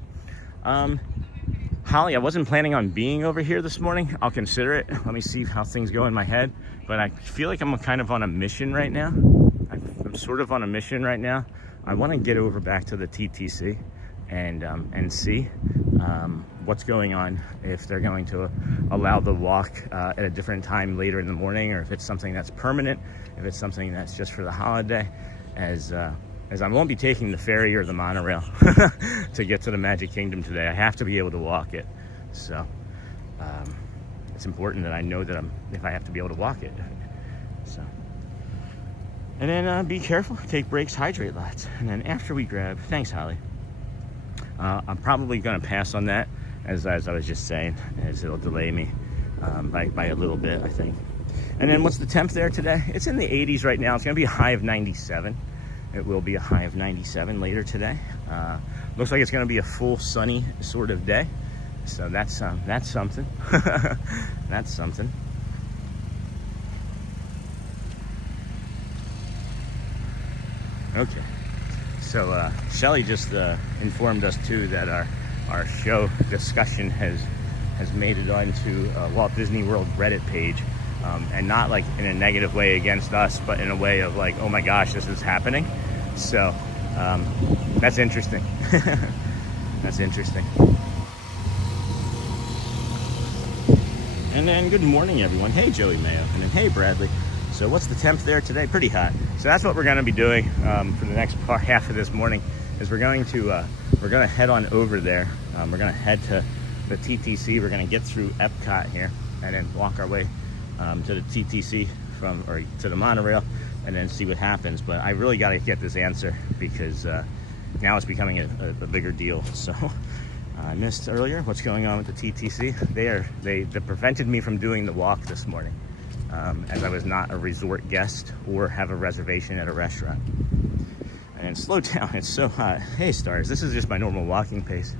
Holly, I wasn't planning on being over here this morning. I'll consider it. Let me see how things go in my head. But I feel like I'm kind of on a mission right now. I'm sort of on a mission right now. I want to get over back to the TTC and see what's going on, if they're going to allow the walk at a different time later in the morning, or if it's something that's permanent, if it's something that's just for the holiday, as I won't be taking the ferry or the monorail to get to the Magic Kingdom today. I have to be able to walk it, so it's important that I know that if I have to be able to walk it. So, and then be careful, take breaks, hydrate lots, and then after we grab, thanks Holly. I'm probably going to pass on that, as I was just saying, as it'll delay me by a little bit, I think. And then what's the temp there today? It's in the 80s right now. It's going to be a high of 97. It will be a high of 97 later today. Looks like it's going to be a full sunny sort of day. So that's something. That's something. Okay. So Shelly just informed us too that our show discussion has made it onto Walt Disney World Reddit page, and not like in a negative way against us, but in a way of like, oh my gosh, this is happening. So that's interesting. That's interesting. And then good morning, everyone. Hey, Joey Mayo, and then hey, Bradley. So what's the temp there today? Pretty hot. So that's what we're going to be doing for the next half of this morning. Is we're going to head on over there. We're going to head to the TTC. We're going to get through EPCOT here, and then walk our way to the TTC or to the monorail, and then see what happens. But I really got to get this answer, because now it's becoming a bigger deal. So I missed earlier what's going on with the TTC. They prevented me from doing the walk this morning, as I was not a resort guest or have a reservation at a restaurant. And slow down, it's so hot. Hey stars, this is just my normal walking pace.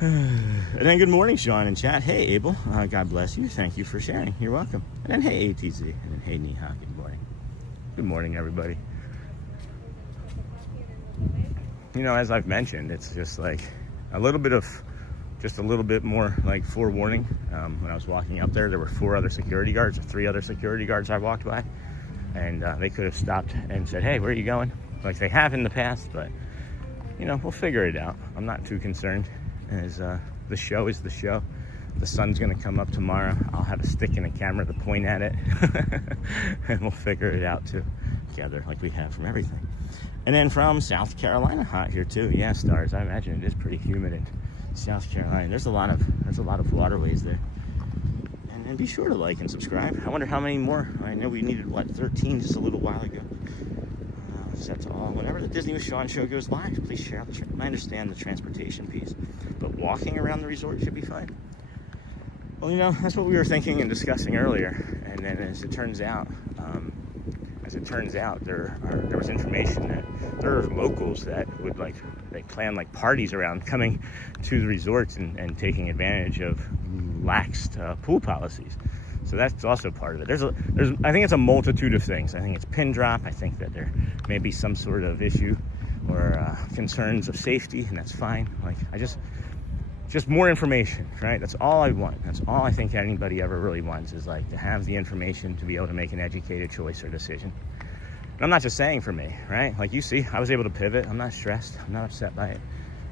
And then good morning, Sean in chat. Hey Abel, God bless you, thank you for sharing, you're welcome. And then hey ATZ, and then hey Neha, good morning. Good morning, everybody. You know, as I've mentioned, it's just like a little bit of just a little bit more like forewarning. When I was walking up there, there were 4 other security guards, or 3 other security guards I walked by, and they could have stopped and said, hey, where are you going? Like they have in the past, but you know, we'll figure it out. I'm not too concerned, as the show is the show. The sun's gonna come up tomorrow. I'll have a stick and a camera to point at it and we'll figure it out together, like we have from everything. And then from South Carolina, hot here too. Yeah, stars, I imagine it is pretty humid in South Carolina. There's a lot of waterways there. And then be sure to like and subscribe. I wonder how many more. I know we needed, what, 13 just a little while ago. So that's all. Whenever the Disney with Sean show goes live, please share out the trip. I understand the transportation piece, but walking around the resort should be fine. Well, you know, that's what we were thinking and discussing earlier. And then as it turns out, there was information that there are locals that would they plan parties around coming to the resorts and taking advantage of laxed pool policies. So that's also part of it. I think it's a multitude of things. I think it's pin drop. I think that there may be some sort of issue or concerns of safety, and that's fine. Just more information, right? That's all I want. That's all I think anybody ever really wants, is to have the information to be able to make an educated choice or decision. And I'm not just saying for me, right? Like you see, I was able to pivot. I'm not stressed. I'm not upset by it.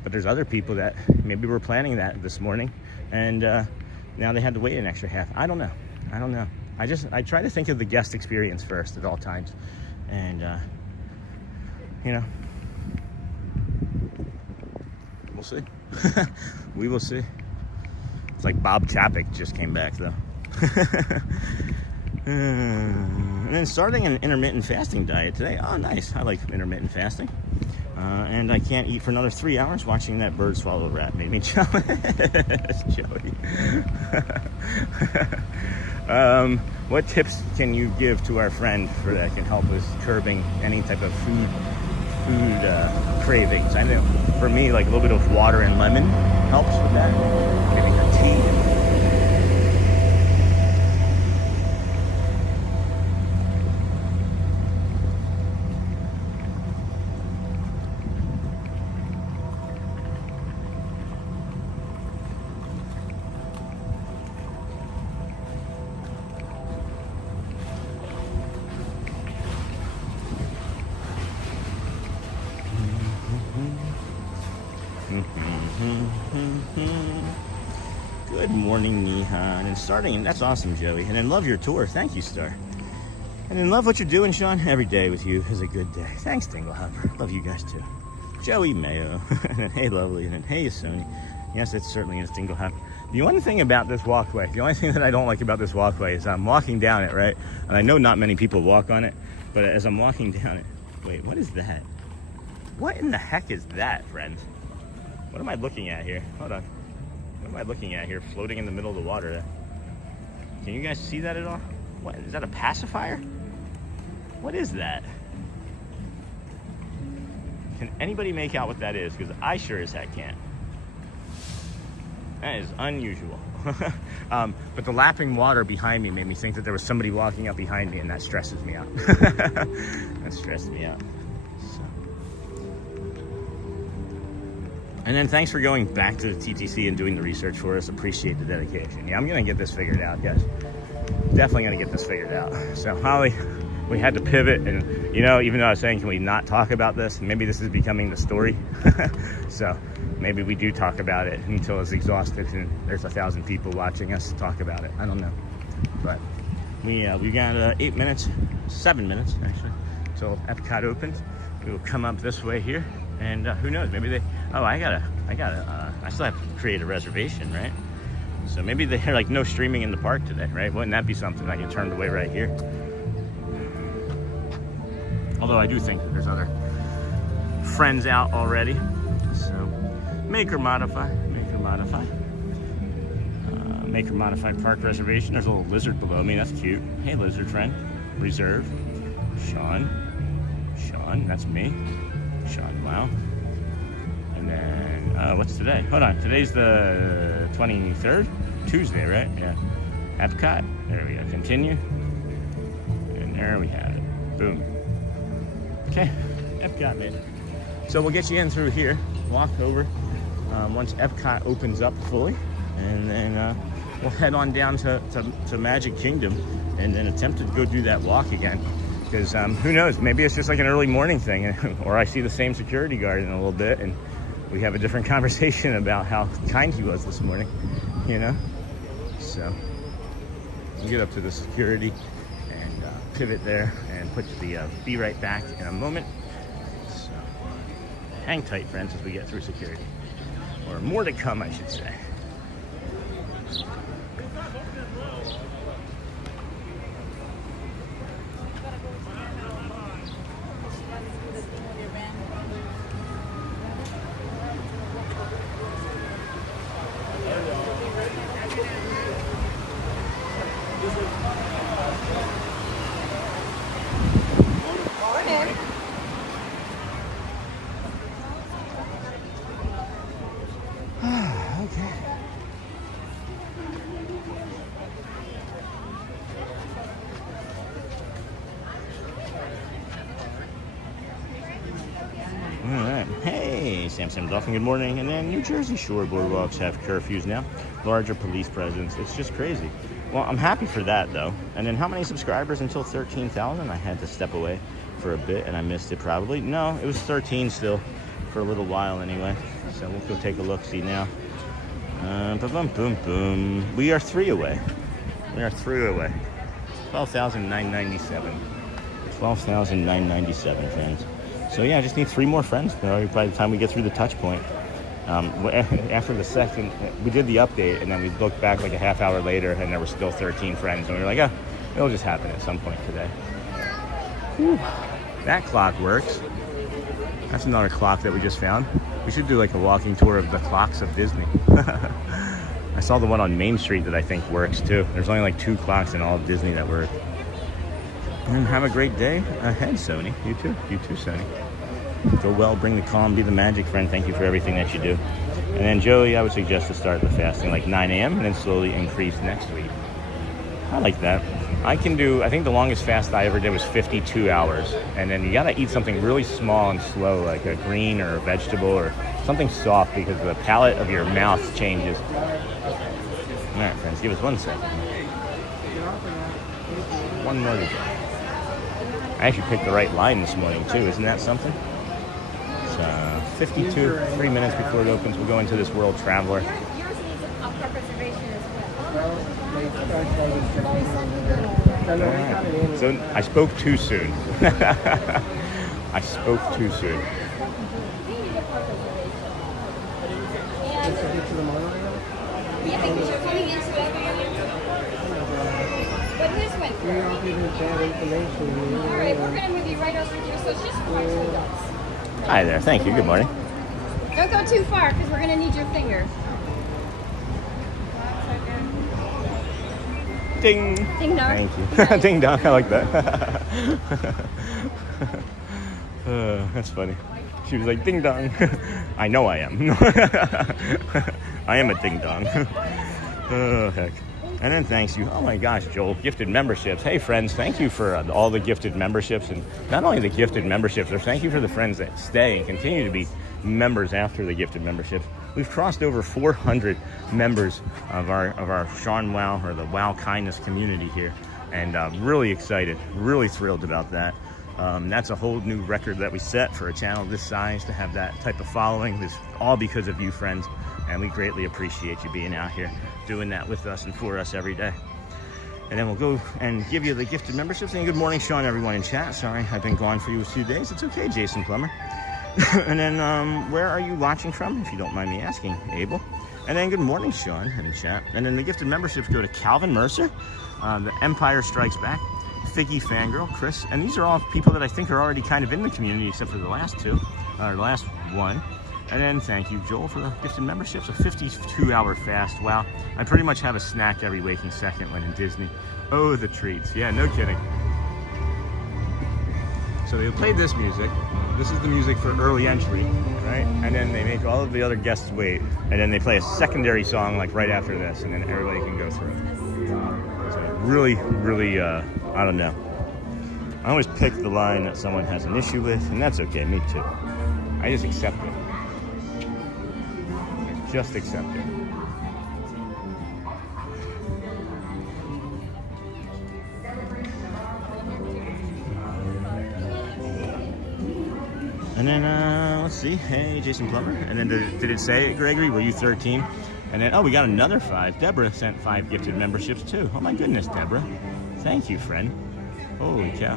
But there's other people that maybe were planning that this morning, and now they had to wait an extra half. I don't know. I try to think of the guest experience first at all times, and you know, we'll see. We will see. It's like Bob Chapek just came back though. And then starting an intermittent fasting diet today. Oh, nice. I like intermittent fasting. And I can't eat for another 3 hours. Watching that bird swallow a rat made me jealous. Joey. What tips can you give to our friend that can help us curbing any type of food cravings? I know for me, a little bit of water and lemon helps with that. Maybe a tea. Good morning, Nihan. And starting, that's awesome, Joey. And then love your tour. Thank you, Star. And then love what you're doing, Sean. Every day with you is a good day. Thanks, Dinglehopper. Love you guys too. Joey Mayo. And then hey, lovely. And then hey, Sony. Yes, it certainly is Dinglehopper. The one thing about this walkway, the only thing that I don't like about this walkway is I'm walking down it, right? And I know not many people walk on it, but as I'm walking down it, wait, what is that? What in the heck is that, friends? What am I looking at here? Hold on. What am I looking at here floating in the middle of the water? Can you guys see that at all? What, is that a pacifier? What is that? Can anybody make out what that is? Because I sure as heck can't. That is unusual. But the lapping water behind me made me think that there was somebody walking up behind me, and that stresses me out. That stresses me out. And then thanks for going back to the TTC and doing the research for us. Appreciate the dedication. Yeah, I'm gonna get this figured out, guys. Definitely gonna get this figured out. So Holly, we had to pivot, and you know, even though I was saying, can we not talk about this? Maybe this is becoming the story. So maybe we do talk about it until it's exhausted and there's 1,000 people watching us talk about it. I don't know, but we got 8 minutes, 7 minutes actually, till EPCOT opens. We will come up this way here. And who knows, maybe they, oh, I still have to create a reservation, right? So maybe they're like, no streaming in the park today, right? Wouldn't that be something? I can turn away right here. Although I do think that there's other friends out already. So make or modify. Make or modify park reservation. There's a little lizard below me, that's cute. Hey, lizard friend. Reserve. Sean, that's me. Sean, wow. And then, what's today? Hold on, today's the 23rd? Tuesday, right? Yeah. EPCOT, there we go, continue. And there we have it, boom. Okay, EPCOT, man. So we'll get you in through here, walk over once Epcot opens up fully, and then we'll head on down to Magic Kingdom and then attempt to go do that walk again. Because who knows, maybe it's just like an early morning thing, or I see the same security guard in a little bit and we have a different conversation about how kind he was this morning, you know? So we'll get up to the security and pivot there and put the be right back in a moment. So hang tight, friends, as we get through security. Or more to come, I should say. Sam Dolphin, good morning. And then New Jersey Shore boardwalks have curfews now, larger police presence. It's just crazy. Well, I'm happy for that though. And then how many subscribers until 13,000? I had to step away for a bit and I missed it probably. No, it was 13 still for a little while anyway. So we'll go take a look, see now. Boom, boom, boom. We are 3 away. We are 3 away. 12,997. 12,997, friends. So yeah, I just need 3 more friends by the time we get through the touch point. After the second, we did the update and then we looked back like a half hour later and there were still 13 friends. And we were like, oh, it'll just happen at some point today. Whew. That clock works. That's another clock that we just found. We should do like a walking tour of the clocks of Disney. I saw the one on Main Street that I think works too. There's only like 2 clocks in all of Disney that work. And have a great day ahead, Sony. You too, Sony. Go well, bring the calm, be the magic, friend. Thank you for everything that you do. And then Joey, I would suggest to start the fasting like 9 a.m. and then slowly increase next week. I like that. I think the longest fast I ever did was 52 hours. And then you gotta eat something really small and slow, like a green or a vegetable or something soft because the palate of your mouth changes. All right, friends, give us 1 second. One more to go. I actually picked the right line this morning too, isn't that something? It's 52, 3 minutes before it opens. We'll go into this World Traveler. Yours needs an upfront reservation as well. Right. So I spoke too soon. I spoke too soon. Yeah, because you're coming into it. But this one. All right, we're going to move you right over here. So it's just $14. Hi there. Thank you. Good morning. Don't go too far because we're going to need your finger. Ding. Ding dong. Thank you. Ding dong. I like that. That's funny. She was like, ding dong. I know I am. I am a ding dong. Oh, heck. And then thanks you. Oh my gosh, Joel, gifted memberships. Hey friends, thank you for all the gifted memberships. And not only the gifted memberships, but thank you for the friends that stay and continue to be members after the gifted memberships. We've crossed over 400 members of our Sean Wow, or the Wow Kindness community here. And really excited, really thrilled about that. That's a whole new record that we set for a channel this size to have that type of following. It's all because of you, friends. And we greatly appreciate you being out here doing that with us and for us every day. And then we'll go and give you the gifted memberships. And good morning, Sean, everyone in chat. Sorry, I've been gone for you a few days. It's okay, Jason Plummer. And then where are you watching from, if you don't mind me asking, Abel? And then good morning, Sean, in chat. And then the gifted memberships go to Calvin Mercer, The Empire Strikes Back, Figgy Fangirl, Chris. And these are all people that I think are already kind of in the community, except for the last one. And then thank you, Joel, for the gifted memberships. A 52-hour fast. Wow. I pretty much have a snack every waking second when in Disney. Oh, the treats. Yeah, no kidding. So they played this music. This is the music for early entry, right? And then they make all of the other guests wait. And then they play a secondary song like right after this. And then everybody can go through. So really, really, I don't know. I always pick the line that someone has an issue with. And that's okay, me too. I just accept it. Just accept it. And then, let's see. Hey, Jason Plummer. And then did it say, Gregory, were you 13? And then, oh, we got another 5. Deborah sent 5 gifted memberships, too. Oh, my goodness, Deborah. Thank you, friend. Holy cow.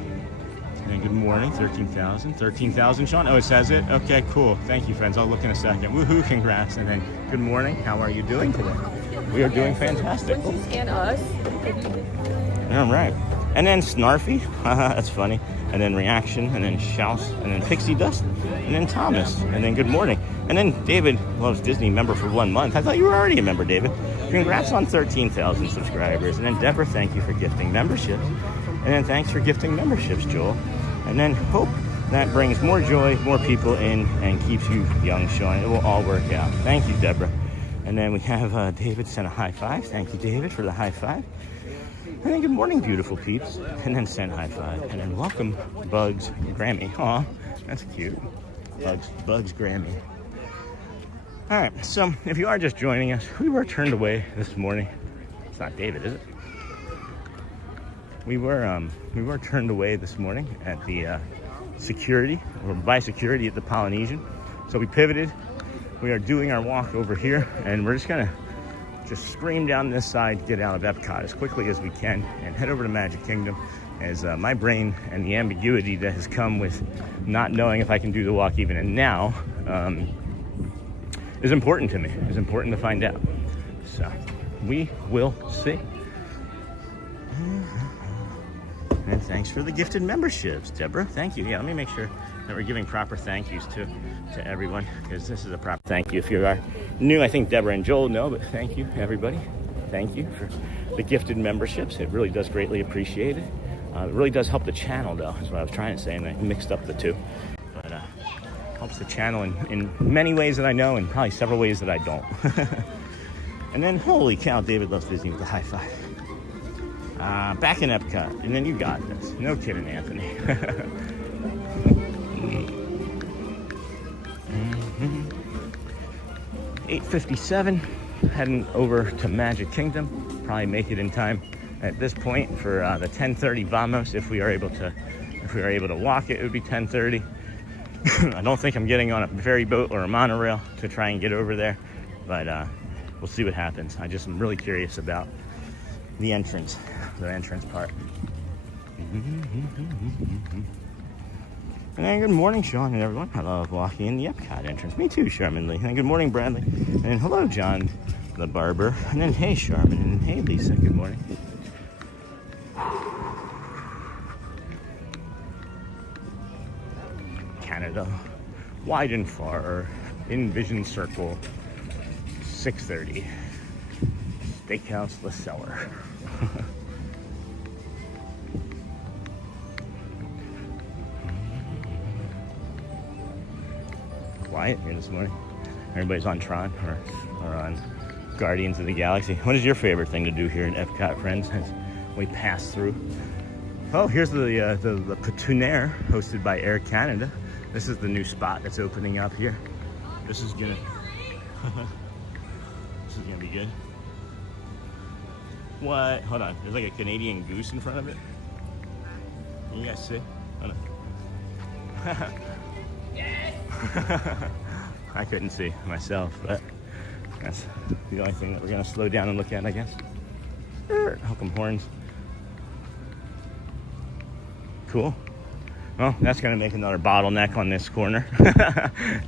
And then good morning, 13,000. 13,000, Sean? Oh, it says it? Okay, cool. Thank you, friends. I'll look in a second. Woohoo, congrats. And then good morning. How are you doing today? We are doing fantastic. Once you scan us, All right. And then Snarfy. That's funny. And then Reaction. And then Shouse. And then Pixie Dust. And then Thomas. And then good morning. And then David Loves Disney member for 1 month. I thought you were already a member, David. Congrats on 13,000 subscribers. And then Deborah, thank you for gifting memberships. And then thanks for gifting memberships, Joel. And then hope that brings more joy, more people in, and keeps you young, Sean. It will all work out. Thank you, Deborah. And then we have David sent a high 5. Thank you, David, for the high 5. And then good morning, beautiful peeps. And then send high 5. And then welcome, Bugs Grammy. Aw, that's cute. Bugs Grammy. All right, so if you are just joining us, we were turned away this morning. It's not David, is it? We were turned away this morning at the security, or by security at the Polynesian. So we pivoted. We are doing our walk over here, and we're just gonna scream down this side, get out of EPCOT as quickly as we can, and head over to Magic Kingdom. As my brain and the ambiguity that has come with not knowing if I can do the walk even and now is important to me. Is important to find out. So we will see. And thanks for the gifted memberships, Deborah. Thank you. Yeah, let me make sure that we're giving proper thank yous to everyone, because this is a proper thank you. If you are new, I think Deborah and Joel know, but thank you, everybody. Thank you for the gifted memberships. It really does greatly appreciate it. It really does help the channel, though, is what I was trying to say, and I mixed up the two. But helps the channel in many ways that I know, and probably several ways that I don't. And then, holy cow, David Loves Disney with the high 5. Back in EPCOT, and then you got this. No kidding, Anthony. 8:57, heading over to Magic Kingdom. Probably make it in time at this point for the 10:30 Vamos. If we are able to walk it, it would be 10:30. I don't think I'm getting on a ferry boat or a monorail to try and get over there, but we'll see what happens. I just am really curious about the entrance part. And then good morning, Sean and everyone. I love walking in the EPCOT entrance. Me too, Sharman Lee. And good morning, Bradley. And then hello, John the barber. And then hey, Sharman. And hey, Lisa. Good morning. Canada, wide and far, in Vision Circle, 6:30. Steakhouse Le Cellar. Quiet here this morning. Everybody's on Tron or on Guardians of the Galaxy. What is your favorite thing to do here in EPCOT, friends, as we pass through? Oh, here's the Petunier, hosted by Air Canada. This is the new spot that's opening up here. This is gonna be good. What? Hold on. There's like a Canadian goose in front of it. Can you guys see? Hold on. I couldn't see myself, but that's the only thing that we're gonna slow down and look at, I guess. Hook'em horns. Cool. Well, that's gonna make another bottleneck on this corner.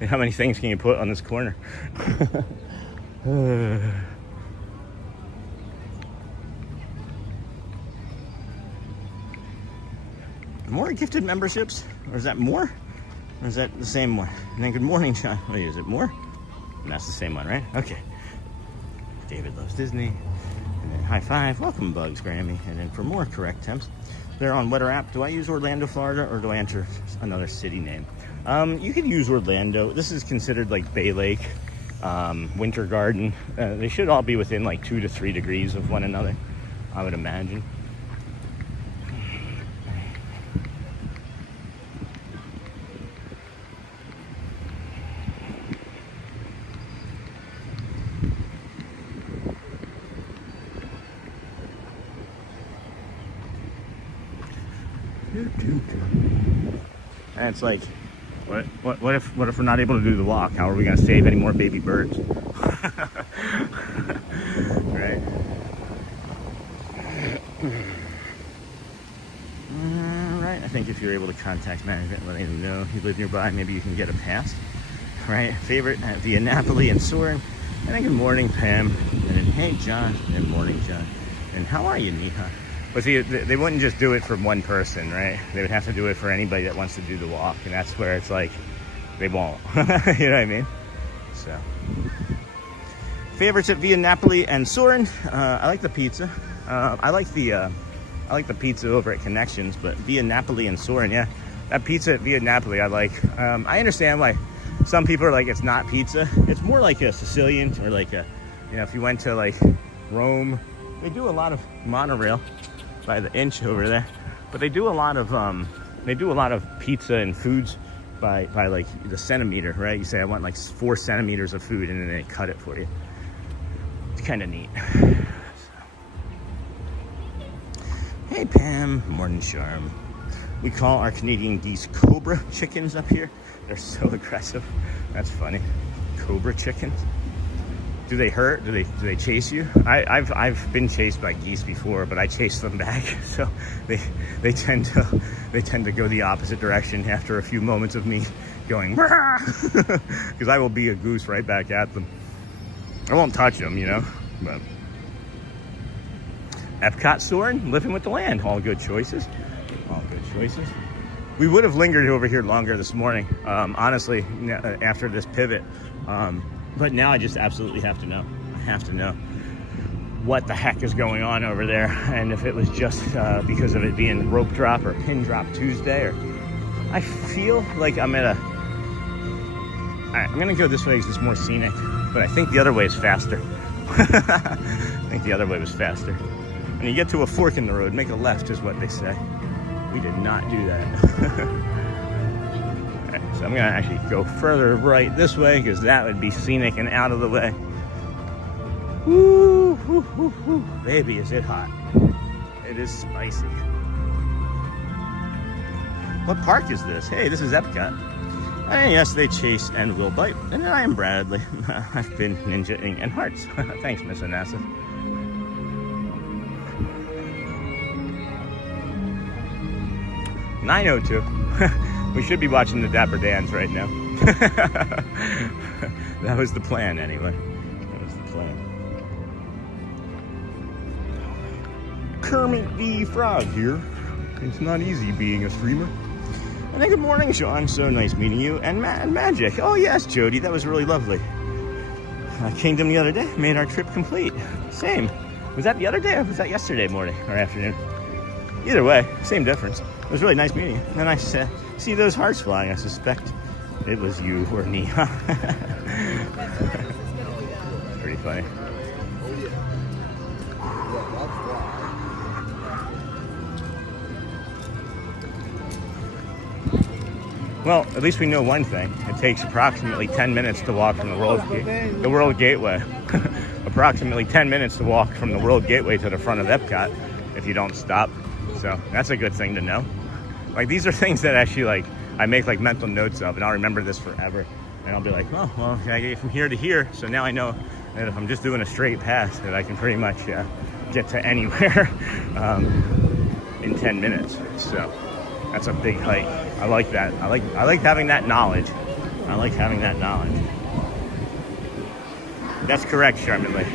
How many things can you put on this corner? More gifted memberships? Or is that more? Or is that the same one? And then good morning, John. Wait, is it more? And that's the same one, right? Okay. David Loves Disney. And then high 5. Welcome, Bugs Grammy. And then for more correct temps, they're on Weather app. Do I use Orlando, Florida, or do I enter another city name? You could use Orlando. This is considered like Bay Lake, Winter Garden. They should all be within like 2 to 3 degrees of one another, I would imagine. And it's like, what if we're not able to do the walk? How are we gonna save any more baby birds? Right? Right. I think if you're able to contact management, letting them know you live nearby, maybe you can get a pass. Right? Favorite via Napoli and Soren. And then good morning, Pam. And then hey, John. And morning, John. And how are you, Neha? But see, they wouldn't just do it for one person, right? They would have to do it for anybody that wants to do the walk, and that's where it's like they won't. You know what I mean? So, favorites at Via Napoli and Soren. I like the pizza. I like the pizza over at Connections, but Via Napoli and Soren, yeah, that pizza at Via Napoli I like. I understand why some people are like it's not pizza. It's more like a Sicilian or like a, you know, if you went to like Rome, they do a lot of monorail by the inch over there, but they do a lot of pizza and foods by like the centimeter, right? You say I want like 4 centimeters of food, and then they cut it for you. It's kind of neat. Hey Pam, morning charm. We call our Canadian geese Cobra chickens up here. They're so aggressive. That's funny. Cobra chickens. Do they hurt? Do they chase you? I've been chased by geese before, but I chase them back. So they tend to go the opposite direction after a few moments of me going, because I will be a goose right back at them. I won't touch them, you know. But EPCOT Soren, living with the land. All good choices. All good choices. We would have lingered over here longer this morning, honestly, after this pivot. But now I just absolutely have to know. I have to know what the heck is going on over there, and if it was just because of it being rope drop or pin drop Tuesday, or I feel like I'm at a. I'm gonna go this way because it's more scenic, but I think the other way is faster. I think the other way was faster. When you get to a fork in the road, make a left is what they say. We did not do that. So I'm gonna actually go further right this way because that would be scenic and out of the way. Woo, woo, woo, woo. Baby, is it hot. It is spicy. What park is this? Hey, this is EPCOT. And yes, they chase and will bite. And I am Bradley. I've been ninja-ing and hearts. Thanks, Miss Onassis. $9:02. We should be watching the Dapper Dans right now. That was the plan, anyway. That was the plan. Kermit the Frog here. It's not easy being a streamer. And then good morning, Sean. So nice meeting you. And Magic. Oh, yes, Jody. That was really lovely. Kingdom the other day made our trip complete. Same. Was that the other day or was that yesterday morning or afternoon? Either way, same difference. It was really nice meeting you. And then I see those hearts flying. I suspect it was you or Neha. Pretty funny. Well, at least we know one thing. It takes approximately 10 minutes to walk from the World Gateway. Approximately 10 minutes to walk from the World Gateway to the front of EPCOT if you don't stop. So that's a good thing to know. Like, these are things that actually, like, I make like mental notes of, and I'll remember this forever. And I'll be like, oh, well, I get from here to here. So now I know that if I'm just doing a straight pass, that I can pretty much get to anywhere in 10 minutes. So that's a big hike. I like that. I like having that knowledge. I like having that knowledge. That's correct, Charminley.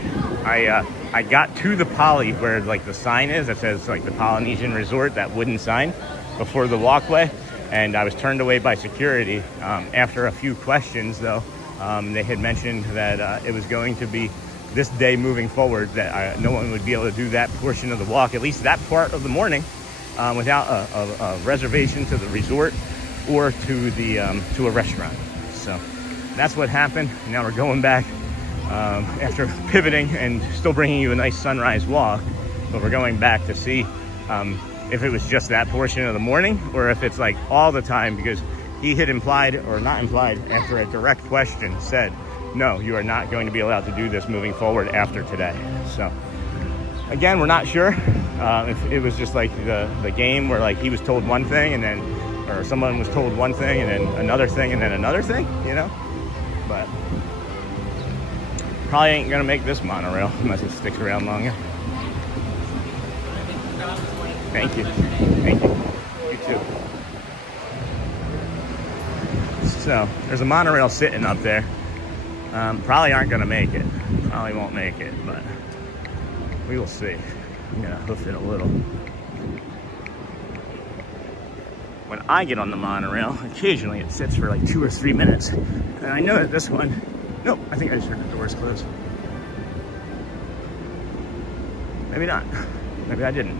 I got to the Poly where like the sign is that says like the Polynesian Resort, that wooden sign before the walkway, and I was turned away by security after a few questions. Though they had mentioned that it was going to be this day moving forward that no one would be able to do that portion of the walk, at least that part of the morning, without a reservation to the resort or to the to a restaurant. So that's what happened. Now we're going back after pivoting and still bringing you a nice sunrise walk, but we're going back to see if it was just that portion of the morning or if it's like all the time, because he had implied, or not implied, after a direct question said, no, you are not going to be allowed to do this moving forward after today. So again, we're not sure. if it was just like the game where like he was told one thing and then, or someone was told one thing and then another thing and then another thing, you know? But probably ain't gonna make this monorail unless it sticks around longer. Thank you. Thank you. You too. So there's a monorail sitting up there. Probably aren't gonna make it. Probably won't make it, but we will see. I'm gonna hoof it a little. When I get on the monorail, occasionally it sits for like 2 or 3 minutes. And I know that this one, nope, I think I just heard the doors close. Maybe not. Maybe I didn't.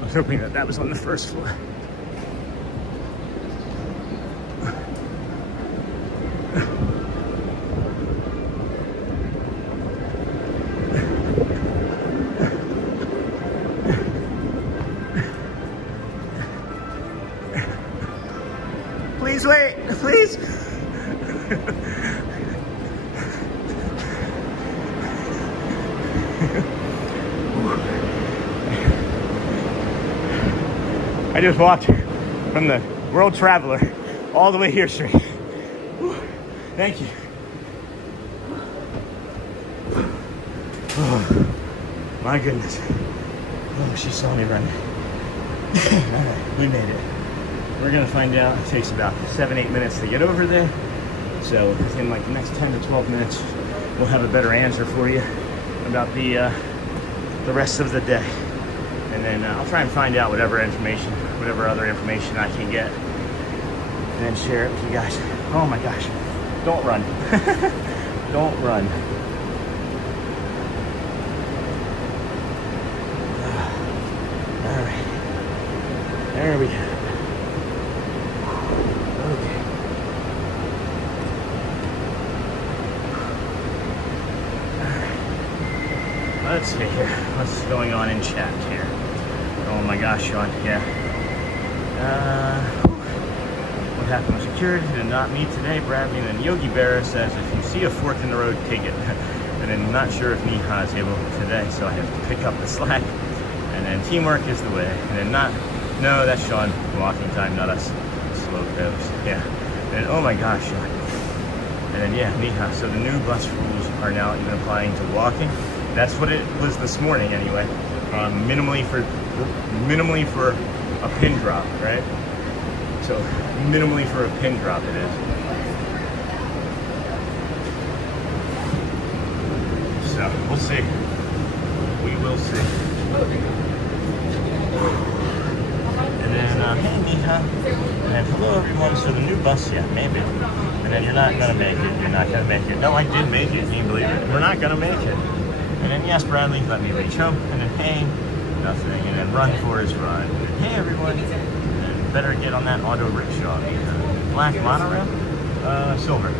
I was hoping that was on the first floor. Please wait, please. I just walked from the World Traveler all the way here straight. Whew. Thank you. Oh, my goodness. Oh, she saw me running. All right, we made it. We're gonna find out. It takes about 7-8 minutes to get over there. So in like the next 10 to 12 minutes, we'll have a better answer for you about the rest of the day. And then I'll try and find out whatever other information I can get, and then share it with you guys. Oh my gosh, don't run. Don't run. All right, there we go. Okay. All right. Let's see here. What's going on in chat here? Oh my gosh, Sean, yeah. What happened with security? Did not meet today, Bradley. And then Yogi Berra says, if you see a fork in the road, take it. And then I'm not sure if Neha is able today, so I have to pick up the slack. And then teamwork is the way. And then no, that's Sean, walking time, not us. Slow coast, yeah. And oh my gosh, Sean. And then yeah, Neha, so the new bus rules are now even applying to walking. That's what it was this morning anyway. Minimally for a pin drop, right? So minimally for a pin drop it is. So we'll see. We will see. And then hey Neha. And hello everyone. So the new bus, yeah, maybe. And then you're not gonna make it. You're not gonna make it. No, I did make it. Can you believe it? We're not gonna make it. And then yes, Bradley, let me reach home. And then hey, nothing. And then run for his run. And then, hey everyone. And then better get on that auto rickshaw. Black monorail? Silver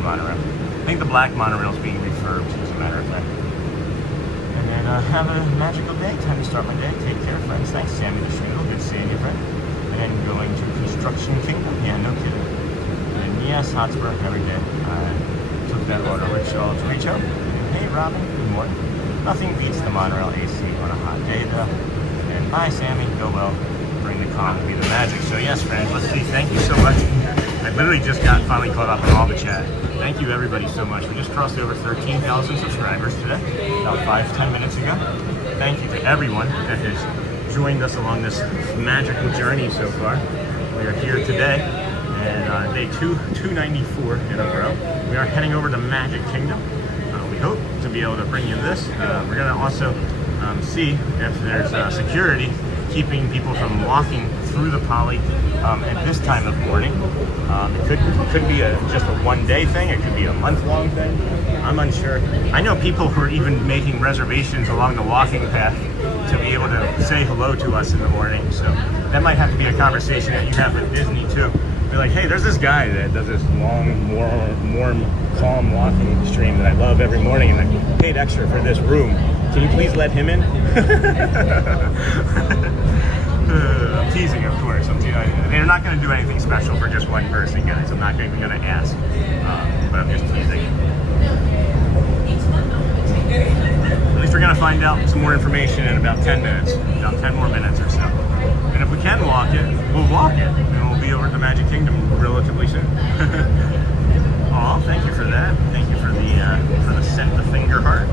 monorail. I think the black monorail is being refurbed, as a matter of fact. And then have a magical day. Time to start my day. Take care, friends. Thanks, Sammy the Schnoodle. Good seeing you, friend. And then going to Construction Kingdom. Yeah, no kidding. And yes, Hotspur every day. Took that auto rickshaw to reach home. Hey Robin, good morning. Nothing beats the monorail AC on a hot day though. And bye Sammy, go well. Bring the calm to be the magic. So yes friends, let's see, thank you so much. I literally just got finally caught up on all the chat. Thank you everybody so much. We just crossed over 13,000 subscribers today, about 5-10 minutes ago. Thank you to everyone that has joined us along this magical journey so far. We are here today, and day 294 in a row. We are heading over to Magic Kingdom. We hope to be able to bring you this. We're going to also see if there's security keeping people from walking through the Poly at this time of morning. It could be just a one-day thing. It could be a month-long thing. I'm unsure. I know people who are even making reservations along the walking path to be able to say hello to us in the morning. So that might have to be a conversation that you have with Disney too. Be like, hey, there's this guy that does this long, warm, calm walking stream that I love every morning, and I paid extra for this room. Can you please let him in? I'm teasing, of course. They're not going to do anything special for just one person, guys. I'm not even going to ask, but I'm just teasing. At least we're going to find out some more information in about 10 minutes, about 10 more minutes or so. And if we can walk it, we'll walk it, and we'll be over at the Magic Kingdom relatively soon. Aw, thank you for that. Thank you for the send the finger heart.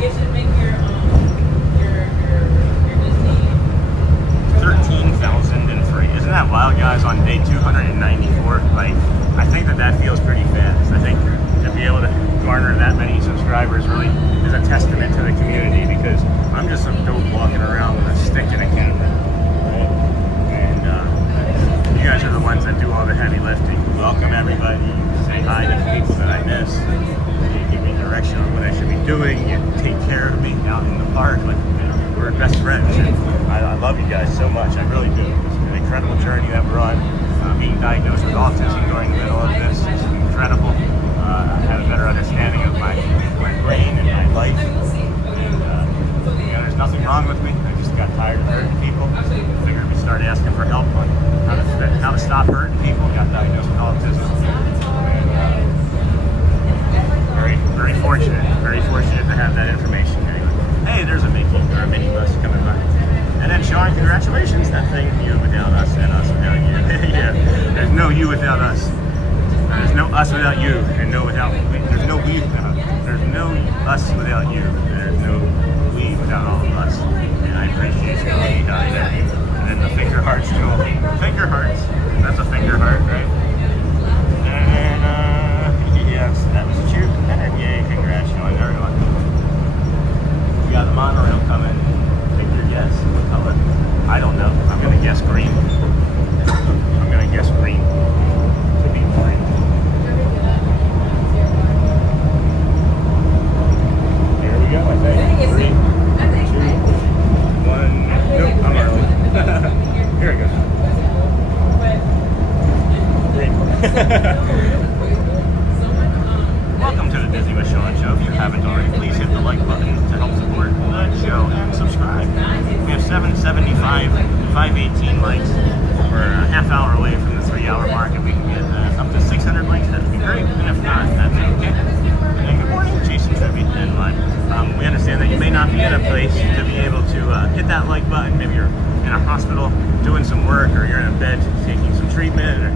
You should make your Disney 13,003. Isn't that wild, guys? On day 294, like, I think that feels pretty fast. I think to be able to garner that many subscribers really is a testament to the community, because I'm just some dope walking around with a stick and a camera. Right? And you guys are the ones that do all the heavy lifting. Welcome everybody. Say hi to people that I miss. You give me direction on what I should be doing. You take care of me out in the park. Like, we're best friends. And I love you guys so much. I really do. It's an incredible journey that we're on. Being diagnosed with autism during the middle of this is incredible. I have a better understanding of my brain and my life. And there's nothing wrong with me. I just got tired of hurting people. Figured we'd start asking for help on how to stop hurting people. Got diagnosed with autism. And, very fortunate to have that information. Anyway, hey, there's a Mickey or a minibus coming by. And then Sean, congratulations. That thing, you without us and us without you. Yeah, there's no you without us. There's no us without you, and no without we. There's no we without. There's no us without you. There's no we without all of us. And I appreciate you. And then the finger hearts too. Finger hearts. That's a finger heart, right? And then yes, that was cute. And yay, congrats, Sean, everyone. We got the monorail coming. Take your guess. What color? I don't know. I'm gonna guess green. I'm gonna guess green. To be green. Here we go, I think. 3, 2, 1. Nope, I'm early. Here it goes. Green. Welcome to the Disney with Sean show. If you haven't already, please hit the like button to help support the show and subscribe. We have 775, 518 likes. We're a half hour away from the 3-hour mark. If we can get up to 600 likes, that'd be great. And if not, that's okay. And good morning, Jason Tribby and Mud. We understand that you may not be in a place to be able to hit that like button. Maybe you're in a hospital doing some work, or you're in a bed taking some treatment, or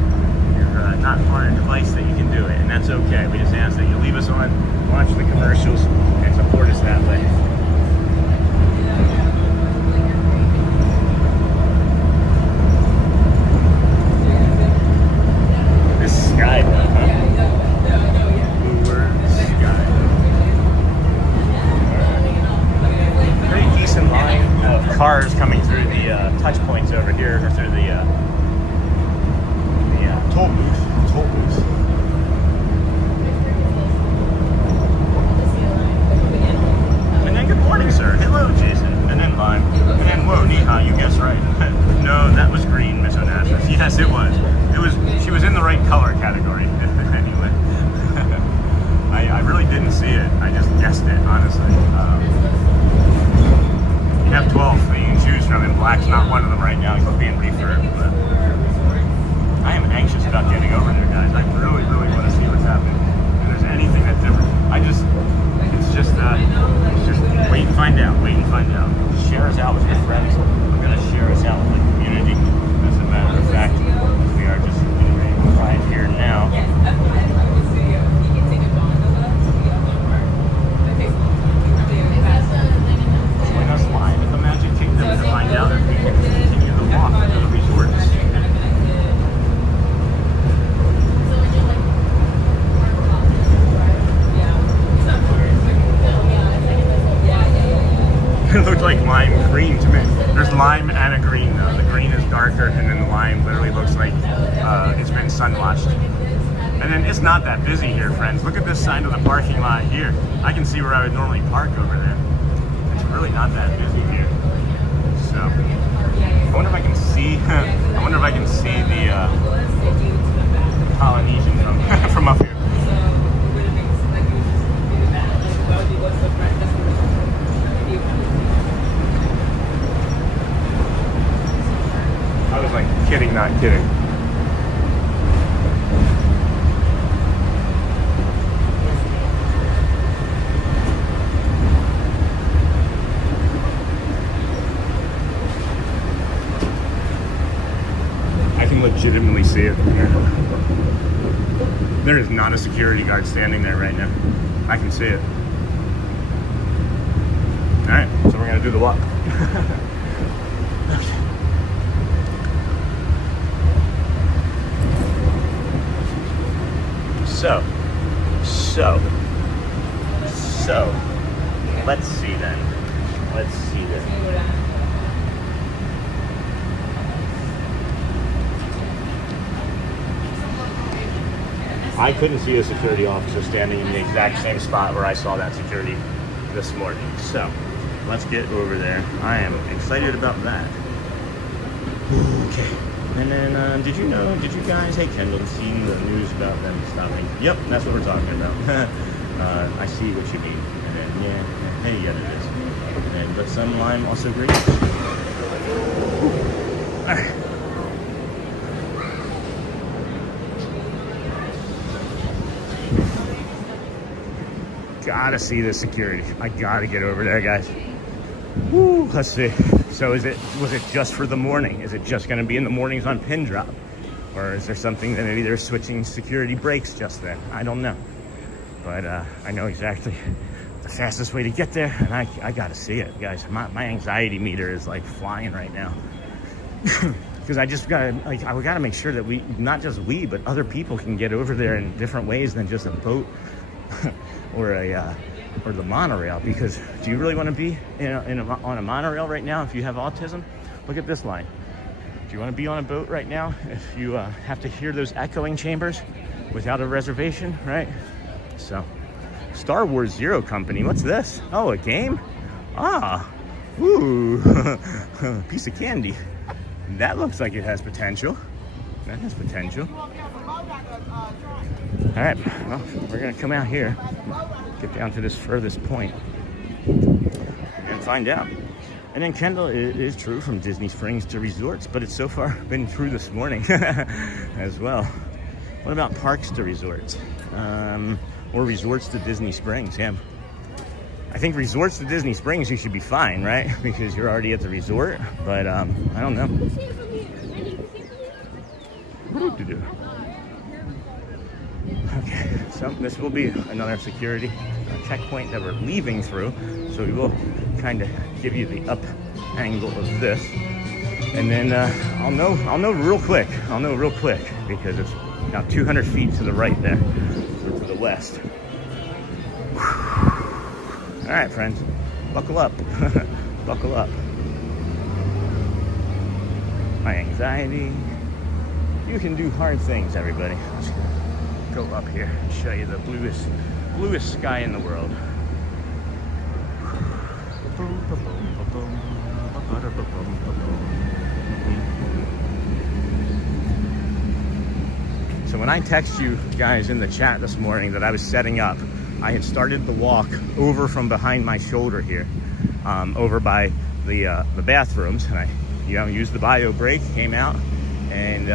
you're not on a device that you can do it. And that's okay. We just ask that you leave us on, watch the commercials, and support us that way. This sky, huh? Bluer sky. Pretty decent line of cars coming through the touch points over here, or through the toll booth. And then good morning, sir. Hello, Jason. And then lime. And then whoa, Neha, you guessed right. No, that was green, Miss Onassis. Yes, it was. She was in the right color category. Anyway. I really didn't see it. I just guessed it, honestly. You have 12 that you can choose from, and black's not one of them right now. It's being refurbed. But I am anxious about getting over there, guys. I really want to see what's happening. If there's anything that's different. It's just wait and find out. Share us out with your friends. We're going to share us out with the community. As a matter of fact, we are just getting ready to arrive here now. Join us live at the Magic Kingdom to find out if we can continue the walk to the resorts. It looked like lime green to me. There's lime and a green though. The green is darker, and then the lime literally looks like it's been sun washed. And then it's not that busy here, friends. Look at this side of the parking lot here. I can see where I would normally park over there. It's really not that busy here. So wonder if I can see. I wonder if I can see the Polynesian from up here. I was like kidding, not kidding. I can legitimately see it from here. There is not a security guard standing there right now. I can see it. Alright, so we're gonna do the walk. So, let's see then. I couldn't see a security officer standing in the exact same spot where I saw that security this morning. So, let's get over there. I am excited about that. Okay. And then, did you guys, hey Kendall, seen the news about them stopping? Yep, that's what we're talking about. I see what you mean. And then, yeah, it is. And, but some lime also great. Alright. Gotta see the security. I gotta get over there, guys. Woo, let's see. So was it just for the morning? Is it just gonna be in the mornings on pin drop? Or is there something that maybe they're switching security breaks just then? I don't know. But I know exactly the fastest way to get there, and I gotta see it, guys. My anxiety meter is like flying right now. Because I just gotta, I gotta make sure that not just we, but other people can get over there in different ways than just a boat or the monorail. Because do you really want to be on a monorail right now if you have autism? Look at this line. Do you want to be on a boat right now if you have to hear those echoing chambers without a reservation, right? So, Star Wars Zero Company, what's this? Oh, a game? Ah, ooh, piece of candy. That looks like it has potential. That has potential. All right, well, we're gonna come out here, get down to this furthest point, and find out. And then Kendall, it is true from Disney Springs to resorts, but it's so far been through this morning as well. What about parks to resorts? Or resorts to Disney Springs? Yeah, I think resorts to Disney Springs, you should be fine, right? Because you're already at the resort. But I don't know. What to do? Okay, so this will be another security checkpoint that we're leaving through. So we will kind of give you the up angle of this, and then I'll know real quick. I'll know real quick because it's about 200 feet to the right there, or to the west. All right, friends, buckle up, buckle up. My anxiety. You can do hard things, everybody. Let's go up here and show you the bluest sky in the world. So when I text you guys in the chat this morning that I was setting up, I had started the walk over from behind my shoulder here, over by the bathrooms, and I used the bio break, came out, and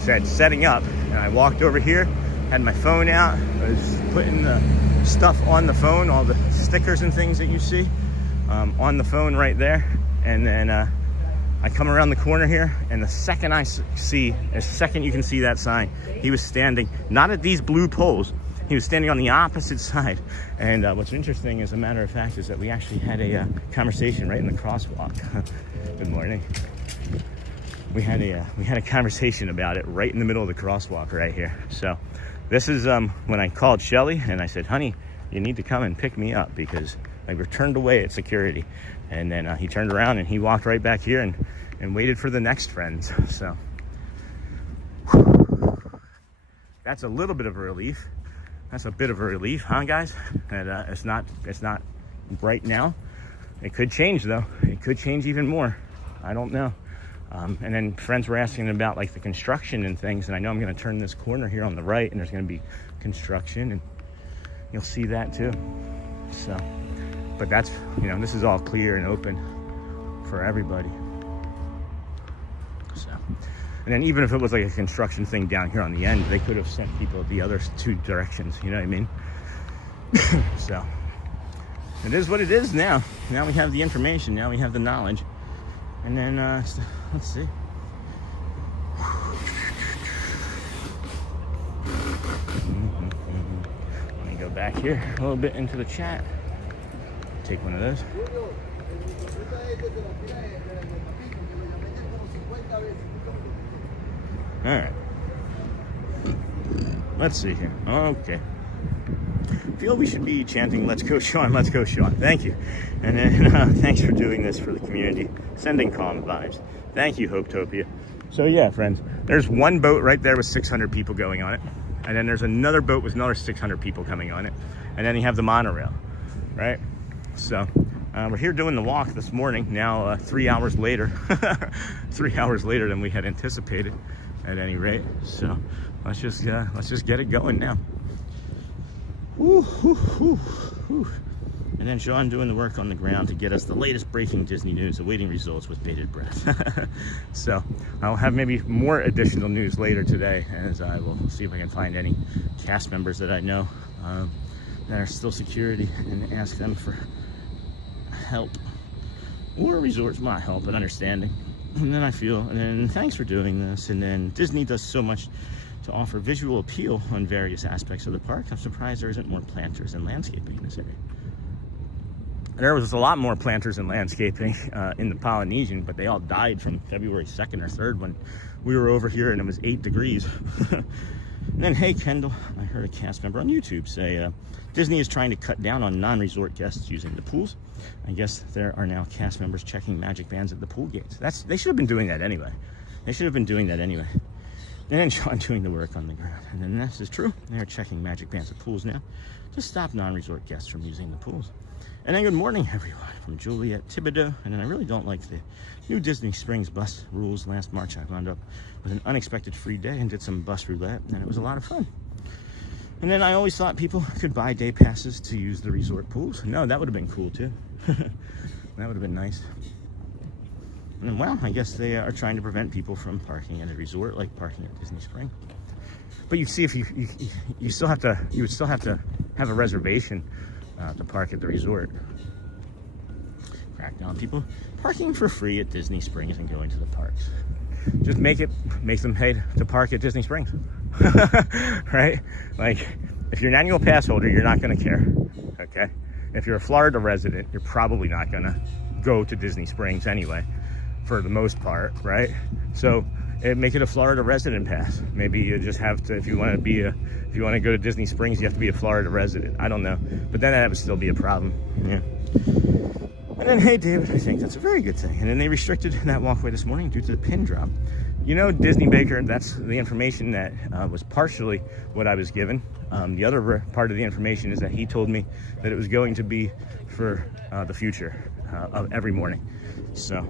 said setting up, and I walked over here, had my phone out, I was putting the stuff on the phone, all the stickers and things that you see on the phone right there, and then I come around the corner here, and the second you can see that sign, he was standing not at these blue poles, he was standing on the opposite side. And what's interesting, as a matter of fact, is that we actually had a conversation right in the crosswalk. Good morning. We had a conversation about it right in the middle of the crosswalk right here. So this is when I called Shelly and I said, honey, you need to come and pick me up because I were turned away at security. And then he turned around and he walked right back here and waited for the next friends. So that's a little bit of a relief. That's a bit of a relief, huh, guys? And it's not right now. It could change though. It could change even more. I don't know. And then friends were asking about like the construction and things, and I know I'm going to turn this corner here on the right, and there's going to be construction, and you'll see that too. So, but that's, you know, this is all clear and open for everybody. So, and then even if it was like a construction thing down here on the end, they could have sent people the other two directions, you know what I mean? So, it is what it is now. Now we have the information, now we have the knowledge. And then, let's see. Let me go back here a little bit into the chat. Take one of those. All right. Let's see here. Okay. I feel we should be chanting, "Let's go, Sean, let's go, Sean." Thank you. And then thanks for doing this for the community, sending calm vibes. Thank you, Hopetopia. So yeah, friends, there's one boat right there with 600 people going on it. And then there's another boat with another 600 people coming on it. And then you have the monorail, right? So we're here doing the walk this morning, now 3 hours later. 3 hours later than we had anticipated at any rate. So let's just get it going now. Woo, woo, woo, woo. And then Sean doing the work on the ground to get us the latest breaking Disney news, awaiting results with bated breath. So I'll have maybe more additional news later today, as I will see if I can find any cast members that I know that are still security and ask them for help, or resorts my help and understanding. And then I feel, and then thanks for doing this. And then Disney does so much to offer visual appeal on various aspects of the park. I'm surprised there isn't more planters and landscaping in this area. There was a lot more planters and landscaping in the Polynesian, but they all died from February 2nd or 3rd when we were over here and it was 8 degrees. And then, hey, Kendall, I heard a cast member on YouTube say Disney is trying to cut down on non-resort guests using the pools. I guess there are now cast members checking magic bands at the pool gates. They should have been doing that anyway. They should have been doing that anyway. And then Sean doing the work on the ground. And then this is true. They're checking magic bands at pools now to stop non-resort guests from using the pools. And then good morning, everyone, from Juliet Thibodeau. And then I really don't like the new Disney Springs bus rules. Last March, I wound up with an unexpected free day and did some bus roulette, and it was a lot of fun. And then I always thought people could buy day passes to use the resort pools. No, that would have been cool too. That would have been nice. And then, well, I guess they are trying to prevent people from parking at a resort like parking at Disney Springs. But you see, if you would still have to have a reservation to park at the resort. Crack down people parking for free at Disney Springs and going to the parks. Just make them pay to park at Disney Springs. Right? Like, if you're an annual pass holder, you're not going to care. Okay? If you're a Florida resident, you're probably not going to go to Disney Springs anyway, for the most part, right? So make it a Florida resident pass. Maybe you just have to, if you want to go to Disney Springs, you have to be a Florida resident. I don't know, but then that would still be a problem. Yeah. And then, hey, David, I think that's a very good thing. And then they restricted that walkway this morning due to the pin drop. You know, Disney Baker, that's the information that was partially what I was given. The other part of the information is that he told me that it was going to be for the future of every morning. So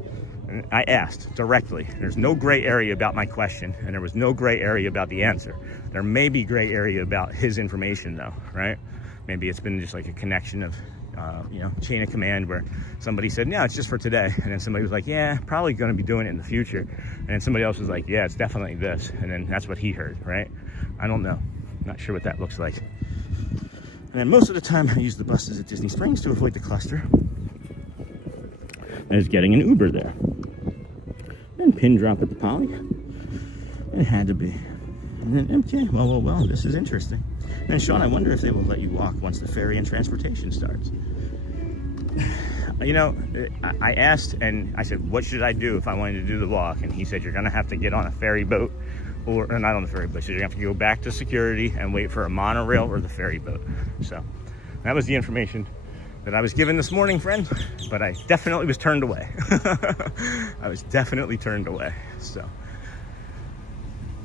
I asked directly. There's no gray area about my question, and there was no gray area about the answer. There may be gray area about his information, though, right? Maybe it's been just like a connection of, chain of command where somebody said, no, it's just for today. And then somebody was like, yeah, probably going to be doing it in the future. And then somebody else was like, yeah, it's definitely this. And then that's what he heard, right? I don't know. Not sure what that looks like. And then most of the time I use the buses at Disney Springs to avoid the cluster. I was getting an Uber there. Then pin drop at the Poly. It had to be. And then, okay, well, this is interesting. And Sean, I wonder if they will let you walk once the ferry and transportation starts. You know, I asked and I said, what should I do if I wanted to do the walk? And he said, you're going to have to get on a ferry boat, or not on the ferry boat. So you're going to have to go back to security and wait for a monorail or the ferry boat. So that was the information that I was given this morning, friend. But I definitely was turned away. I was definitely turned away. So,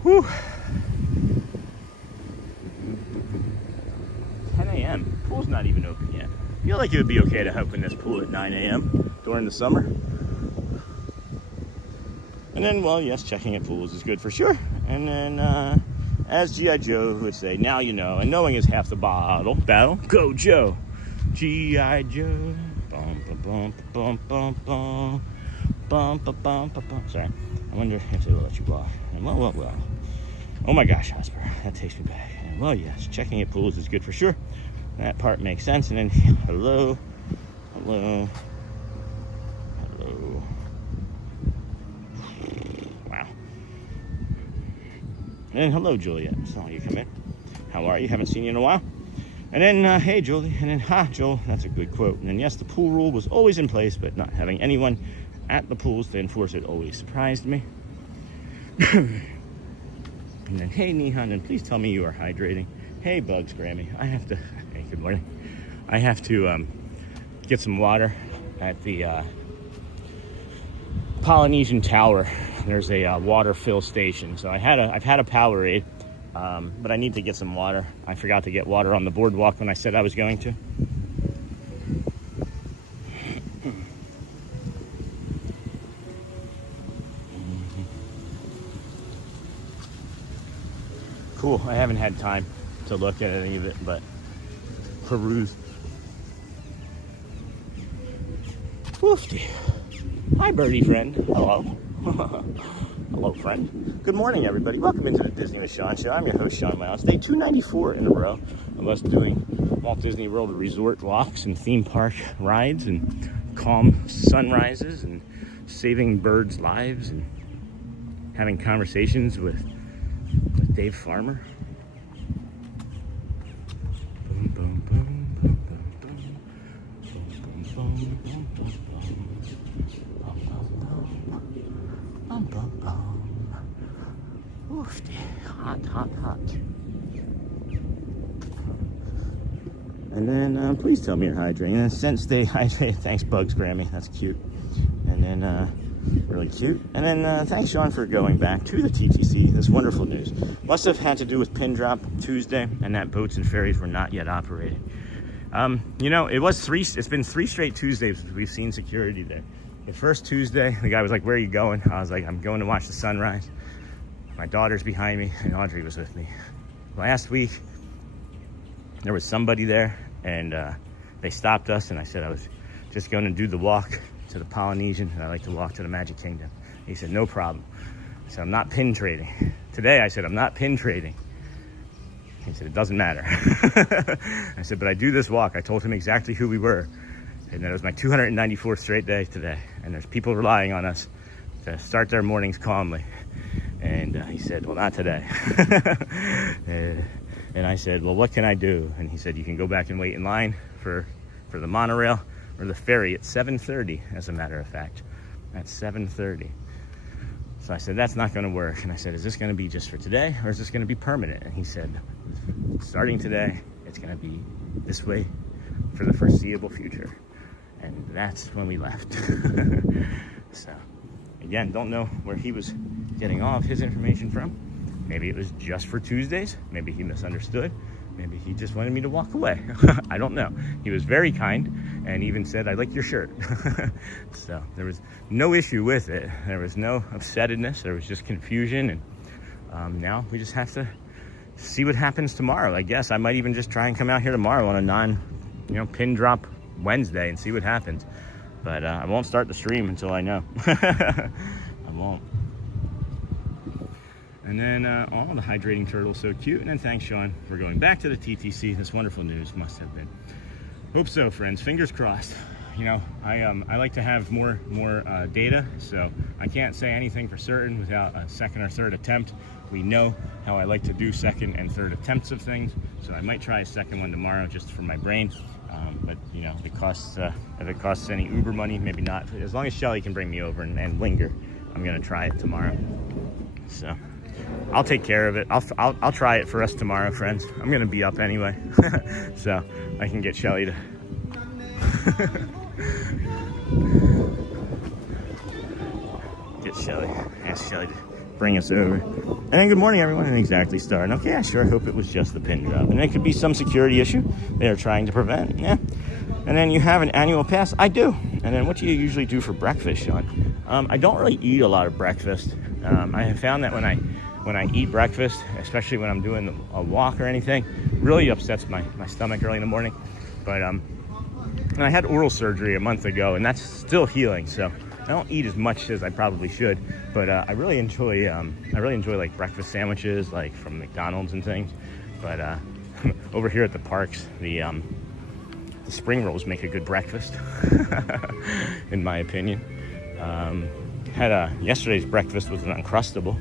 whew. 10 a.m. Pool's not even open yet. I feel like it would be okay to open this pool at 9 a.m. during the summer. And then, well, yes, checking at pools is good for sure. And then, as G.I. Joe would say, now you know. And knowing is half the battle. Go, Joe. G.I. Joe. Bum, bum, bum, bum, bum, bum, bum, bum, bum, bum. Sorry. I wonder if they will let you walk. And well. Oh my gosh, Hosper. That takes me back. And well, yes, checking at pools is good for sure. That part makes sense. And then, hello. Wow. And hello, Juliet. Saw you come in. How are you? Haven't seen you in a while. And then, hey, Julie. And then, ha, Joel. That's a good quote. And then, yes, the pool rule was always in place, but not having anyone at the pools to enforce it always surprised me. And then, hey, Nihan, and please tell me you are hydrating. Hey, Bugs Grammy. I have to, hey, good morning. I have to get some water at the Polynesian Tower. There's a water fill station. So I've had a Powerade, but I need to get some water. I forgot to get water on the boardwalk when I said I was going to. Cool. I haven't had time to look at any of it, but peruse. Woofy. Hi, birdie friend. Hello. Hello, friend. Good morning, everybody. Welcome into the Disney with Sean Show. I'm your host, Sean Miles. Day 294 in a row of us doing Walt Disney World resort walks and theme park rides and calm sunrises and saving birds' lives and having conversations with Dave Farmer. Boom, boom, boom, boom, boom, boom. Boom, boom, boom, boom, boom, boom. Bum, bum, bum. Oof, hot. And then please tell me you're hydrating. And since they hydrate, thanks Bugs Grammy, that's cute. And then really cute. And then thanks Sean for going back to the TTC. This wonderful news. Must have had to do with pin drop Tuesday and that boats and ferries were not yet operating. You know, it's been 3 straight Tuesdays we've seen security there. The first Tuesday, the guy was like, where are you going? I was like, I'm going to watch the sunrise. My daughter's behind me and Audrey was with me. Last week, there was somebody there and they stopped us and I said I was just going to do the walk to the Polynesian and I like to walk to the Magic Kingdom. He said, no problem. I said, I'm not pin trading. Today I said, I'm not pin trading. He said, it doesn't matter. I said, but I do this walk. I told him exactly who we were. And that was my 294th straight day today. And there's people relying on us to start their mornings calmly. And he said, well, not today. And I said, well, what can I do? And he said, you can go back and wait in line for the monorail or the ferry at 7:30, as a matter of fact. At 7:30. So I said, that's not going to work. And I said, is this going to be just for today or is this going to be permanent? And he said, starting today, it's going to be this way for the foreseeable future. And that's when we left. So, again, don't know where he was getting all of his information from. Maybe it was just for Tuesdays. Maybe he misunderstood. Maybe he just wanted me to walk away. I don't know. He was very kind and even said, I like your shirt. So there was no issue with it. There was no upsetness. There was just confusion. And now we just have to see what happens tomorrow. I guess I might even just try and come out here tomorrow on a pin drop Wednesday and see what happens. But I won't start the stream until I know. I won't. And then, oh, the hydrating turtle, so cute. And then thanks, Sean, for going back to the TTC. This wonderful news must have been. Hope so, friends. Fingers crossed. You know, I like to have more data, so I can't say anything for certain without a second or third attempt. We know how I like to do second and third attempts of things, so I might try a second one tomorrow just for my brain. But you know, if it costs any Uber money, maybe not. As long as Shelly can bring me over and linger, I'm gonna try it tomorrow. So I'll take care of it. I'll try it for us tomorrow, friends. I'm gonna be up anyway, so I can get Shelly to. Get Shelly. Ask Shelly to bring us over. And then good morning, everyone. And exactly starting. Okay, I sure hope it was just the pin drop. And it could be some security issue they are trying to prevent. Yeah. And then you have an annual pass. I do. And then what do you usually do for breakfast, Sean? I don't really eat a lot of breakfast. I have found that when I eat breakfast, especially when I'm doing a walk or anything, really upsets my stomach early in the morning. But and I had oral surgery a month ago, and that's still healing, so I don't eat as much as I probably should. But I really enjoy like breakfast sandwiches, like from McDonald's and things. But over here at the parks, the spring rolls make a good breakfast, in my opinion. Had yesterday's breakfast was an Uncrustable,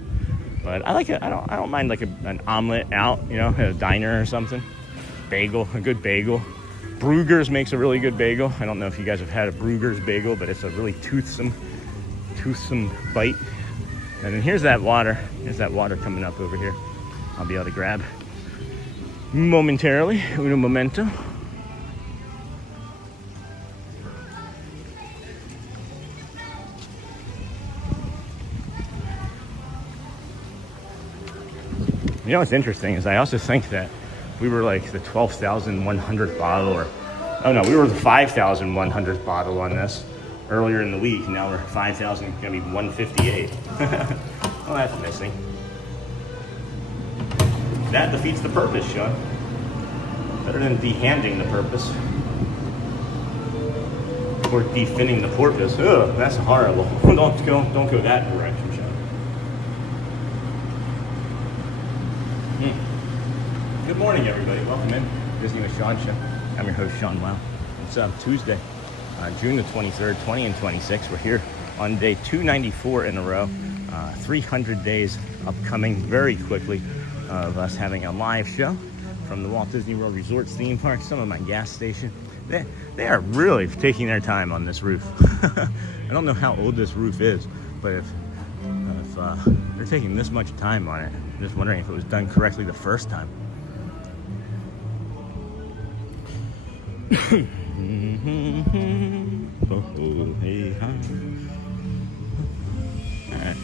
but I like it. I don't mind like an omelet out, you know, at a diner or something. Bagel, a good bagel. Bruegger's makes a really good bagel. I don't know if you guys have had a Bruegger's bagel, but it's a really toothsome bite. And then here's that water. Here's that water coming up over here. I'll be able to grab momentarily. Uno momento. You know what's interesting is I also think that we were like the 12,100th bottle, or oh no, we were the 5,100th bottle on this earlier in the week. Now we're 5,000, gonna be 158. Well, that's missing. That defeats the purpose, Sean. Better than dehanding the purpose. Or definning the porpoise. Ugh, that's horrible. Don't go that direction, Sean. Good morning, everybody. Welcome in Disney with Sean Show. I'm your host, Sean Wow. It's Tuesday, June the 23rd, 20 and 26. We're here on day 294 in a row. 300 days upcoming very quickly of us having a live show from the Walt Disney World Resorts theme park. Some of my gas station. They are really taking their time on this roof. I don't know how old this roof is, but if they're taking this much time on it, I'm just wondering if it was done correctly the first time. Oh, hey, hi. All right.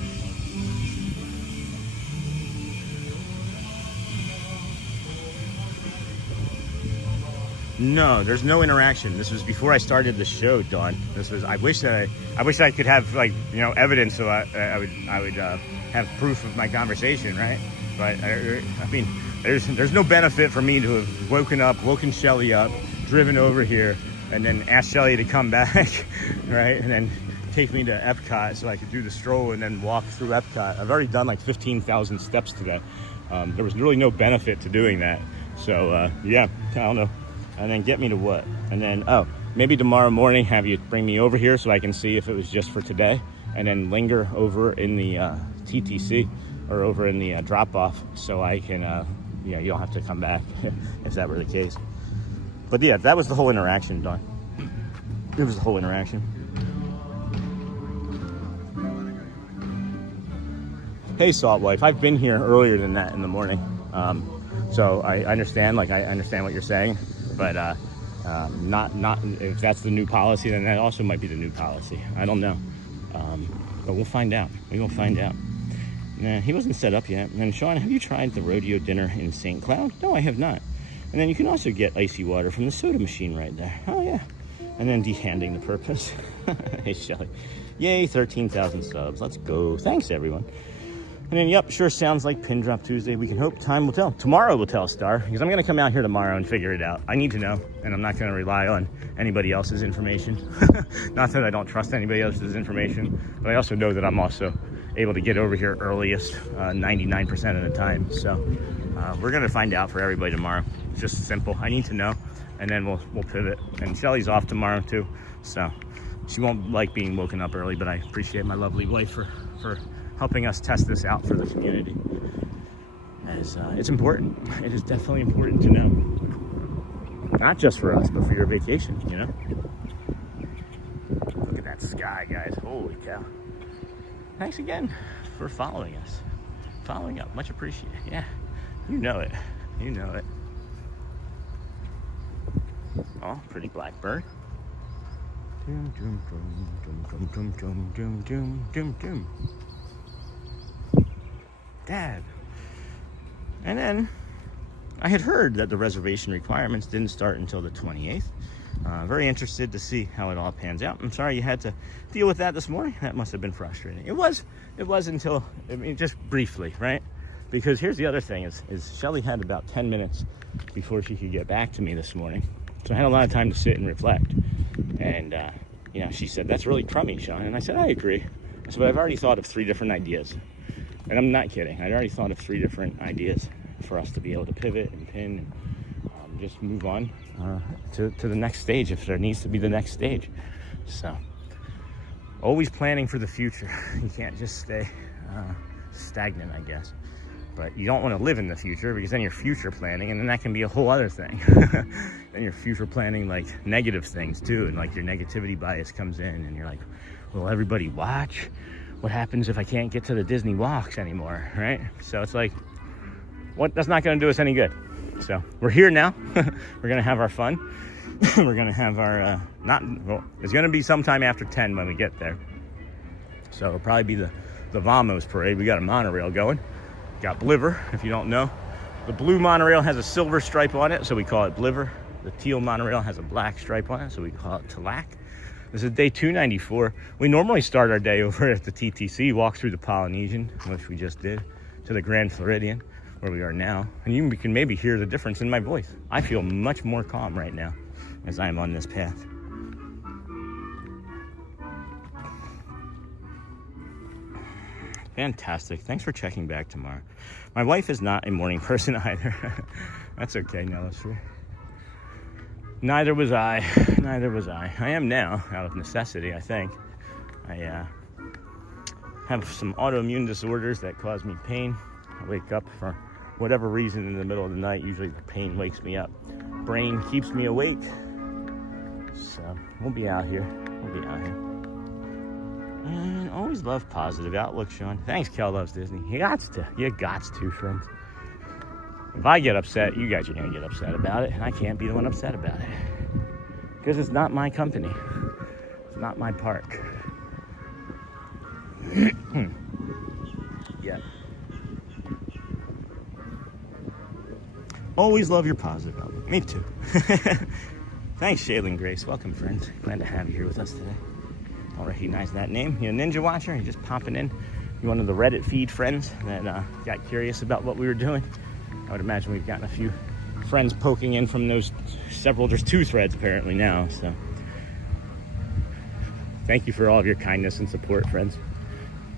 No, there's no interaction. This was before I started the show, Dawn. This was. I wish I could have, like, you know, evidence, so I would have proof of my conversation, right? But I mean, there's no benefit for me to have woken Shelly up, driven over here, and then asked Shelly to come back, right? And then take me to EPCOT so I could do the stroll and then walk through EPCOT. I've already done like 15,000 steps today. There was really no benefit to doing that. So yeah, I don't know. And then get me to what? And then, oh, maybe tomorrow morning have you bring me over here so I can see if it was just for today, and then linger over in the TTC or over in the drop-off so I can, yeah, you don't have to come back if that were the case. But yeah, that was the whole interaction, Dawn. It was the whole interaction. Hey, Salt Wife, I've been here earlier than that in the morning. So I understand what you're saying. But not if that's the new policy, then that also might be the new policy. I don't know, but we'll find out. We will find out. Nah, he wasn't set up yet. And Sean, have you tried the rodeo dinner in St. Cloud? No, I have not. And then you can also get icy water from the soda machine right there. Oh yeah. And then dehanding the purpose. Hey Shelly, yay, 13,000 subs. Let's go. Thanks everyone. And then, yep, sure sounds like Pin Drop Tuesday. We can hope time will tell. Tomorrow will tell, Star, because I'm going to come out here tomorrow and figure it out. I need to know, and I'm not going to rely on anybody else's information. Not that I don't trust anybody else's information, but I also know that I'm also able to get over here earliest 99% of the time. So we're going to find out for everybody tomorrow. It's just simple. I need to know, and then we'll pivot. And Shelly's off tomorrow, too, so she won't like being woken up early, but I appreciate my lovely wife for helping us test this out for the community. As it's important. It is definitely important to know. Not just for us, but for your vacation, you know? Look at that sky, guys. Holy cow. Thanks again for following us. Following up. Much appreciated. Yeah. You know it. You know it. Oh, pretty blackbird. Doom, doom, doom, doom, doom, doom, doom, doom, doom, doom. Dad. And then I had heard that the reservation requirements didn't start until the 28th. very interested to see how it all pans out. I'm sorry you had to deal with that this morning. That must have been frustrating. It was until, I mean, just briefly, right? Because here's the other thing is Shelly had about 10 minutes before she could get back to me this morning. So I had a lot of time to sit and reflect. And, you know, she said, that's really crummy, Sean. And I said, I agree. I said, but I've already thought of 3 different ideas. And I'm not kidding. I'd already thought of 3 different ideas for us to be able to pivot and pin and just move on to the next stage if there needs to be the next stage. So always planning for the future. You can't just stay stagnant, I guess. But you don't want to live in the future, because then you're future planning, and then that can be a whole other thing. Then you're future planning like negative things too, and like your negativity bias comes in, and you're like, will everybody watch? What happens if I can't get to the Disney walks anymore, right? So it's like, that's not going to do us any good. So we're here now. We're going to have our fun. We're going to have our, it's going to be sometime after 10 when we get there. So it'll probably be the Vamos parade. We got a monorail going. Got Bliver, if you don't know. The blue monorail has a silver stripe on it, so we call it Bliver. The teal monorail has a black stripe on it, so we call it Talac. This is day 294. We normally start our day over at the TTC, walk through the Polynesian, which we just did, to the Grand Floridian, where we are now. And you can maybe hear the difference in my voice. I feel much more calm right now as I'm on this path. Fantastic. Thanks for checking back tomorrow. My wife is not a morning person either. That's okay, no, that's true. Neither was I. Neither was I. I am now, out of necessity, I think. I have some autoimmune disorders that cause me pain. I wake up for whatever reason in the middle of the night. Usually the pain wakes me up. Brain keeps me awake. So we'll be out here. We'll be out here. And always love positive outlook, Sean. Thanks, Kel Loves Disney. You gots to, friends. If I get upset, you guys are gonna get upset about it, and I can't be the one upset about it. Because it's not my company. It's not my park. Yeah. Always love your positive outlook. Me too. Thanks, Shaylin Grace. Welcome, friends. Glad to have you here with us today. Don't recognize that name. You're a Ninja Watcher. You're just popping in. You're one of the Reddit feed friends that got curious about what we were doing. I would imagine we've gotten a few friends poking in from those several. There's 2 threads apparently now. So thank you for all of your kindness and support, friends.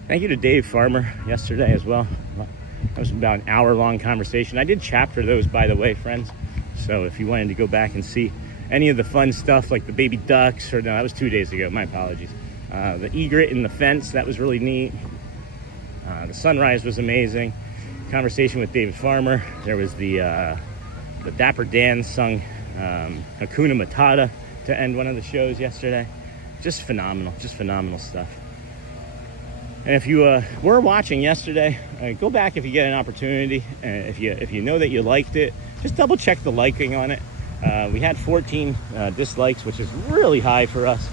Thank you to Dave Farmer yesterday as well. That was about an hour-long conversation. I did chapter those, by the way, friends. So if you wanted to go back and see any of the fun stuff like the baby ducks, or no, that was 2 days ago, my apologies. The egret in the fence, that was really neat. The sunrise was amazing. Conversation with David Farmer. There was the Dapper Dans sung Hakuna Matata to end one of the shows yesterday. Just phenomenal stuff. And if you were watching yesterday, go back if you get an opportunity. If you know that you liked it, just double check the liking on it. We had 14 dislikes, which is really high for us.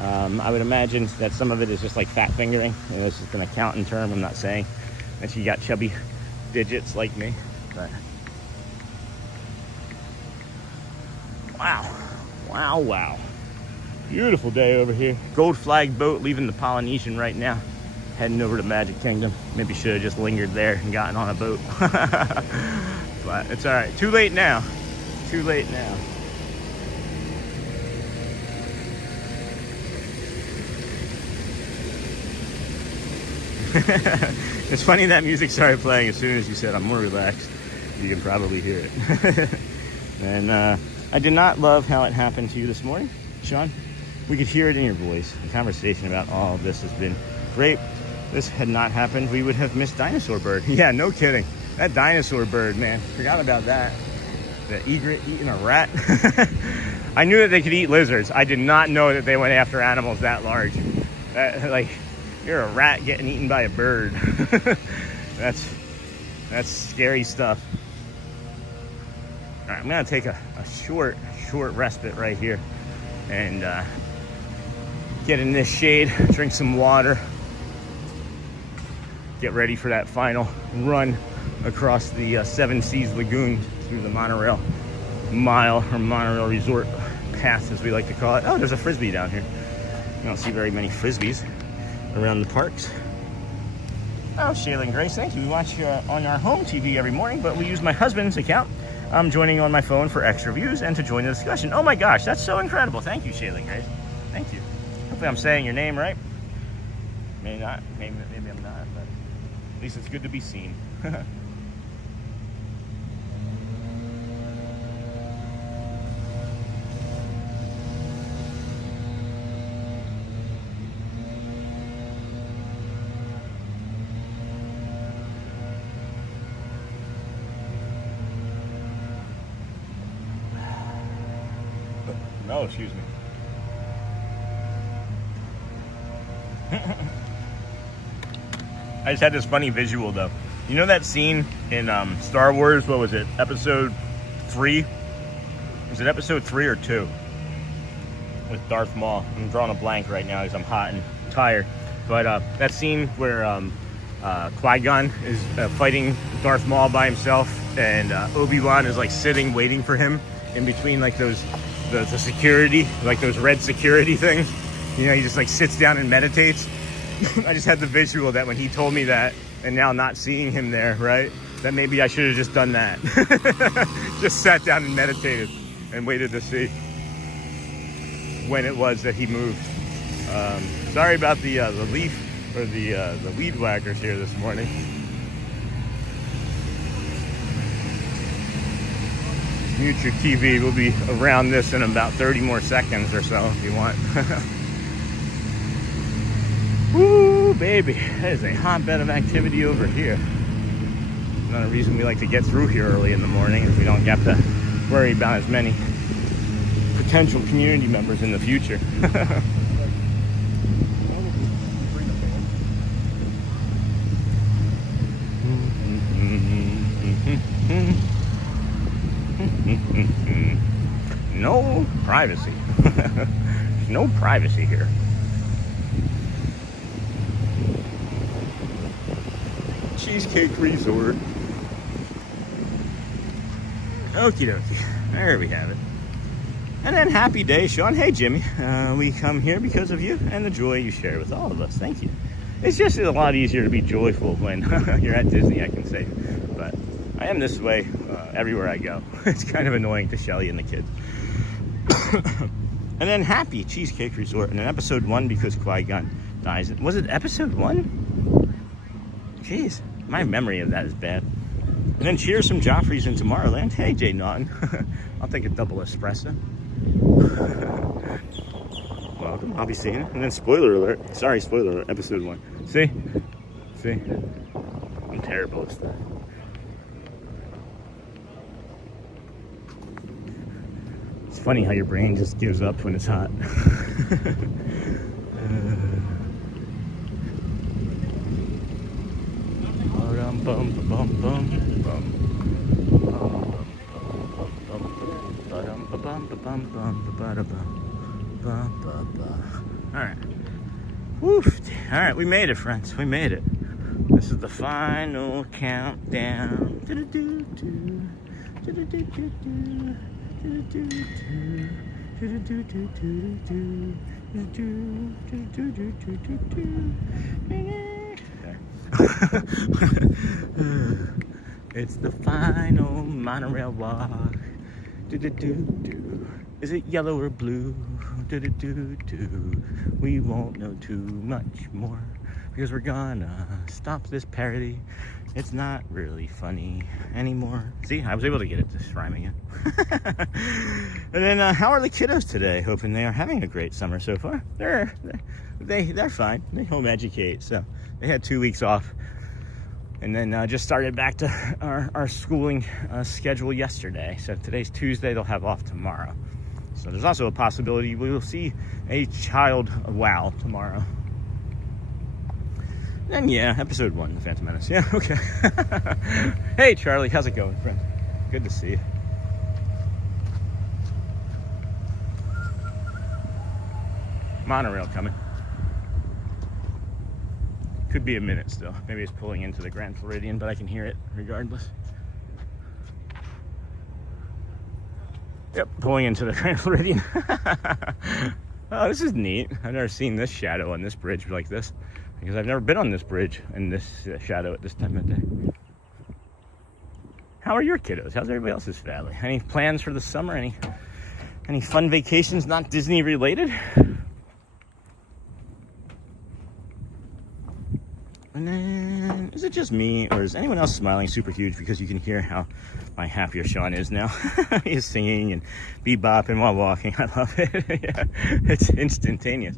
I would imagine that some of it is just like fat fingering. You know, this is an accountant term. I'm not saying that you got chubby digits like me, but wow. Beautiful day over here. Gold flag boat leaving the Polynesian right now. Heading over to Magic Kingdom. Maybe should have just lingered there and gotten on a boat. But it's all right. Too late now. It's funny that music started playing as soon as you said I'm more relaxed. You can probably hear it. And I did not love how it happened to you this morning, Sean. We could hear it in your voice. The conversation about all of this has been great. This had not happened, we would have missed Dinosaur Bird. Yeah, no kidding. That Dinosaur Bird, man. Forgot about that. The egret eating a rat. I knew that they could eat lizards. I did not know that they went after animals that large. Like, you're a rat getting eaten by a bird. That's scary stuff. All right, I'm gonna take a short respite right here and get in this shade, drink some water, get ready for that final run across the Seven Seas Lagoon through the Monorail Mile or Monorail Resort path, as we like to call it. Oh, there's a Frisbee down here. I don't see very many Frisbees around the parks. Oh, Shayla and Grace, thank you. We watch on our home TV every morning, but we use my husband's account. I'm joining on my phone for extra views and to join the discussion. Oh my gosh, that's so incredible. Thank you, Shayla and Grace. Thank you. Hopefully I'm saying your name right. Maybe not. Maybe I'm not, but at least it's good to be seen. Oh, excuse me. I just had this funny visual though. You know that scene in Star Wars, what was it, episode 3? Was it episode 3 or 2? With Darth Maul. I'm drawing a blank right now because I'm hot and tired. But that scene where Qui-Gon is fighting Darth Maul by himself, and Obi-Wan is like sitting waiting for him in between like the security, like those red security things. You know, he just like sits down and meditates. I just had the visual that when he told me that, and now not seeing him there, right? That maybe I should have just done that. Just sat down and meditated and waited to see when it was that he moved. Sorry about the leaf or the weed whackers here this morning. Mute your TV. We'll be around this in about 30 more seconds or so if you want. Woo, baby. That is a hotbed of activity over here. Another reason we like to get through here early in the morning is we don't have to worry about as many potential community members in the future. No privacy. There's no privacy here. Cheesecake Resort. Okie dokie. There we have it. And then happy day, Sean. Hey, Jimmy. We come here because of you and the joy you share with all of us. Thank you. It's just a lot easier to be joyful when you're at Disney, I can say. But I am this way everywhere I go. It's kind of annoying to Shelly and the kids. And then happy Cheesecake Resort. And then episode 1 because Qui-Gon dies. Was it episode 1? Jeez, my memory of that is bad. And then cheers from Joffrey's in Tomorrowland. Hey, Jay Naughton. I'll take a double espresso. Welcome. I'll be seeing it. And then spoiler alert. Sorry, spoiler alert. Episode 1. See? I'm terrible at stuff. It's funny how your brain just gives up when it's hot. Alright. Woof. Alright, we made it, friends. We made it. This is the final countdown. It's the final monorail walk. Is it yellow or blue? We won't know too much more because we're gonna stop this parody. It's not really funny anymore. See, I was able to get it to rhyme again. And then, how are the kiddos today? Hoping they are having a great summer so far. They're fine. They home educate, so they had 2 weeks off. And then just started back to our schooling schedule yesterday. So today's Tuesday, they'll have off tomorrow. So there's also a possibility we will see a child wow tomorrow. And yeah, episode 1, The Phantom Menace. Yeah, okay. Hey, Charlie, how's it going, friend? Good to see you. Monorail coming. Could be a minute still. Maybe it's pulling into the Grand Floridian, but I can hear it regardless. Yep, pulling into the Grand Floridian. Oh, this is neat. I've never seen this shadow on this bridge like this, because I've never been on this bridge in this shadow at this time of day. How are your kiddos? How's everybody else's family? Any plans for the summer? Any fun vacations not Disney related? And then, is it just me, or is anyone else smiling super huge? Because you can hear how my happier Sean is now. He's singing and bebopping while walking. I love it. Yeah, it's instantaneous.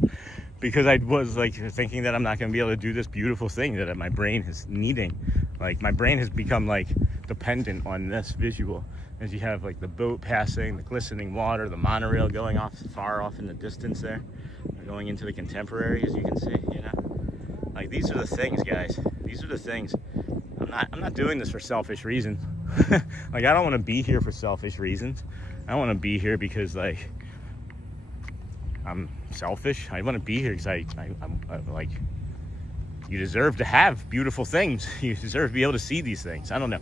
Because I was like thinking that I'm not going to be able to do this beautiful thing that my brain is needing. Like my brain has become like dependent on this visual. As you have like the boat passing, the glistening water, the monorail going off far off in the distance there, going into the contemporary, as you can see, you know. Like these are the things, guys. These are the things. I'm not doing this for selfish reasons. Like I don't want to be here for selfish reasons. I don't want to be here because like I'm selfish. I want to be here because I'm like, you deserve to have beautiful things. You deserve to be able to see these things. I don't know.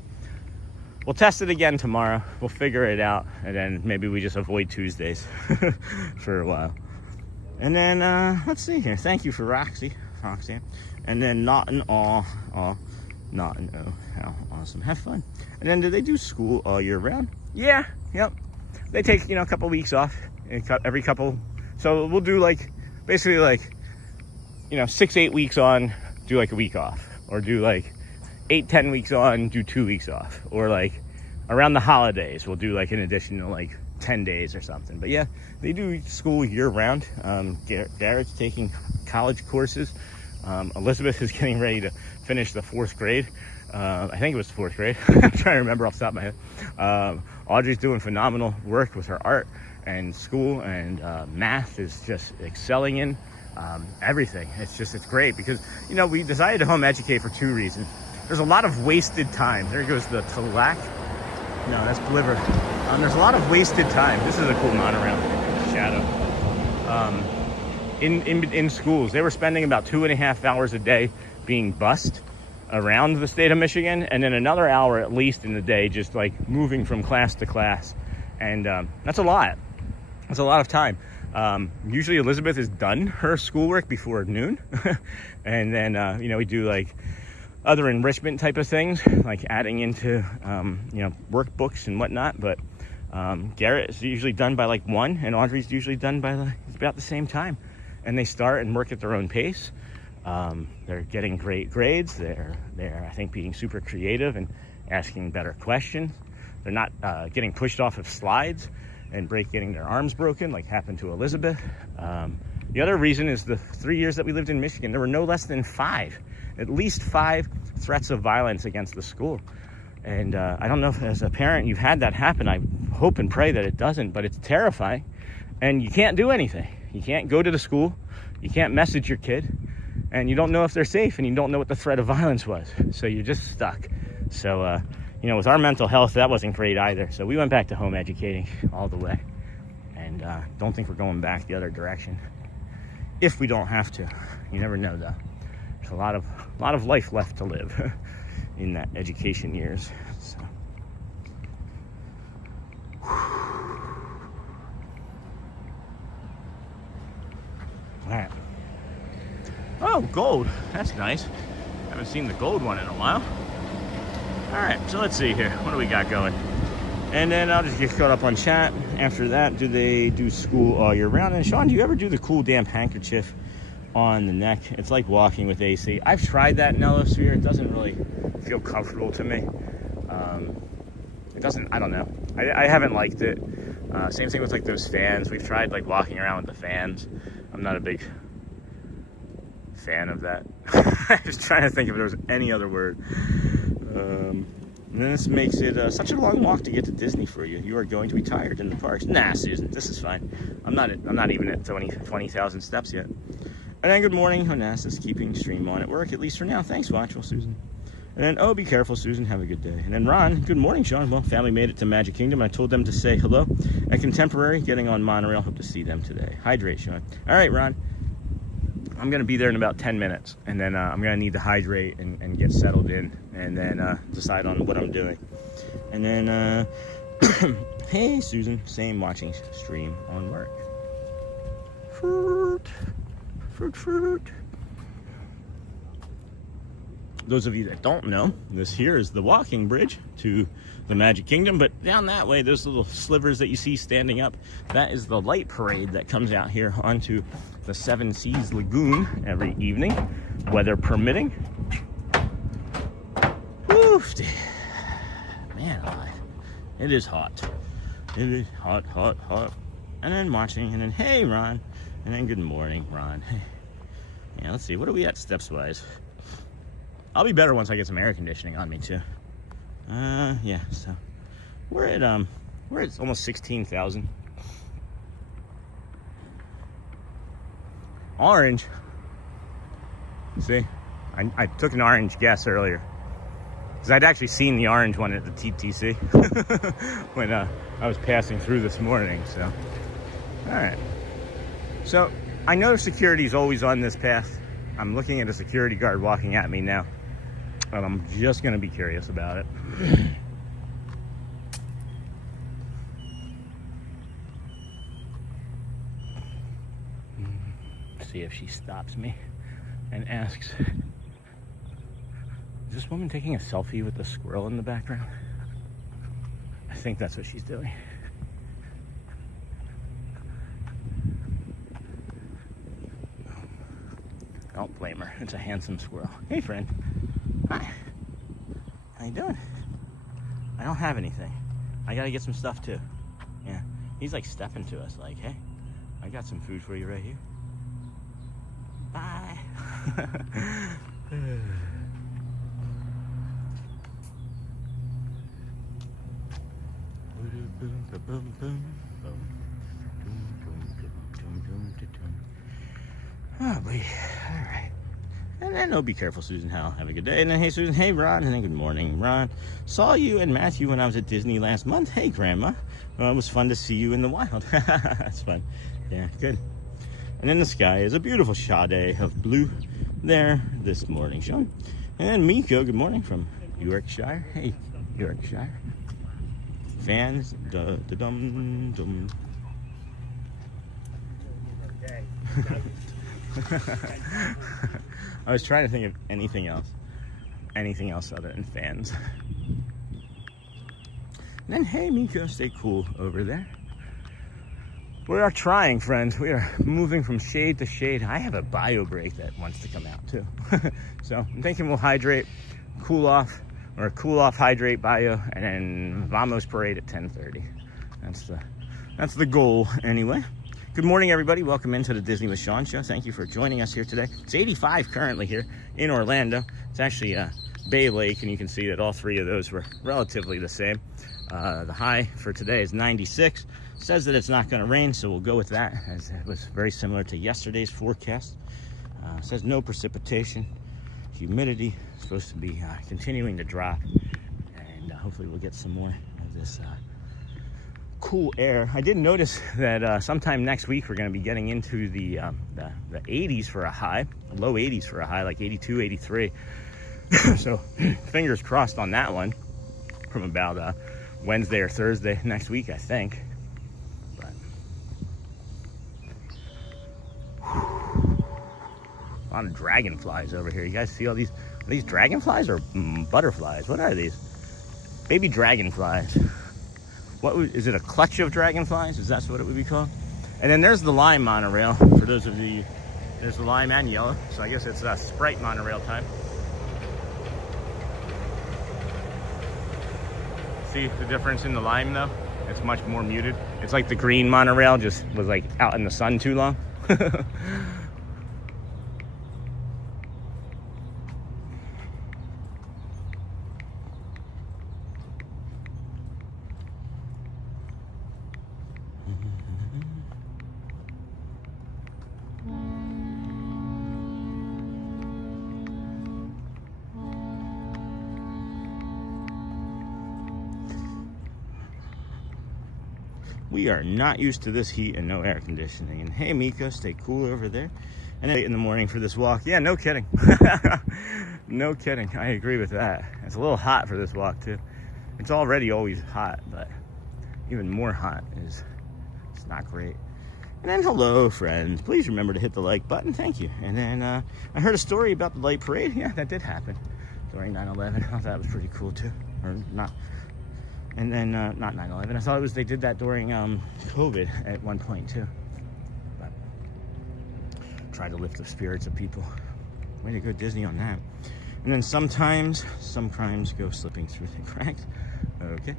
We'll test it again tomorrow. We'll figure it out, and then maybe we just avoid Tuesdays for a while. And then let's see here. Thank you for Roxy. And then not an awe, not an oh, how awesome. Have fun. And then do they do school all year round? Yeah, yep. They take, you know, a couple weeks off every couple. So we'll do like, basically like, you know, 6-8 weeks on, do like a week off. Or do like 8-10 weeks on, do 2 weeks off. Or like around the holidays, we'll do like an additional like 10 days or something. But yeah, they do school year round. Garrett's taking college courses. Elizabeth is getting ready to finish the 4th grade. I think it was the 4th grade. I'm trying to remember off the top of my head. Audrey's doing phenomenal work with her art and school, and math is just excelling in everything. It's great because, you know, we decided to home educate for 2 reasons. There's a lot of wasted time. There goes the Tlac. No, that's Bliver. There's a lot of wasted time. This is a cool monorail shadow. In schools, they were spending about 2.5 hours a day being bused around the state of Michigan, and then another hour at least in the day just like moving from class to class. And that's a lot. That's a lot of time. Usually Elizabeth is done her schoolwork before noon. And then, you know, we do like other enrichment type of things, like adding into, you know, workbooks and whatnot. But Garrett is usually done by like 1, and Audrey's usually done by about the same time. And they start and work at their own pace. They're getting great grades. They're I think being super creative and asking better questions. They're not getting pushed off of slides and getting their arms broken like happened to Elizabeth. The other reason is the 3 years that we lived in Michigan, there were no less than 5, at least 5 threats of violence against the school. And I don't know if as a parent you've had that happen. I hope and pray that it doesn't, but it's terrifying. And you can't do anything. You can't go to the school. You can't message your kid. And you don't know if they're safe, and you don't know what the threat of violence was. So you're just stuck. So, you know, with our mental health, that wasn't great either. So we went back to home educating all the way. And don't think we're going back the other direction. If we don't have to. You never know, though. There's a lot of life left to live in that education years. So. All right. Oh, gold. That's nice. Haven't seen the gold one in a while. All right, so let's see here. What do we got going? And then I'll just get caught up on chat. After that, do they do school all year round? And Sean, do you ever do the cool damp handkerchief on the neck? It's like walking with AC. I've tried that in Ellosphere. It doesn't really feel comfortable to me. It doesn't, I don't know. I haven't liked it. Same thing with like those fans. We've tried like walking around with the fans. I'm not a big fan of that. I was trying to think if there was any other word. And this makes it such a long walk to get to Disney for you. You are going to be tired in the parks. Nah, Susan, this is fine. I'm not even at 20,000 steps yet. And then good morning, Onassis, keeping stream on at work, at least for now. Thanks, Watchwell, Susan. And then, oh, be careful, Susan. Have a good day. And then Ron, good morning, Sean. Well, family made it to Magic Kingdom. I told them to say hello. At Contemporary, getting on Monorail. Hope to see them today. Hydrate, Sean. All right, Ron. I'm going to be there in about 10 minutes. And then I'm going to need to hydrate and get settled in. And then decide on what I'm doing. And then Hey, Susan. Same, watching stream on work. Fruit. Those of you that don't know, this here is the walking bridge to the Magic Kingdom, but down that way, those little slivers that you see standing up, that is the light parade that comes out here onto the Seven Seas Lagoon every evening, weather permitting. Oof. Man alive. It is hot. It is hot. And then watching, and then, hey, Ron. And then, good morning, Ron. Yeah, let's see. What are we at steps-wise? I'll be better once I get some air conditioning on me, too. Yeah, so we're at almost 16,000. Orange. See, I took an orange guess earlier because I'd actually seen the orange one at the TTC when I was passing through this morning. So, all right. So I know security's always on this path. I'm looking at a security guard walking at me now, and I'm just gonna be curious about it. See if she stops me and asks, is this woman taking a selfie with the squirrel in the background? I think that's what she's doing. Don't blame her. It's a handsome squirrel. Hey, friend. Hi. How you doing? I don't have anything. I gotta get some stuff too. Yeah. He's like stepping to us like, hey, I got some food for you right here. Bye. Oh, boy. All right. And then, oh, be careful, Susan Howell. Have a good day. And then, hey, Susan. Hey, Ron. And then, good morning, Ron. Saw you and Matthew when I was at Disney last month. Hey, Grandma. It was fun to see you in the wild. That's fun. Yeah, good. And then the sky is a beautiful shade of blue there this morning, Sean. And then Miko, good morning from Yorkshire. Hey, Yorkshire. Fans, dum. I was trying to think of anything else other than fans. And then, hey, Miko, stay cool over there. We are trying, friends. We are moving from shade to shade. I have a bio break that wants to come out too. So I'm thinking we'll hydrate, cool off, hydrate, bio, and then Vamos Parade at 10:30. That's the goal anyway. Good morning, everybody. Welcome into the Disney with Sean show. Thank you for joining us here today. It's 85 currently here in Orlando. It's actually Bay Lake, and you can see that all three of those were relatively the same. The high for today is 96. Says that it's not going to rain, so we'll go with that, as it was very similar to yesterday's forecast. Says no precipitation. Humidity is supposed to be continuing to drop, and hopefully we'll get some more of this cool air. I did notice that sometime next week we're going to be getting into the 80s for a high, low 80s for a high, like 82, 83. So fingers crossed on that one from about Wednesday or Thursday next week, I think. But a lot of dragonflies over here. You guys see all these? Are these dragonflies or butterflies? What are these? Baby dragonflies. What is it? A clutch of dragonflies? Is that what it would be called? And then there's the lime monorail. For those of you, there's the lime and yellow. So I guess it's Sprite monorail time. See the difference in the lime though? It's much more muted. It's like the green monorail just was like out in the sun too long. We are not used to this heat and no air conditioning. And hey, Miko, stay cool over there. And 8 in the morning for this walk. Yeah, no kidding. No kidding. I agree with that. It's a little hot for this walk too. It's already always hot, but even more hot is it's not great. And then hello friends, please remember to hit the like button, thank you. And then I heard a story about the light parade. Yeah, that did happen during 9/11. I thought that was pretty cool too, or not. And then not 9/11, I thought it was they did that during COVID at one point too. But try to lift the spirits of people. Way to go Disney on that. And then sometimes some crimes go slipping through the cracks. Okay.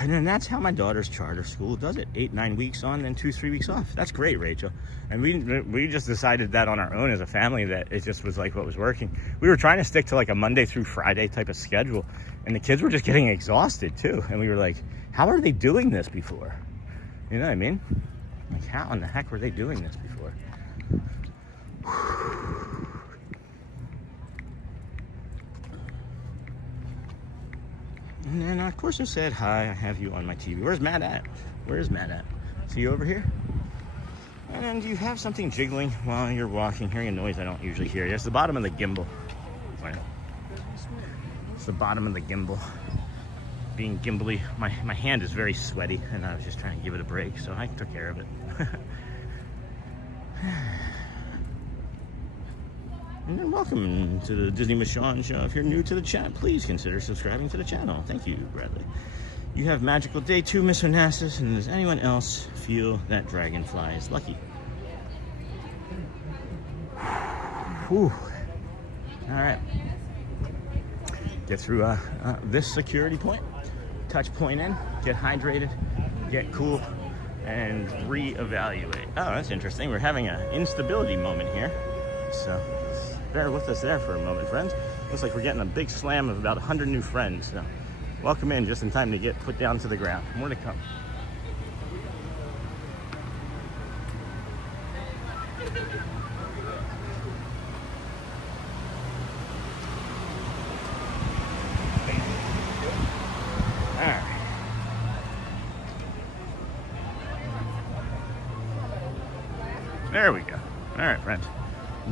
And then that's how my daughter's charter school does it. 8-9 weeks on, then 2-3 weeks off. That's great, Rachel. And we just decided that on our own as a family, that it just was like what was working. We were trying to stick to like a Monday through Friday type of schedule, and the kids were just getting exhausted too. And we were like, how are they doing this before? You know what I mean? Like, how in the heck were they doing this before? And then, of course, I said, hi, I have you on my TV. Where's Matt at? Where's Matt at? See you over here? And then do you have something jiggling while you're walking? Hearing a noise I don't usually hear. It's the bottom of the gimbal. It's the bottom of the gimbal. Being gimbally, my hand is very sweaty, and I was just trying to give it a break, so I took care of it. And then welcome to the Disney Michon Show. If you're new to the chat, please consider subscribing to the channel. Thank you, Bradley. You have magical day 2, Miss Onassis, and does anyone else feel that Dragonfly is lucky? Whew. All right. Get through this security point, touch point in, get hydrated, get cool, and reevaluate. Oh, that's interesting. We're having an instability moment here, so bear with us there for a moment, friends. Looks like we're getting a big slam of about 100 new friends. So welcome in just in time to get put down to the ground. More to come. All right. There we go. All right, friends.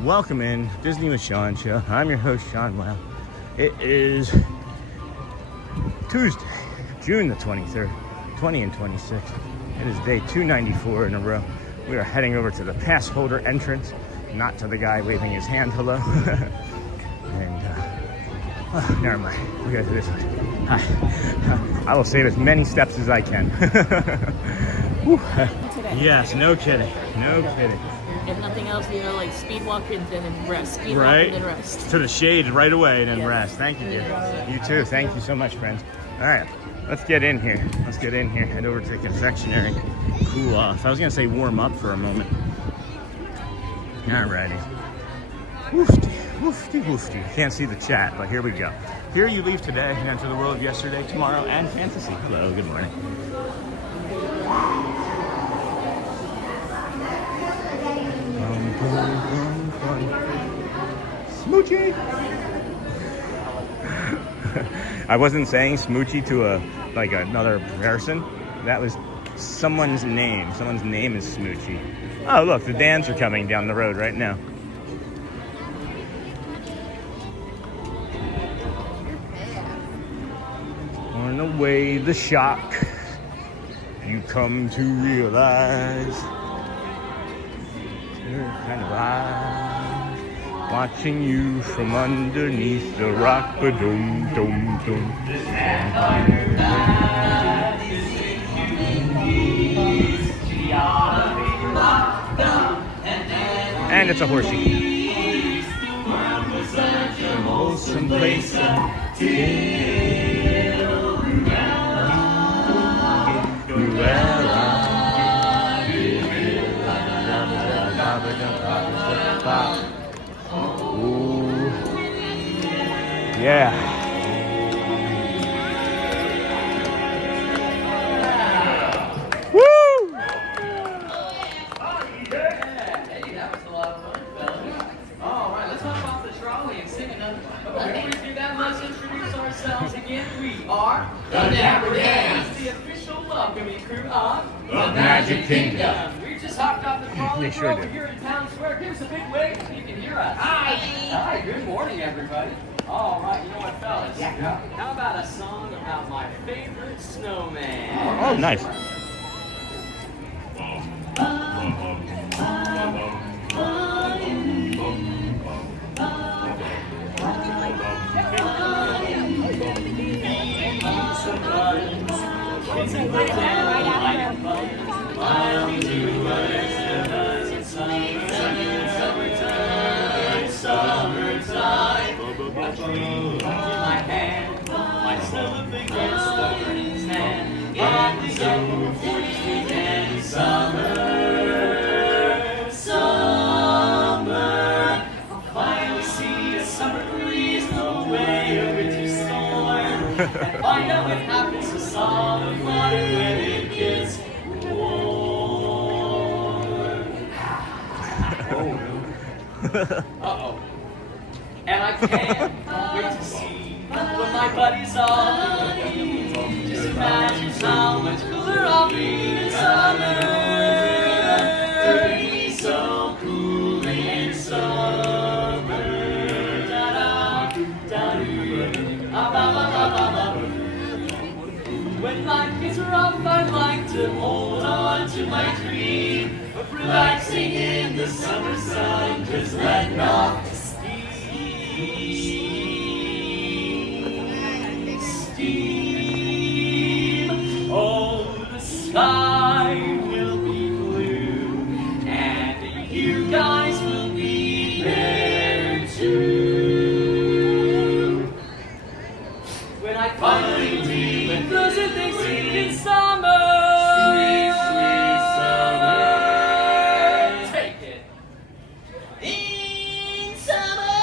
Welcome in Disney Michon Show. I'm your host, Sean Wow. It is Tuesday, June the 23rd, 20 and 26. It is day 294 in a row. We are heading over to the pass holder entrance, not to the guy waving his hand hello. And, never mind. We gotta do this one. Hi. I will save as many steps as I can. Yes, no kidding. No kidding. If nothing else, you know, like speed walk and then rest. Speed right. walk and then rest. To the shade right away and then Yes. rest. Thank you, dear. You too. Thank you so much, friends. All right, let's get in here. Let's get in here. Head over to the confectionery. Cool off. I was gonna say warm up for a moment. All righty. Woofty, woofty, woofty. Can't see the chat, but here we go. Here you leave today and enter the world of yesterday, tomorrow, and fantasy. Hello, good morning. Smoochie! I wasn't saying Smoochie to another person. That was someone's name. Someone's name is Smoochie. Oh, look, the Dans are coming down the road right now. Torn away the shock, you come to realize you're kind of eyes watching you from underneath the rock. Ba-dum, dum, dum. And it's a horsey. Some place Ooh. Yeah. Woo! Hey, that was a lot of fun, fellas. All right, let's hop off the trolley and sing another one. Before we do that, let's introduce ourselves again. We are the Dapper Dans, the official welcoming crew of the Magic Kingdom. We just hopped off the trolley. They sure We're over did. here in Town Square. Give us a big wave if you can hear us. Hi. Hi, good morning, everybody. All right, you know what, fellas? How about a song about my favorite snowman? Oh, nice. My hand, my snow against the burning sand. Yeah, we go for each weekend. Summer, summer. I'll finally see a summer breeze blow away a winter storm, and find out what happens to solid water when it gets warm. Uh-oh. And I can't wait to see what my buddies all do with me. Just imagine how much cooler I'll be in summer. Be so cool in summer. Da-da, da-da, when my kids are off, I'd like to hold on to my dream of relaxing in the summer sun, just letting off the steam. Oh, the sky will be blue, and you guys will be there too. When I finally dream with those are things in summer. Sweet, sweet summer. Take it. In summer.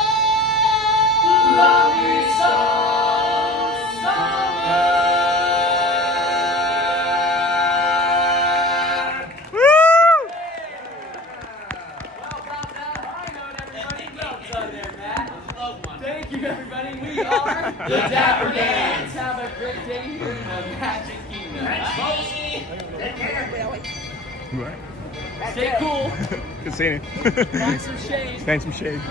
Lovely summer. Woo! Well, about that high note, everybody, well done there, Matt. Thank you, everybody. We are the Dapper Dans. Have a great day here in the Magic Kingdom. Thanks, folks. Right. Stay cool. Good seeing you. Find some shade. Find some shade.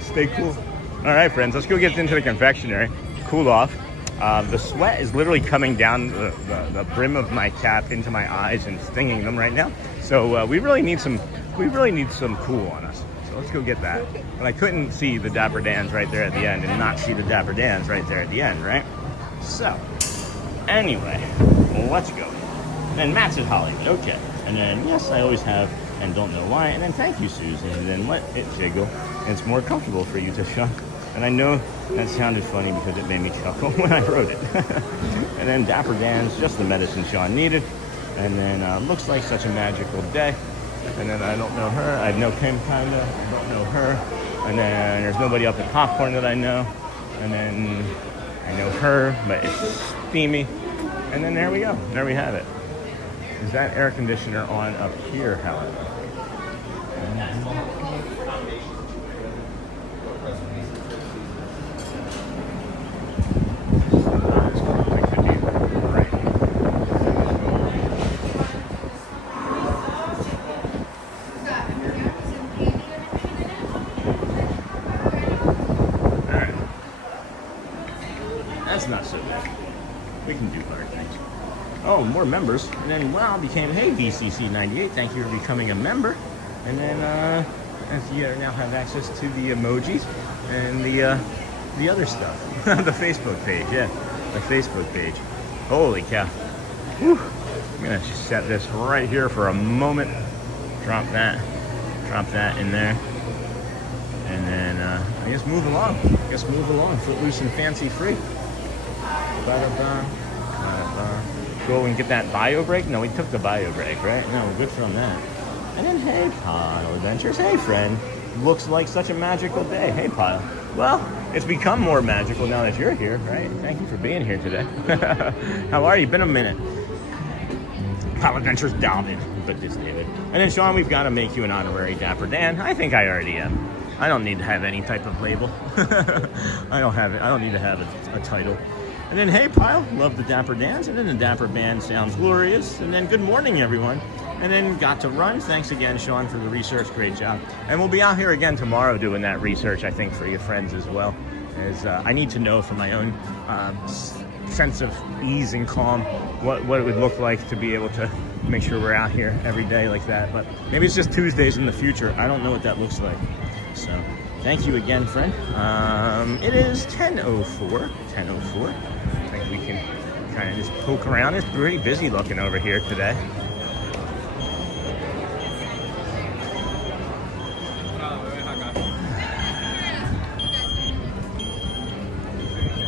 Stay cool. All right, friends, let's go get into the confectionery. Cool off. The sweat is literally coming down the brim of my cap into my eyes and stinging them right now. So we really need some cool on us. So let's go get that. But I couldn't see the Dapper Dans right there at the end and not see the Dapper Dans right there at the end, right? So anyway, let's go. Then Matt's at Hollywood, okay. And then yes, I always have and don't know why. And then thank you, Susan. And then let it jiggle. And it's more comfortable for you to shun. And I know that sounded funny because it made me chuckle when I wrote it. And then Dapper Dans, just the medicine Sean needed. And then looks like such a magical day. And then I don't know her. I know Kim kinda. I don't know her. And then there's nobody up at Popcorn that I know. And then I know her, but it's steamy. And then there we go. There we have it. Is that air conditioner on up here, however? That's not so bad. We can do better things. Oh, more members. And then Wow became, hey, DCC98, thank you for becoming a member. And then as you now have access to the emojis and the other stuff. The Facebook page, yeah. The Facebook page. Holy cow. Whew. I'm gonna just set this right here for a moment. Drop that in there. And then I guess move along. Footloose and fancy free. Ba-da-ba. Go and get that bio break? No, we took the bio break, right? No, we're good from that. And then, hey, Pile Adventures. Hey, friend. Looks like such a magical day. Hey, Pile. Well, it's become more magical now that you're here, right? Thank you for being here today. How are you? Been a minute. Pile Adventures Dalvin. But this David. And then, Sean, we've got to make you an honorary Dapper Dan. I think I already am. I don't need to have any type of label. I don't need to have a title. And then, hey, Pile, love the Dapper Dans. And then the Dapper Band sounds glorious. And then, good morning, everyone. And then, got to run. Thanks again, Sean, for the research. Great job. And we'll be out here again tomorrow doing that research, I think, for your friends as well. as I need to know for my own sense of ease and calm what it would look like to be able to make sure we're out here every day like that. But maybe it's just Tuesdays in the future. I don't know what that looks like. So thank you again, friend. It is 10:04. 10:04. I think we can kind of just poke around. It's pretty busy looking over here today.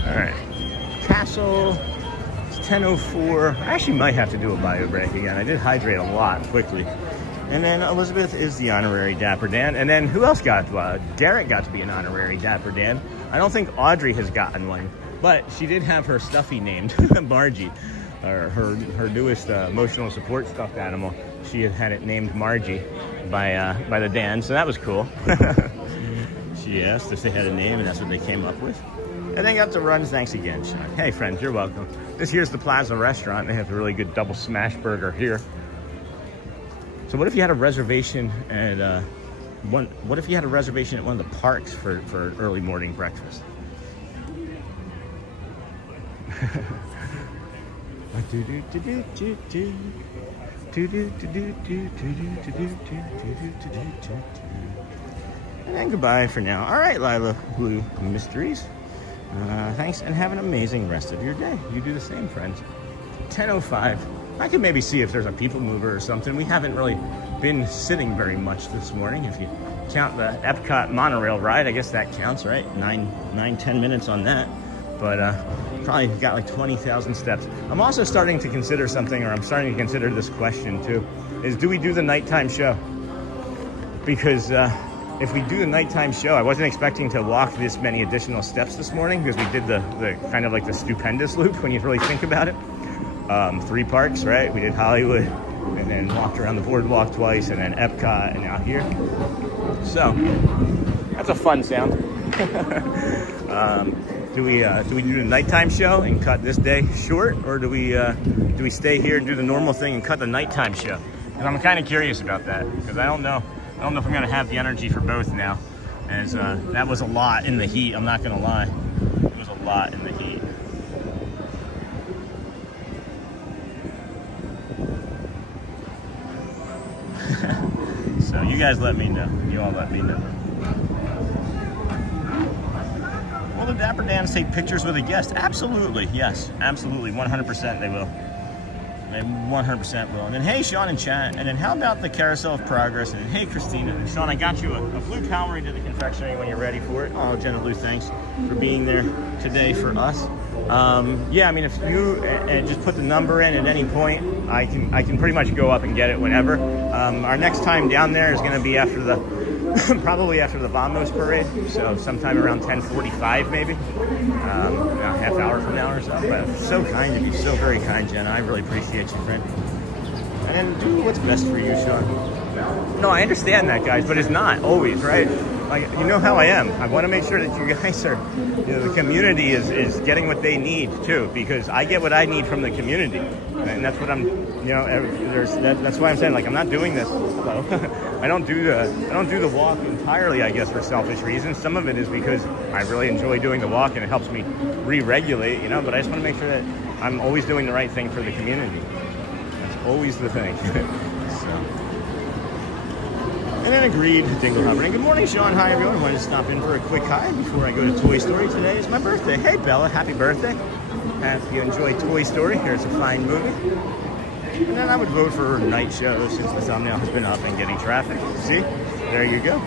All right, Castle. It's 10:04. I actually might have to do a bio break again. I did hydrate a lot quickly. And then Elizabeth is the honorary Dapper Dan. And then who else got? Garrett got to be an honorary Dapper Dan. I don't think Audrey has gotten one, but she did have her stuffy named Margie, or her newest emotional support stuffed animal. She had it named Margie by the Dan, so that was cool. She asked if they had a name, and that's what they came up with. And then got the runs. Thanks again, Sean. Hey, friends, you're welcome. This here's the Plaza Restaurant. They have a really good double smash burger here. So what if you had a reservation at what if you had a reservation at one of the parks for early morning breakfast? And then goodbye for now. All right, Lila Blue Mysteries. Thanks, and have an amazing rest of your day. You do the same, friends. 10:05. I could maybe see if there's a people mover or something. We haven't really been sitting very much this morning. If you count the EPCOT monorail ride, I guess that counts, right? 10 minutes on that. But probably got like 20,000 steps. I'm also starting to consider something, or I'm starting to consider this question too, is do we do the nighttime show? Because if we do the nighttime show, I wasn't expecting to walk this many additional steps this morning because we did the kind of like the stupendous loop when you really think about it. 3 parks, right? We did Hollywood and then walked around the BoardWalk twice and then EPCOT and out here. So that's a fun sound. Do we do the nighttime show and cut this day short, or do we stay here and do the normal thing and cut the nighttime show? And I'm kind of curious about that because I don't know if I'm gonna have the energy for both now, as that was a lot in the heat. I'm not gonna lie, it was a lot in the heat. So you guys let me know. You all let me know. Will the Dapper Dans take pictures with a guest? Absolutely, yes. Absolutely, 100% they will. They 100% will. And then, hey, Sean in chat. And then how about the Carousel of Progress? And then, hey, Christina. And Sean, I got you a blue Powerade to the confectionery when you're ready for it. Oh, Jenna Blue, thanks for being there today for us. Yeah, I mean, if you just put the number in at any point, I can pretty much go up and get it whenever. Our next time down there is going to be after the probably after the Vamos parade, so sometime around 10:45 maybe, a half hour from now or so. But so kind of you, so very kind, Jenna. I really appreciate you, friend. And then do what's best for you, Sean. No, I understand that, guys, but it's not always, right? Like, you know how I am. I want to make sure that you guys are, the community is getting what they need too, because I get what I need from the community, and that's what I'm, that's why I'm saying, like, I'm not doing this. So I don't do the walk entirely, I guess, for selfish reasons. Some of it is because I really enjoy doing the walk and it helps me re-regulate, But I just want to make sure that I'm always doing the right thing for the community. That's always the thing. And then agreed, Dinglehopper. And good morning, Sean. Hi, everyone. I wanted to stop in for a quick hi before I go to Toy Story. Today is my birthday. Hey, Bella. Happy birthday. Hope you enjoy Toy Story. Here's a fine movie. And then I would vote for night show since the thumbnail has been up and getting traffic. See? There you go.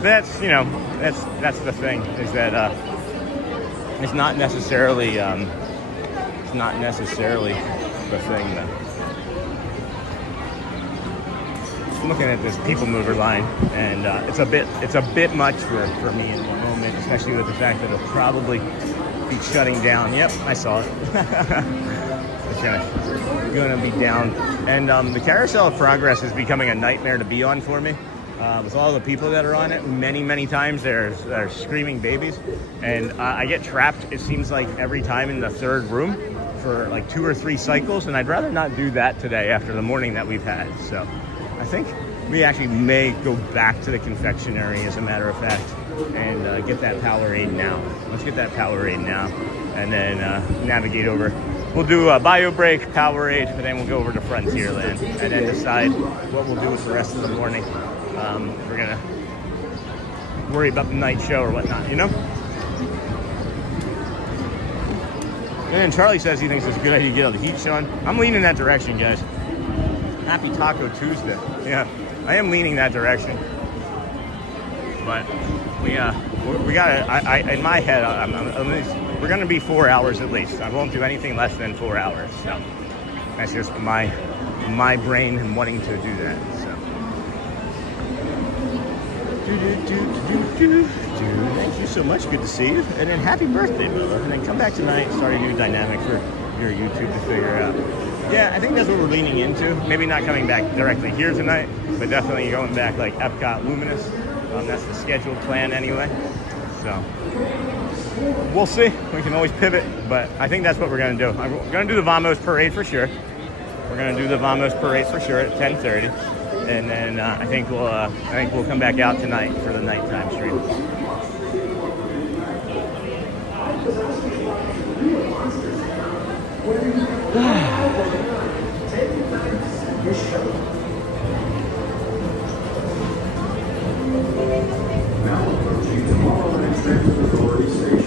That's the thing, is that it's not necessarily the thing that I'm looking at this people mover line, and it's a bit much for me in the moment, especially with the fact that it'll probably be shutting down. Yep, I saw it. It's gonna be down, and the Carousel of Progress is becoming a nightmare to be on for me. With all the people that are on it, many times they're screaming babies, and I get trapped, it seems like, every time in the third room for like 2 or 3 cycles, and I'd rather not do that today after the morning that we've had. So I think we actually may go back to the confectionery, as a matter of fact. and get that Powerade now. Let's get that Powerade now, and then navigate over. We'll do a bio break, Powerade, and then we'll go over to Frontierland, and then decide what we'll do with the rest of the morning. We're gonna worry about the night show or whatnot, you know? And Charlie says he thinks it's a good idea to get all the heat showing. I'm leaning that direction, guys. Happy Taco Tuesday. Yeah, I am leaning that direction. But we gotta, in my head, we're gonna be 4 hours at least. I won't do anything less than 4 hours. So that's just my brain wanting to do that. So. Thank you so much. Good to see you. And then happy birthday, Bella. And then come back tonight, start a new dynamic for your YouTube to figure out. Yeah, I think that's what we're leaning into. Maybe not coming back directly here tonight, but definitely going back like EPCOT Luminous. That's the scheduled plan anyway. So we'll see. We can always pivot, but I think that's what we're going to do. We're going to do the Vamos Parade for sure. We're going to do the Vamos Parade for sure at 10:30. And then I think we'll come back out tonight for the nighttime stream.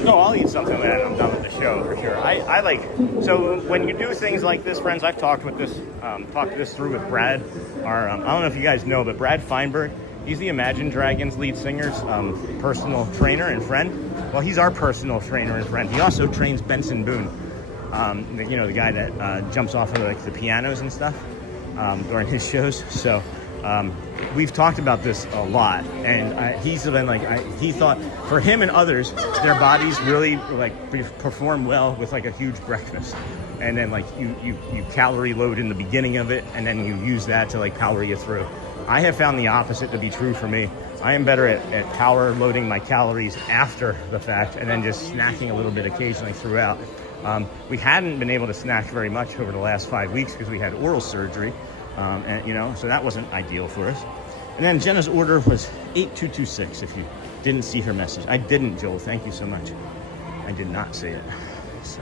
No, I'll eat something when I'm done with the show for sure. I like, so when you do things like this, friends, I've talked this through with Brad. I don't know if you guys know, but Brad Feinberg, he's the Imagine Dragons lead singer's personal trainer and friend. Well, he's our personal trainer and friend. He also trains Benson Boone, the guy that jumps off of like the pianos and stuff during his shows. So we've talked about this a lot, and he's been like, he thought for him and others, their bodies really like perform well with like a huge breakfast, and then like you calorie load in the beginning of it, and then you use that to like power you through. I have found the opposite to be true for me. I am better at power loading my calories after the fact, and then just snacking a little bit occasionally throughout. We hadn't been able to snack very much over the last 5 weeks because we had oral surgery. So that wasn't ideal for us. And then Jenna's order was 8226, if you didn't see her message. I didn't, Joel. Thank you so much. I did not see it. So,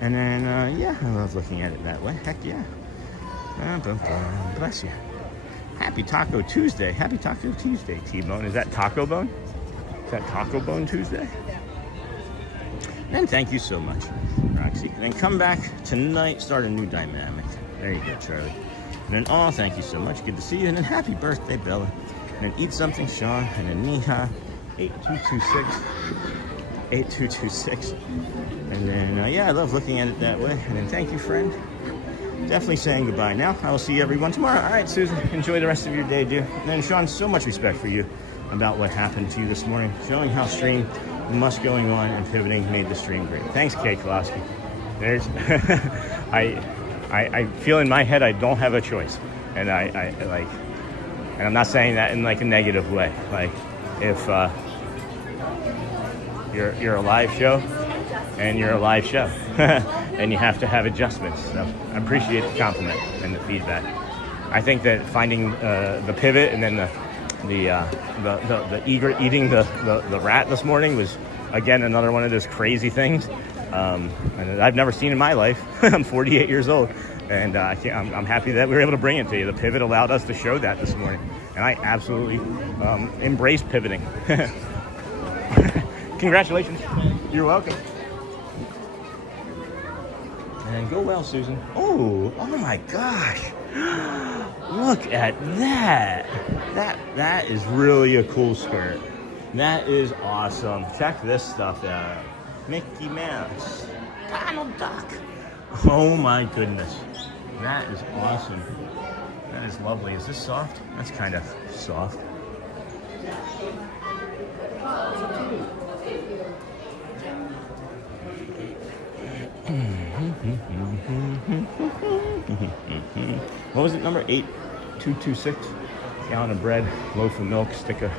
and then, I love looking at it that way. Heck yeah. Bless you. Happy Taco Tuesday. Happy Taco Tuesday, T-Bone. Is that Taco Bone? Is that Taco Bone Tuesday? And thank you so much, Roxy. And then come back tonight, start a new dynamic. There you go, Charlie. And then, thank you so much. Good to see you. And then happy birthday, Bella. And then eat something, Sean. And then Niha, 8226. And then, I love looking at it that way. And then thank you, friend. Definitely saying goodbye now. I will see everyone tomorrow. All right, Susan, enjoy the rest of your day, dear. And then, Sean, so much respect for you about what happened to you this morning. Showing how stream must going on and pivoting made the stream great. Thanks, Kate Kolosky. There's, I feel in my head I don't have a choice, and I like, and I'm not saying that in like a negative way. Like, if you're a live show, and you're a live show, and you have to have adjustments. So I appreciate the compliment and the feedback. I think that finding the pivot and then the egret eating the rat this morning was again another one of those crazy things. And I've never seen in my life. I'm 48 years old, and I'm happy that we were able to bring it to you. The pivot allowed us to show that this morning, and I absolutely embrace pivoting. Congratulations. You're welcome. And go well, Susan. Oh my gosh. Look at that. That is really a cool skirt. That is awesome. Check this stuff out. Mickey Mouse, Donald Duck. Oh my goodness, that is awesome. That is lovely. Is this soft? That's kind of soft. What was it? Number 8226. Gallon of bread, loaf of milk, stick of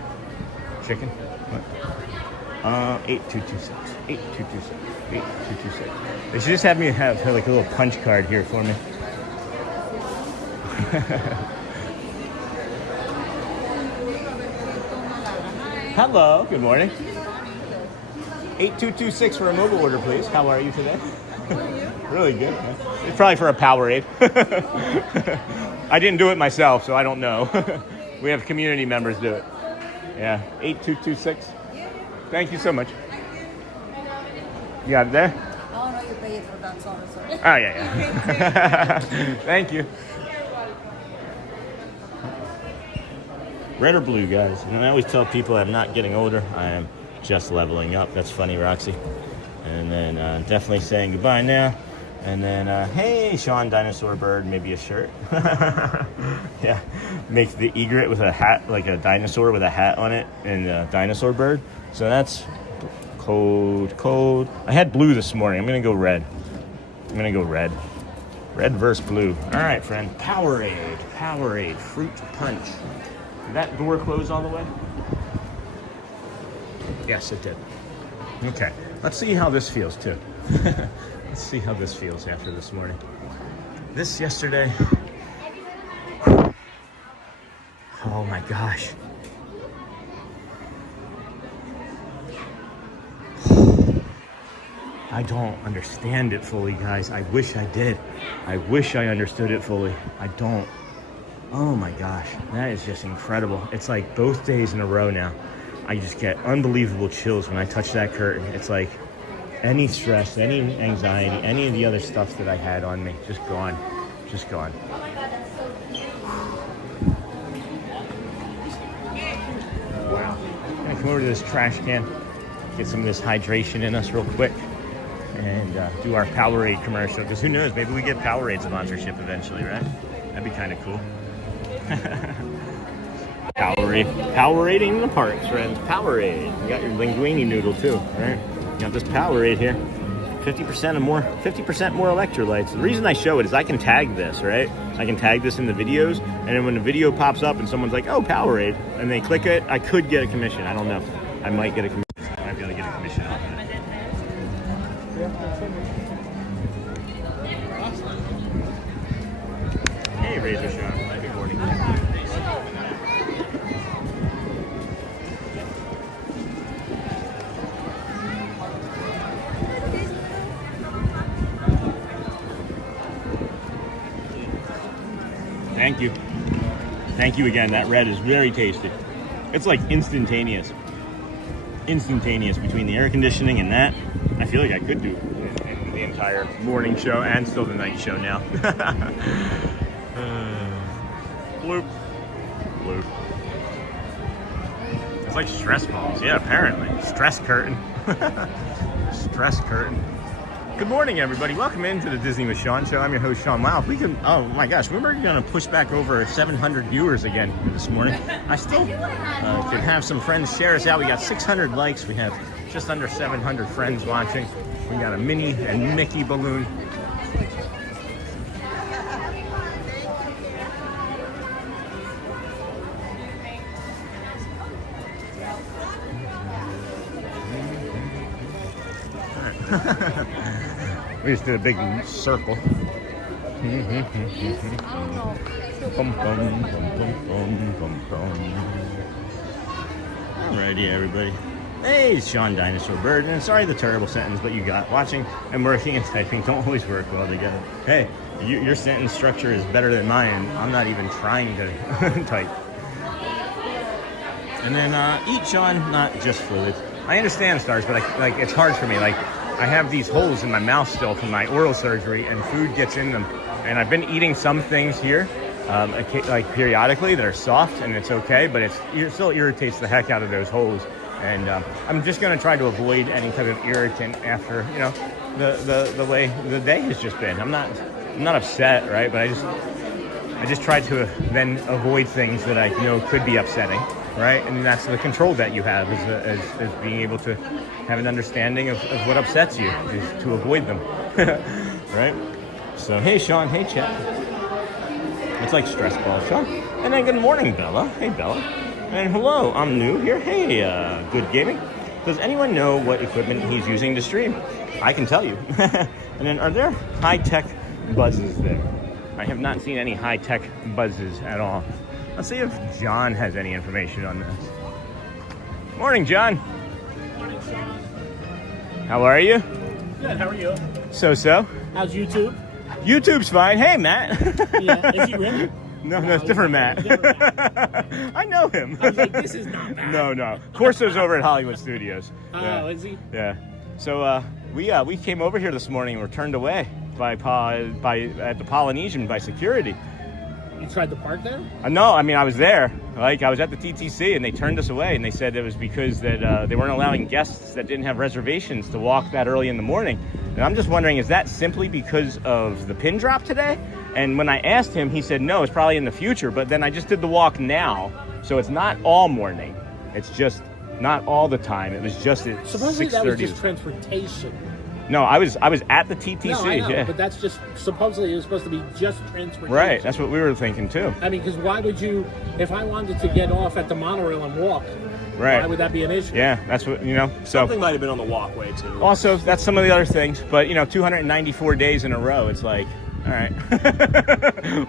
chicken. What? 8226. 8226. 8226. They should just have me have like a little punch card here for me. Hello, good morning. 8226 for a mobile order, please. How are you today? Really good. It's probably for a Powerade. I didn't do it myself, so I don't know. We have community members do it. Yeah, 8226. Thank you so much. You got it there? Oh, no, you pay it for that, sorry. Oh, yeah. Thank you. Red or blue, guys? And I always tell people I'm not getting older. I am just leveling up. That's funny, Roxy. And then definitely saying goodbye now. And then, hey, Sean, dinosaur bird, maybe a shirt. Yeah, make the egret with a hat, like a dinosaur with a hat on it, and a dinosaur bird. So that's cold. I had blue this morning. I'm gonna go red. Red versus blue. All right, friend. Powerade, fruit punch. Did that door close all the way? Yes, it did. Okay, let's see how this feels too. Let's see how this feels after this morning. This yesterday. Oh my gosh. I don't understand it fully, guys. I wish I did. I wish I understood it fully. I don't. Oh my gosh, that is just incredible. It's like both days in a row now. I just get unbelievable chills when I touch that curtain. It's like any stress, any anxiety, any of the other stuff that I had on me, just gone. Wow. I'm gonna come over to this trash can, get some of this hydration in us real quick, and do our Powerade commercial, because who knows, maybe we get Powerade sponsorship eventually, right? That'd be kind of cool. Powerading in the parks, friends. Powerade. You got your linguine noodle too, right? You got this Powerade here. 50% more electrolytes. The reason I show it is I can tag this, right? I can tag this in the videos, and then when the video pops up and someone's like, "Oh, Powerade," and they click it, I could get a commission. I don't know. I might get a commission. I might be able to get a commission off of it. Hey, Razor Shot. Good morning. Thank you. Thank you again. That red is very tasty. It's like instantaneous. Instantaneous between the air conditioning and that. I feel like I could do in the entire morning show and still the night show now. Bloop. It's like stress balls. Yeah, apparently. Stress curtain. Stress curtain. Good morning, everybody. Welcome into the Disney with Sean show. I'm your host, Sean. Wow, if we can, oh my gosh, we're going to push back over 700 viewers again this morning. I still could have some friends share us out. We got 600 likes. We have just under 700 friends watching. We got a Minnie and Mickey balloon. We just did a big circle. Alrighty, everybody. Hey, it's Sean Dinosaur Bird, and sorry the terrible sentence, but you got watching and working and typing don't always work well together. Hey, your sentence structure is better than mine. I'm not even trying to type. And then eat, Sean, not just fluids. I understand, Stars, but it's hard for me. I have these holes in my mouth still from my oral surgery, and food gets in them. And I've been eating some things here, like periodically, that are soft, and it's okay, but it still irritates the heck out of those holes. And I'm just going to try to avoid any type of irritant after, you know, the way the day has just been. I'm not upset, right? But I just try to then avoid things that I know could be upsetting, right? And that's the control that you have, is being able to have an understanding of what upsets you, is to avoid them, right? So, hey, Sean. Hey, Chet. It's like stress balls, Sean. And then good morning, Bella. Hey, Bella. And hello, I'm new here. Hey, Good Gaming. Does anyone know what equipment he's using to stream? I can tell you. And then, are there high-tech buzzes there? I have not seen any high-tech buzzes at all. Let's see if John has any information on this. Morning, John. How are you? Good, how are you? So. How's YouTube? YouTube's fine. Hey, Matt. Yeah, is he really? No, it's different Matt. I know him. I was like, this is not Matt. No. Corso's over at Hollywood Studios. Oh, is he? Yeah. So we came over here this morning and were turned away at the Polynesian by security. You tried to park there? No, I mean I was there. Like I was at the TTC and they turned us away and they said it was because that they weren't allowing guests that didn't have reservations to walk that early in the morning. And I'm just wondering, is that simply because of the pin drop today? And when I asked him, he said no, it's probably in the future. But then I just did the walk now, so it's not all morning. It's just not all the time. It was just at 6:30. Supposedly that was just transportation. No, I was at the TTC. No, I know, yeah. but that's just supposedly it was supposed to be just transportation. Right, that's what we were thinking too. I mean, because why would you? If I wanted to get off at the monorail and walk, right? Why would that be an issue? Yeah, that's what So something might have been on the walkway too. Also, that's some of the other things. But 294 days in a row, it's like, all right,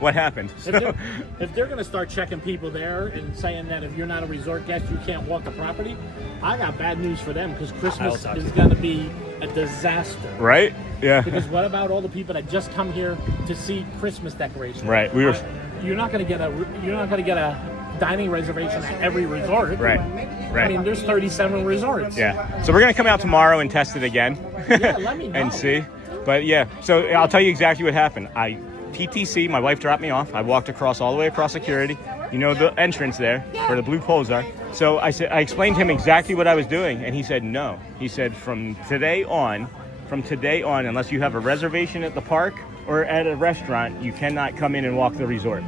what happened? If they're going to start checking people there and saying that if you're not a resort guest, you can't walk the property, I got bad news for them because Christmas is going to be a disaster. Right? Yeah. Because what about all the people that just come here to see Christmas decorations? Right. You're not going to get a dining reservation at every resort. Right. I mean, there's 37 resorts. Yeah. So we're going to come out tomorrow and test it again. Yeah, let me know. And see. But yeah, so I'll tell you exactly what happened. TTC, my wife dropped me off. I walked all the way across security. You know the entrance there, where the blue poles are. So I explained to him exactly what I was doing, and he said no. He said from today on, unless you have a reservation at the park or at a restaurant, you cannot come in and walk the resort.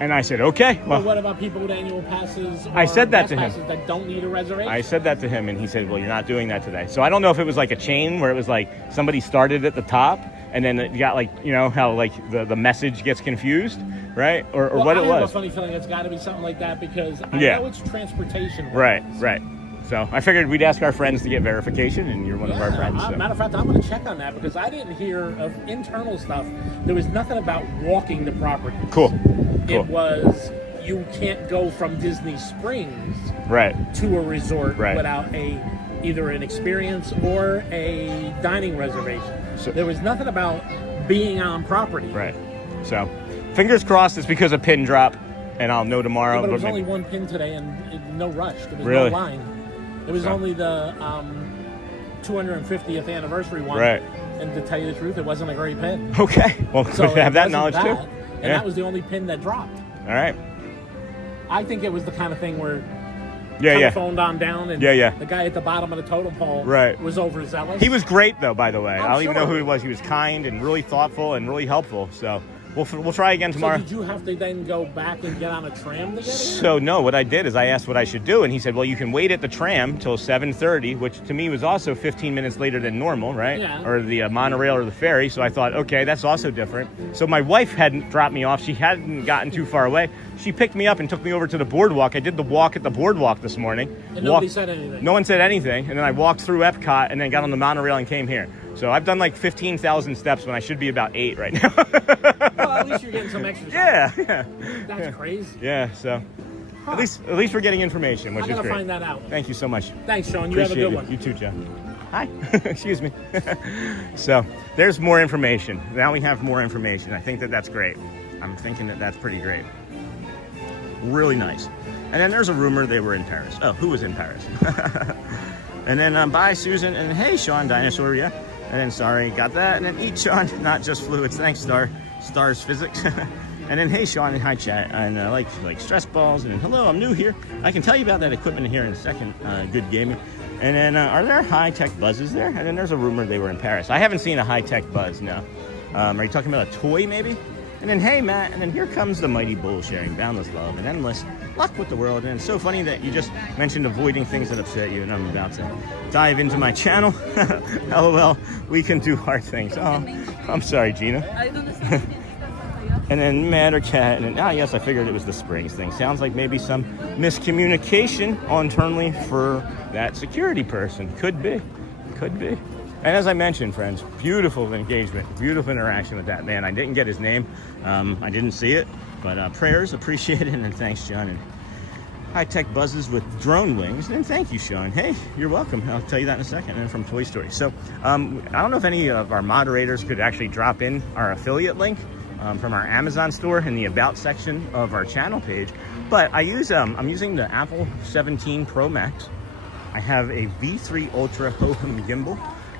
And I said, okay. Well, what about people with annual passes? Or I said that to passes him. That don't need a reservation. I said that to him, and he said, well, you're not doing that today. So I don't know if it was like a chain where it was like somebody started at the top, and then it got like, how like the message gets confused, right? Or what it was. I have a funny feeling it's got to be something like that because I know it's transportation. Right. So I figured we'd ask our friends to get verification, and you're one of our friends. So. Matter of fact, I'm going to check on that because I didn't hear of internal stuff. There was nothing about walking the property. Cool. It was you can't go from Disney Springs to a resort without either an experience or a dining reservation. So, there was nothing about being on property. Right. So fingers crossed it's because of pin drop, and I'll know tomorrow. Yeah, but it was only one pin today and no rush. There was no line. It was only the 250th anniversary one. Right. And to tell you the truth, it wasn't a great pin. Okay. Well, so we have that knowledge too. And that was the only pin that dropped. All right. I think it was the kind of thing where telephoned on down and the guy at the bottom of the totem pole was overzealous. He was great though, by the way. I don't even know who he was. He was kind and really thoughtful and really helpful. So we'll try again tomorrow. So did you have to then go back and get on a tram to get here? So no, what I did is I asked what I should do, and he said, well, you can wait at the tram till 7:30, which to me was also 15 minutes later than normal, right? Yeah. Or the monorail or the ferry. So I thought, okay, that's also different. So my wife hadn't dropped me off. She hadn't gotten too far away. She picked me up and took me over to the BoardWalk. I did the walk at the BoardWalk this morning. And nobody said anything? No one said anything. And then I walked through EPCOT and then got on the monorail and came here. So I've done like 15,000 steps when I should be about 8 right now. Well, at least you're getting some exercise. Yeah. That's crazy. Yeah, so at least we're getting information, which is great. I'm going to find that out. Thank you so much. Thanks, Sean. You have a good one. You too, Jeff. Hi. Excuse me. So there's more information. Now we have more information. I think that's great. I'm thinking that's pretty great. Really nice. And then there's a rumor they were in Paris. Oh, who was in Paris? And then bye, Susan. And hey, Sean, dinosaur, yeah. And then sorry, got that. And then eat, Sean, not just fluids. Thanks, Stars Physics. And then hey, Sean, and hi, chat. And I like stress balls. And hello, I'm new here. I can tell you about that equipment here in a second. Good gaming. And then are there high-tech buzzes there? And then there's a rumor they were in Paris. I haven't seen a high-tech buzz, no. Are you talking about a toy, maybe? And then hey, Matt. And then here comes the mighty bull sharing boundless love and endless luck with the world. And it's so funny that you just mentioned avoiding things that upset you, and I'm about to dive into my channel. LOL, we can do hard things. Oh, I'm sorry, Gina. And then Matt or Cat, and yes, I figured it was the Springs thing. Sounds like maybe some miscommunication internally for that security person. Could be. And as I mentioned, friends, beautiful engagement, beautiful interaction with that man. I didn't get his name. I didn't see it, but prayers appreciated, and thanks, John. And high-tech buzzes with drone wings. And thank you, Sean. Hey, you're welcome. I'll tell you that in a second. And from Toy Story. So I don't know if any of our moderators could actually drop in our affiliate link from our Amazon store in the About section of our channel page. But I'm using the Apple 17 Pro Max. I have a V3 Ultra Hohem gimbal.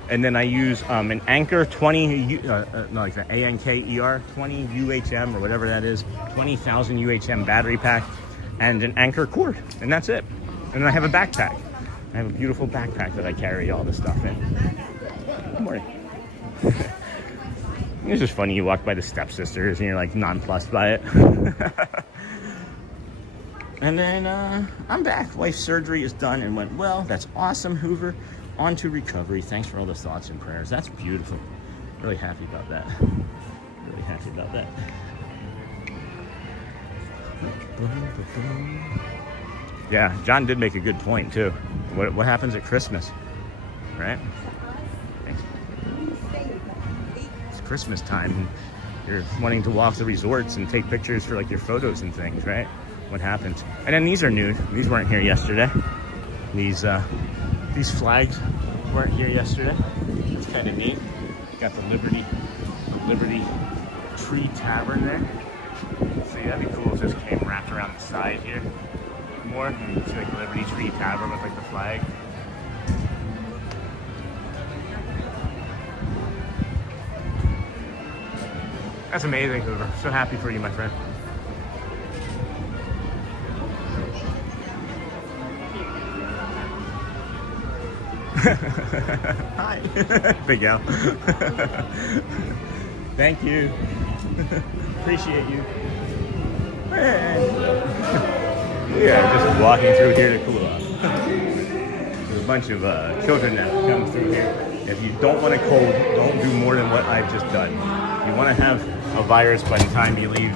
And then I use an Anker 20, like the ANKER 20 UHM or whatever that is, 20,000 UHM battery pack, and an Anker cord, and that's it. And I have a backpack. I have a beautiful backpack that I carry all this stuff in. Good morning. It's just funny, you walk by the stepsisters and you're like nonplussed by it. And then I'm back. Wife's surgery is done and went well. That's awesome, Hoover. On to recovery. Thanks for all the thoughts and prayers. That's beautiful. Really happy about that. Really happy about that. Yeah, John did make a good point too. What happens at Christmas, right? It's Christmas time and you're wanting to walk the resorts and take pictures for like your photos and things, right? What happens? And then these are new. These weren't here yesterday. These flags weren't here yesterday. It's kind of neat. Got the Liberty Tree Tavern there. See, that'd be cool if this came wrapped around the side here more. And you see like Liberty Tree Tavern with like the flag. That's amazing, Hoover. So happy for you, my friend. Hi. Big Al. Thank you. Appreciate you. Yeah, just walking through here to cool off. There's a bunch of children that come through here. If you don't want a cold, don't do more than what I've just done. You want to have a virus by the time you leave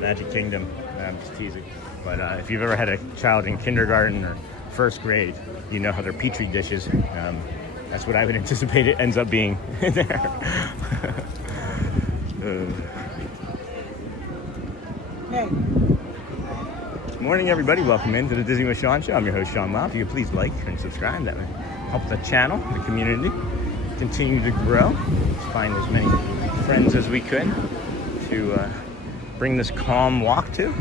Magic Kingdom. I'm just teasing. But if you've ever had a child in kindergarten or first grade, you know how they're petri dishes. That's what I would anticipate it ends up being there. Hey. Morning, everybody. Welcome into the Disney with Sean Show. I'm your host, Sean Mott. If you could please like and subscribe, that would help the channel, the community, continue to grow. Let's find as many friends as we could to bring this calm walk to.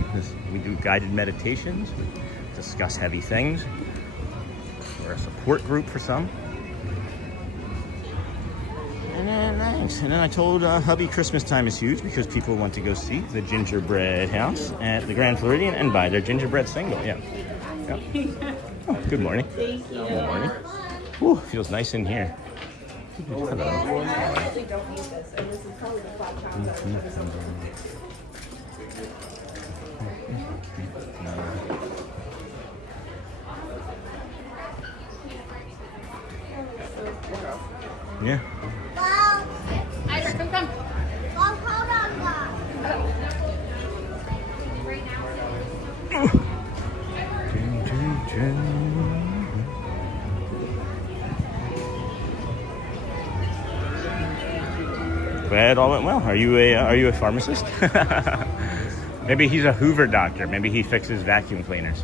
We do guided meditations. We discuss heavy things. We're a support group for some. And then I told hubby Christmas time is huge because people want to go see the gingerbread house at the Grand Floridian and buy their gingerbread single. Yeah. Oh, good morning. Thank you. Good morning. Ooh, feels nice in here. Hello. I actually don't need this, and this is probably the flat chocolate. Yeah. Come. Glad it all went well. Are you a pharmacist? Maybe he's a Hoover doctor. Maybe he fixes vacuum cleaners.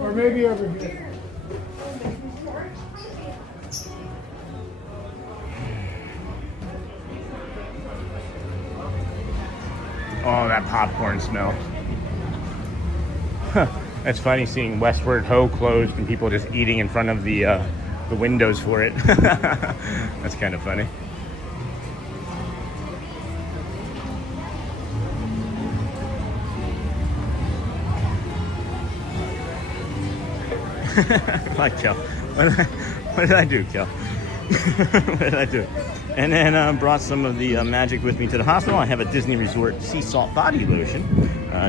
Or maybe over here. Oh, that popcorn smell. Huh. That's funny seeing Westward Ho closed and people just eating in front of the windows for it. That's kind of funny. Like Kel. What did I do, Kel? What did I do? And then brought some of the magic with me to the hospital. I have a Disney Resort sea salt body lotion,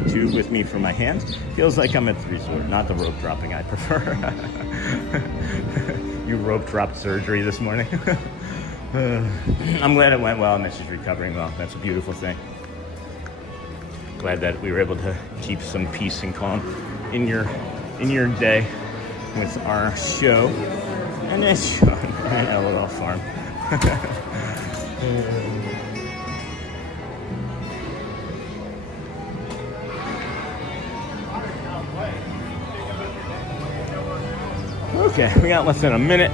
tube with me for my hands. Feels like I'm at the resort, not the rope dropping I prefer. You rope dropped surgery this morning. I'm glad it went well and that she's recovering well. That's a beautiful thing. Glad that we were able to keep some peace and calm in your day. with our show. And this a little farm. Okay, we got less than a minute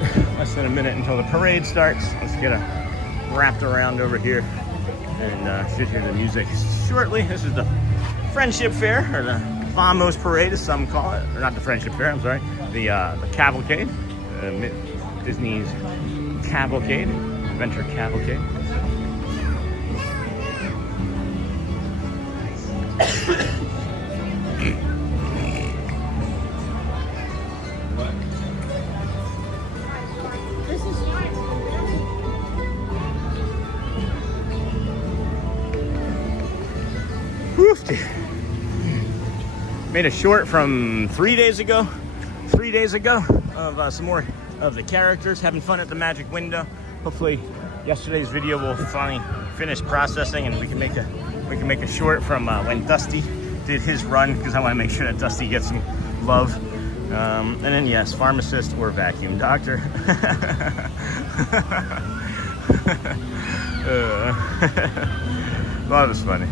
until the parade starts. Let's get wrapped around over here and should hear the music shortly. This is the Friendship Fair, or the Vamos Parade as some call it, or not the Friendship Fair, I'm sorry, the Cavalcade, Disney's Cavalcade, Adventure Cavalcade. Made a short from 3 days ago of some more of the characters having fun at the magic window. Hopefully yesterday's video will finally finish processing and we can make a short from when Dusty did his run, because I want to make sure that Dusty gets some love. And then yes, pharmacist or vacuum doctor. That was funny.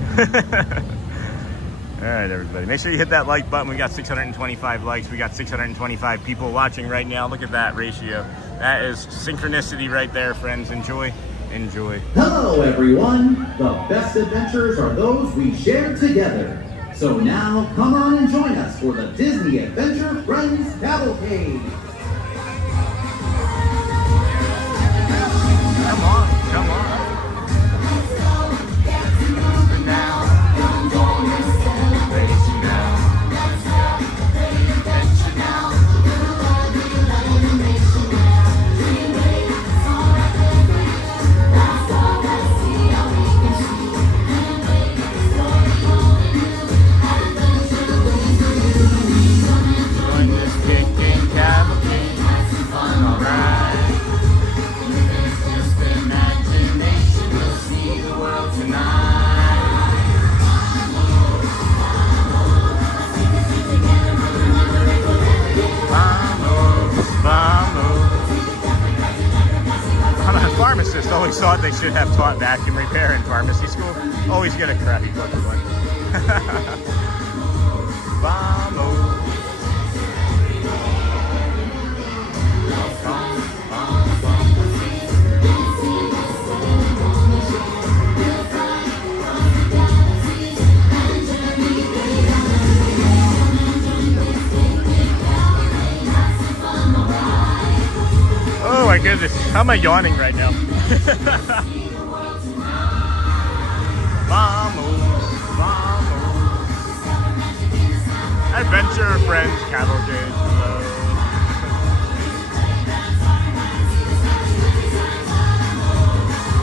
All right, everybody. Make sure you hit that like button. We got 625 likes. We got 625 people watching right now. Look at that ratio. That is synchronicity right there, friends. Enjoy. Enjoy. Hello, everyone. The best adventures are those we share together. So now, come on and join us for the Disney Adventure Friends Cavalcade. Come on. Come on. Always thought they should have taught vacuum repair in pharmacy school. Always get a crappy fucking one. Vamos. Oh my goodness, how am I yawning right now? Vamos, vamos. Adventure Friends Cavalcade. Hello.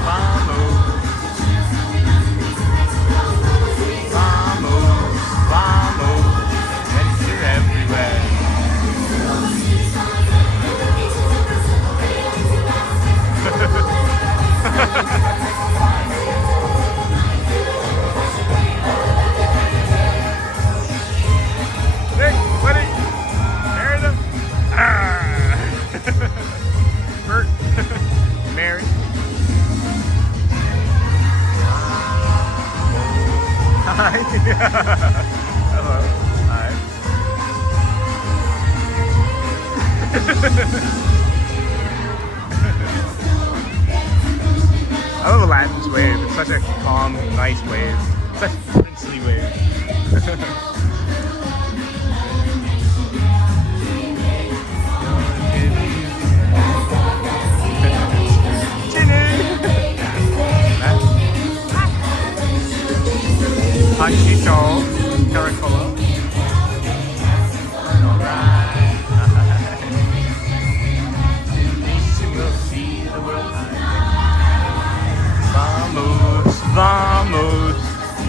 Vamos. Vamos, vamos. Adventure everywhere. Hey, buddy! Marry them! Bert! Mary! Hi! Hello! Hi! I love Aladdin's wave. It's such a calm, nice wave. Such a princely wave. Panchito, Caracolo. Vamos,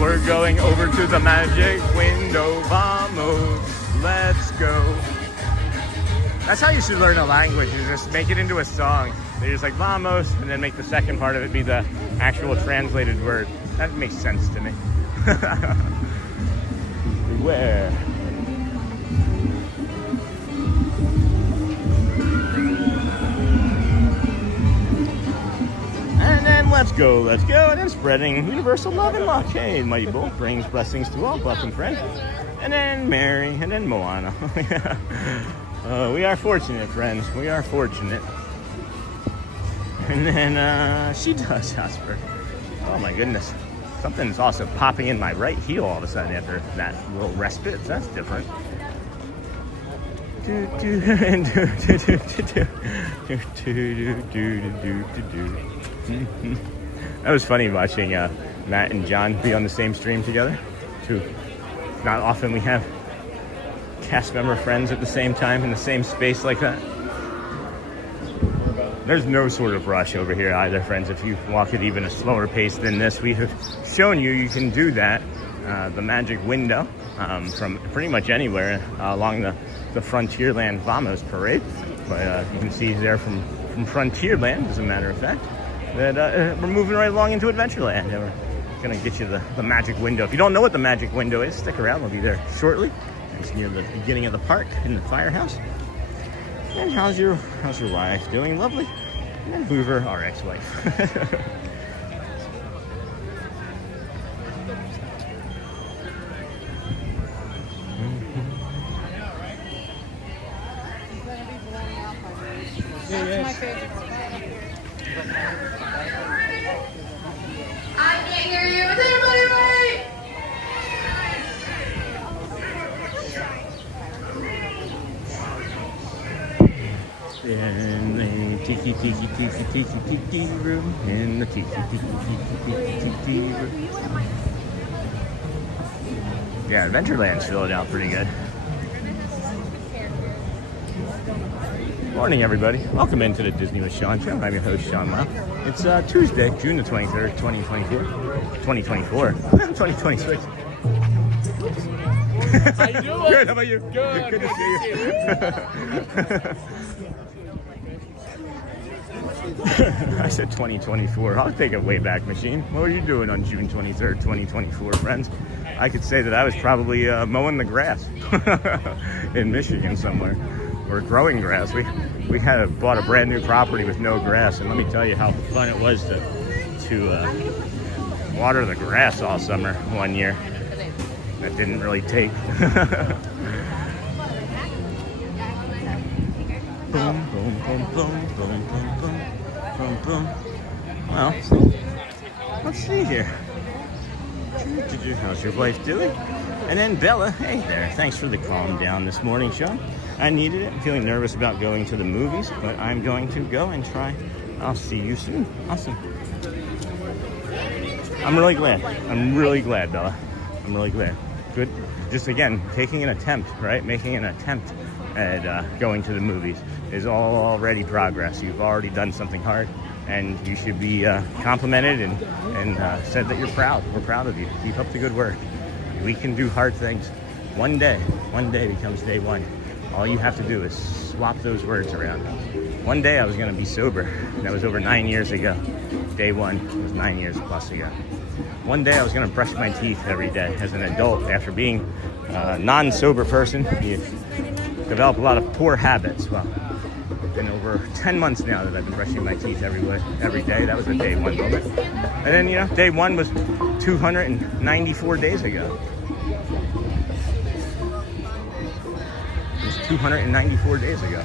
we're going over to the magic window. Vamos, let's go. That's how you should learn a language. You just make it into a song. You're just like vamos, and then make the second part of it be the actual translated word. That makes sense to me. Beware. go, let's go. And then spreading universal love and luck. Hey, Mighty Bull brings blessings to all. Welcome, friend. And then Mary, and then Moana. We are fortunate, friends. We are fortunate. And then she does, Jasper. Oh my goodness. Something's also popping in my right heel all of a sudden after that little respite. That's different. That was funny watching Matt and John be on the same stream together. Not often we have cast member friends at the same time in the same space like that. There's no sort of rush over here either, friends. If you walk at even a slower pace than this, we have shown you can do that. The magic window from pretty much anywhere along the Frontierland Vamos parade. But you can see there from Frontierland, as a matter of fact, that we're moving right along into Adventureland. And we're going to get you the magic window. If you don't know what the magic window is, stick around. We'll be there shortly. It's near the beginning of the park in the firehouse. And how's your wife doing? Lovely. And then Hoover, our ex-wife. That's my favorite. I can't hear you. Is everybody right? In the tiki room. In the tiki room. Yeah, Adventureland's filled out pretty good. Morning, everybody. Welcome into the Disney with Sean show. I'm your host, Sean Lau. It's Tuesday, June the 23rd, 2024. 2024. 2026. How you doing? Good, how about you? Good. Good to see you. I said 2024. I'll take a Wayback Machine. What were you doing on June 23rd, 2024, friends? I could say that I was probably mowing the grass in Michigan somewhere, or growing grass. We had bought a brand new property with no grass, and let me tell you how fun it was to water the grass all summer one year. That didn't really take. Boom, boom, boom, boom, boom, boom, boom, boom, boom. Well, let's see here. How's your wife doing? And then Bella, hey there. Thanks for the calm down this morning, Sean. I needed it. I'm feeling nervous about going to the movies, but I'm going to go and try. I'll see you soon. Awesome. I'm really glad. I'm really glad, Bella. I'm really glad. Good. Just again, taking an attempt, right? Making an attempt at going to the movies is already progress. You've already done something hard, and you should be complimented and said that you're proud. We're proud of you. Keep up the good work. We can do hard things. One day becomes day one. All you have to do is swap those words around. One day I was going to be sober. That was over 9 years ago. Day one was 9 years plus ago. One day I was going to brush my teeth every day as an adult. After being a non-sober person, you develop a lot of poor habits. Well, it's been over 10 months now that I've been brushing my teeth every day. That was a day one moment. And then, day one was 294 days ago. It was 294 days ago.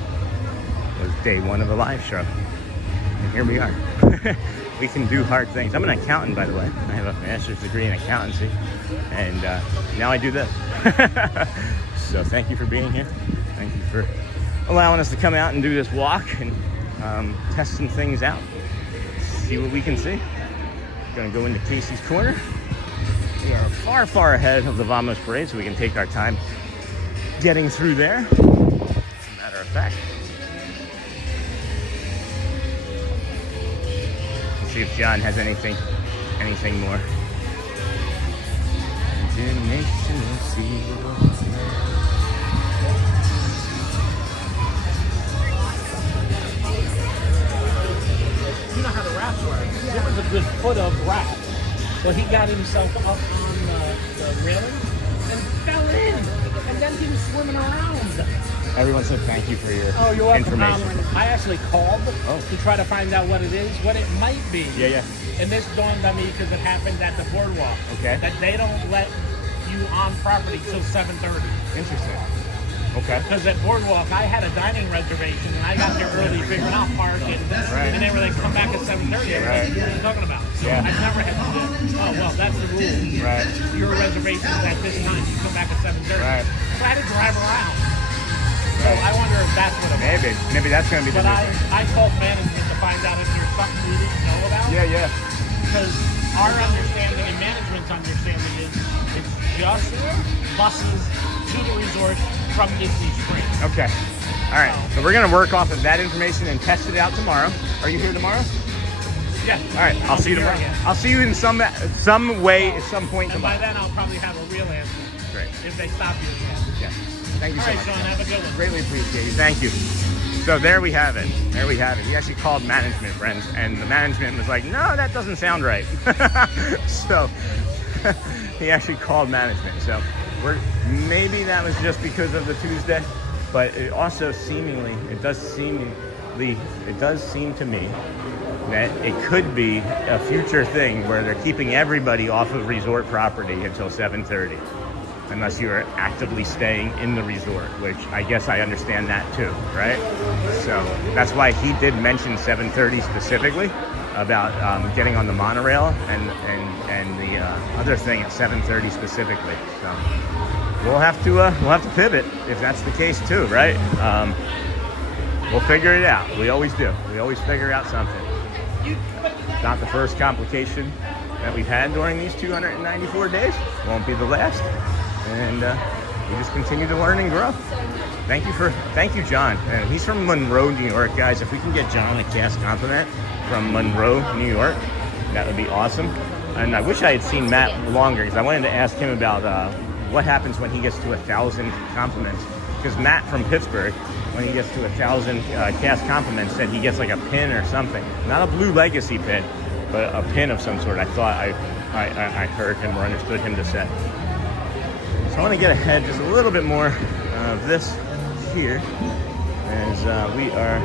It was day one of a live show. And here we are. We can do hard things. I'm an accountant, by the way. I have a master's degree in accountancy. And now I do this. So thank you for being here. Thank you for allowing us to come out and do this walk and test some things out. See what we can see. Gonna go into Casey's Corner. We are far, far ahead of the Vamos Parade, so we can take our time getting through there. As a matter of fact. Let's see if John has anything more. You know how the rafts work. There was a good foot of raft. So he got himself up on the railing and fell in. And then he was swimming around. Everyone said thank you for your you're welcome. information. I actually called to try to find out what it is, what it might be. Yeah. and this dawned on me because it happened at the BoardWalk. Okay. That they don't let you on property till 7:30. Interesting. Okay. Because at BoardWalk, I had a dining reservation, and I got there early, figuring out parking, and they were like, come back at 7:30. Right. What are you talking about? So Yeah. I never had to do, oh, well, that's the rule. Right. Your reservation is at this time, you come back at 7:30. Right. So I had to drive around. So I wonder if that's what it was. Maybe that's going to be the But I called management to find out if there's something we didn't know about. Yeah. Because our understanding and management's understanding is it's just buses to the resort from Disney Springs. Okay. All right. So we're going to work off of that information and test it out tomorrow. Are you here tomorrow? Yeah. All right. I'll see you tomorrow. Again. I'll see you in some way at some point And by tomorrow. then I'll probably have a real answer. Great. If they stop you again. Yeah. Thank you All so right, much. Sean, have a good one. Greatly appreciate you. Thank you. So there we have it. There we have it. He actually called management, friends, and the management was like, no, that doesn't sound right. So he actually called management. So maybe that was just because of the Tuesday, but it also it does seem to me that it could be a future thing where they're keeping everybody off of resort property until 7:30. Unless you're actively staying in the resort, which I guess I understand that too, right? So that's why he did mention 7:30 specifically about getting on the monorail and the other thing at 7:30 specifically. So we'll have to pivot if that's the case too, right? We'll figure it out. We always do. We always figure out something. It's not the first complication that we've had during these 294 days. Won't be the last. And we just continue to learn and grow. Thank you, John. And he's from Monroe, New York, guys. If we can get John a cast compliment from Monroe, New York, that would be awesome. And I wish I had seen Matt longer because I wanted to ask him about what happens when he gets to 1,000 compliments. Because Matt from Pittsburgh, when he gets to 1,000 cast compliments, said he gets like a pin or something. Not a Blue Legacy pin, but a pin of some sort. I thought I heard him or understood him to say. I want to get ahead just a little bit more of this here as we are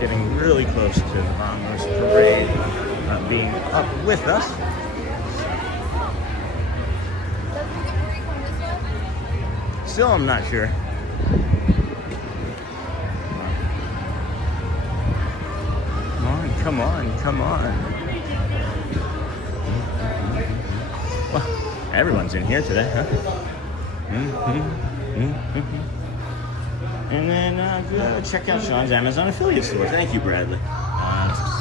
getting really close to the Bombers Parade being up with us. Still, I'm not sure. Come on. Well, everyone's in here today, huh? And then go check out Sean's Amazon affiliate store. Thank you, Bradley.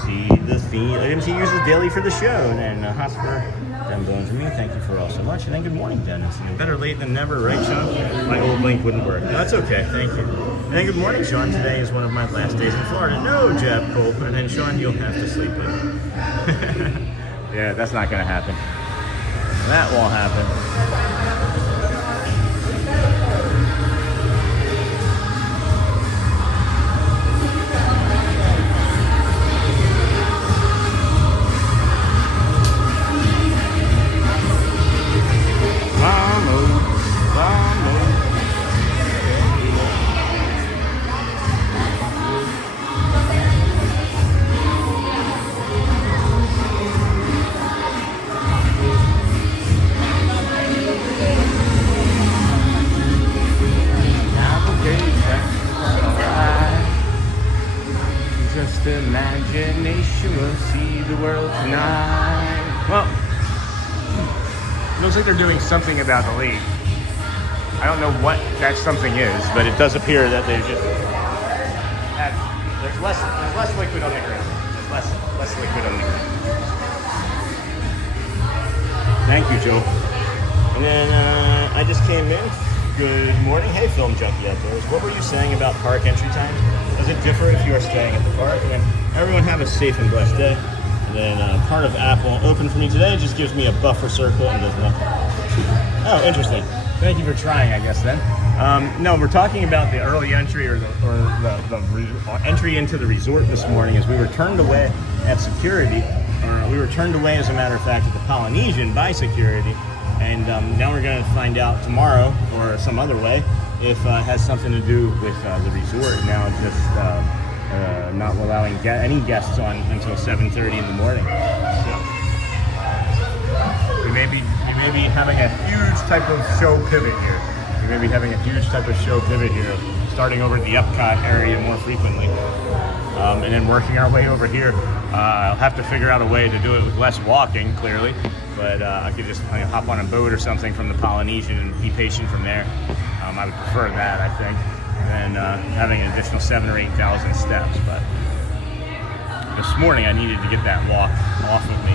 See the theme. MC uses daily for the show. And then Hosper, Dan Bones for me. Thank you for all so much. And then good morning, Dennis. And better late than never, right, Sean? My old link wouldn't work. No, that's okay. Thank you. And then good morning, Sean. Today is one of my last days in Florida. No, Jab Culp. And then Sean, you'll have to sleep with. Yeah, that's not going to happen. That won't happen. Imagination will see the world tonight. Well, looks like they're doing something about the league. I don't know what that something is, but it does appear that they just have, there's less liquid on the ground. There's less liquid on the ground. Thank you, Joe. And then I just came in. Good morning. Hey, Film Junkie Outdoors. What were you saying about park entry time? Does it differ if you are staying at the park? And then everyone have a safe and blessed day. And then part of app won't open for me today. It just gives me a buffer circle and does nothing. Oh, interesting. Thank you for trying, I guess, then. No, we're talking about the early entry or the entry into the resort this morning as we were turned away at security. We were turned away, as a matter of fact, at the Polynesian by security. And now we're going to find out tomorrow or some other way if it has something to do with the resort now just not allowing any guests on until 7:30 in the morning. So may be having a huge type of show pivot here. We may be having a huge type of show pivot here, starting over at the EPCOT area more frequently, and then working our way over here. I'll have to figure out a way to do it with less walking, clearly, but I could just hop on a boat or something from the Polynesian and be patient from there. I would prefer that, I think, than having an additional 7,000 or 8,000 steps. But this morning I needed to get that walk off of me,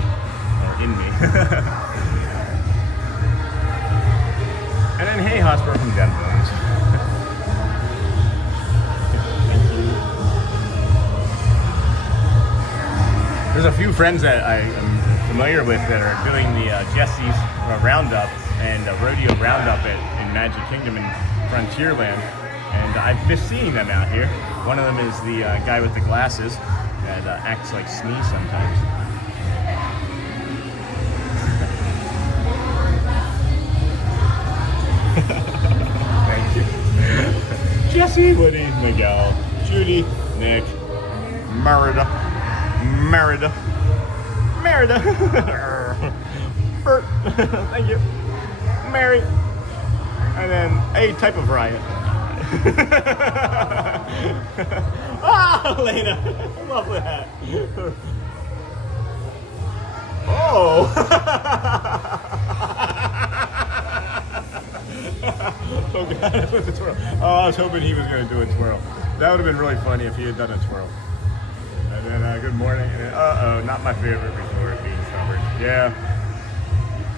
or in me. And then, hey, Hotspur from Denver. There's a few friends that I am familiar with that are doing the Jesse's Roundup and Rodeo Roundup in Magic Kingdom in Frontierland, and I've missed seeing them out here. One of them is the guy with the glasses that acts like Sneeze sometimes. Thank you. Jesse, Woody, Miguel, Judy, Nick, Merida, Bert, thank you, Mary, and then a type of riot. Ah, Elena, I love that. Oh. Oh God, that's what the twirl. Oh, I was hoping he was going to do a twirl. That would have been really funny if he had done a twirl. And then, good morning. And then, not my favorite resort, being stubborn. Yeah.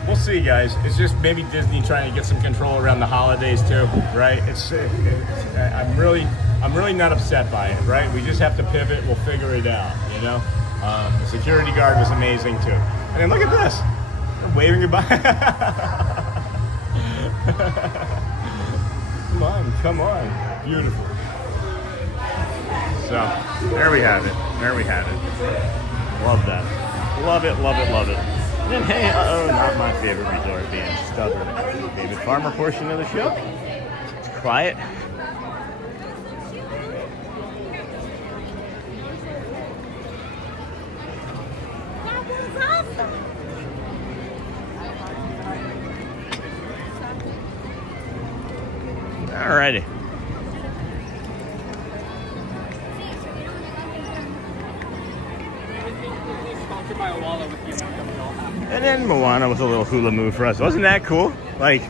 We'll see, guys. It's just maybe Disney trying to get some control around the holidays too, right? I'm really not upset by it, right? We just have to pivot. We'll figure it out, you know? The security guard was amazing too. And then look at this. They're waving goodbye. Come on. Beautiful. So, there we have it. Love that. Love it. And then, hey, not my favorite resort, being stubborn. David Farmer portion of the show. It's quiet. That was awesome. Alrighty. And then Moana with a little hula move for us. Wasn't that cool? Like,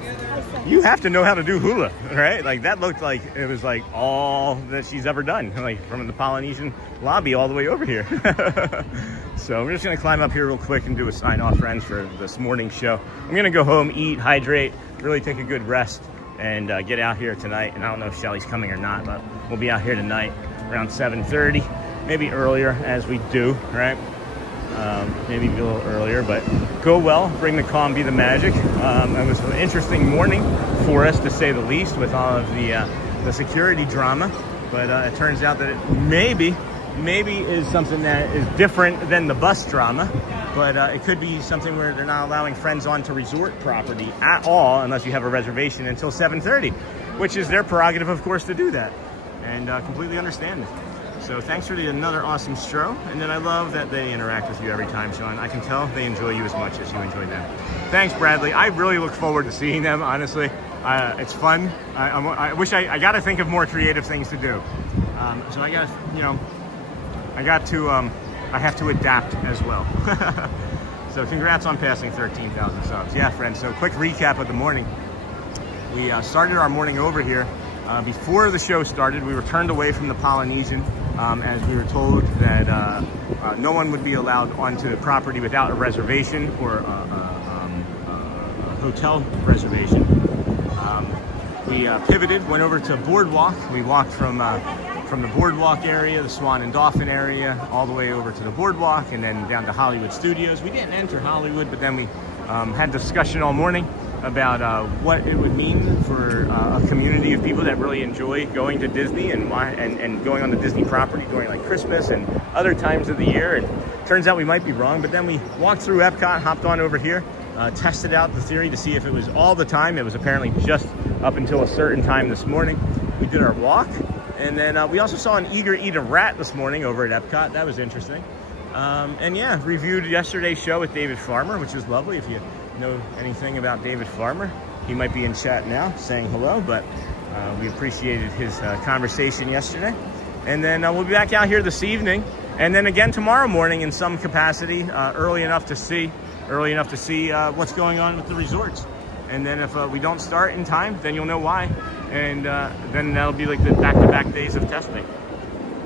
you have to know how to do hula, right? Like, that looked like it was like all that she's ever done, like from the Polynesian lobby all the way over here. So we're just gonna climb up here real quick and do a sign off, friends, for this morning's show. I'm gonna go home, eat, hydrate, really take a good rest, and get out here tonight. And I don't know if Shelly's coming or not, but we'll be out here tonight around 7:30, maybe earlier as we do, right? Maybe a little earlier, but go well, bring the calm, be the magic. It was an interesting morning for us, to say the least, with all of the security drama, but it turns out that it maybe is something that is different than the bus drama, but it could be something where they're not allowing friends onto resort property at all unless you have a reservation until 7:30, which is their prerogative, of course, to do that, and completely understand it. So thanks for another awesome show, and then I love that they interact with you every time, Sean. I can tell they enjoy you as much as you enjoy them. Thanks, Bradley. I really look forward to seeing them, honestly. It's fun. I wish I got to think of more creative things to do. So I got, I have to adapt as well. So congrats on passing 13,000 subs. Yeah, friends, so quick recap of the morning. We started our morning over here. Before the show started, we were turned away from the Polynesian as we were told that no one would be allowed onto the property without a reservation or a hotel reservation. We pivoted, went over to BoardWalk. We walked from the BoardWalk area, the Swan and Dolphin area, all the way over to the BoardWalk, and then down to Hollywood Studios. We didn't enter Hollywood, but then we had discussion all morning about what it would mean for a community of people that really enjoy going to Disney and going on the Disney property during like Christmas and other times of the year. And turns out we might be wrong, but then we walked through Epcot, hopped on over here, tested out the theory to see if it was all the time. It was apparently just up until a certain time this morning. We did our walk, and then we also saw an eager eat a rat this morning over at Epcot. That was interesting. And yeah, reviewed yesterday's show with David Farmer, which is lovely. If you know anything about David Farmer, he might be in chat now saying hello, but we appreciated his conversation yesterday. And then we'll be back out here this evening, and then again tomorrow morning in some capacity, early enough to see what's going on with the resorts. And then if we don't start in time, then you'll know why, and then that'll be like the back-to-back days of testing.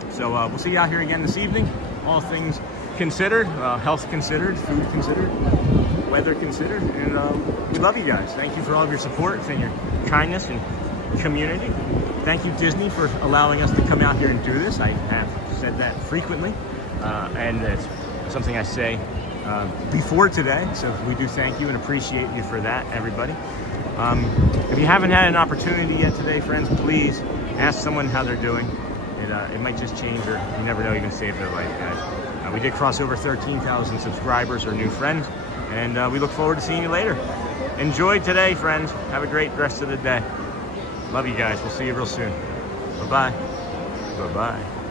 So we'll see you out here again this evening. All things considered, health considered, food considered, weather considered, and we love you guys. Thank you for all of your support and your kindness and community. Thank you, Disney, for allowing us to come out here and do this. I have said that frequently, and it's something I say before today, so we do thank you and appreciate you for that, everybody. If you haven't had an opportunity yet today, friends, please ask someone how they're doing. It might just change, or you never know, you can save their life, guys. We did cross over 13,000 subscribers or new friends, and we look forward to seeing you later. Enjoy today, friends. Have a great rest of the day. Love you guys. We'll see you real soon. Bye-bye. Bye-bye.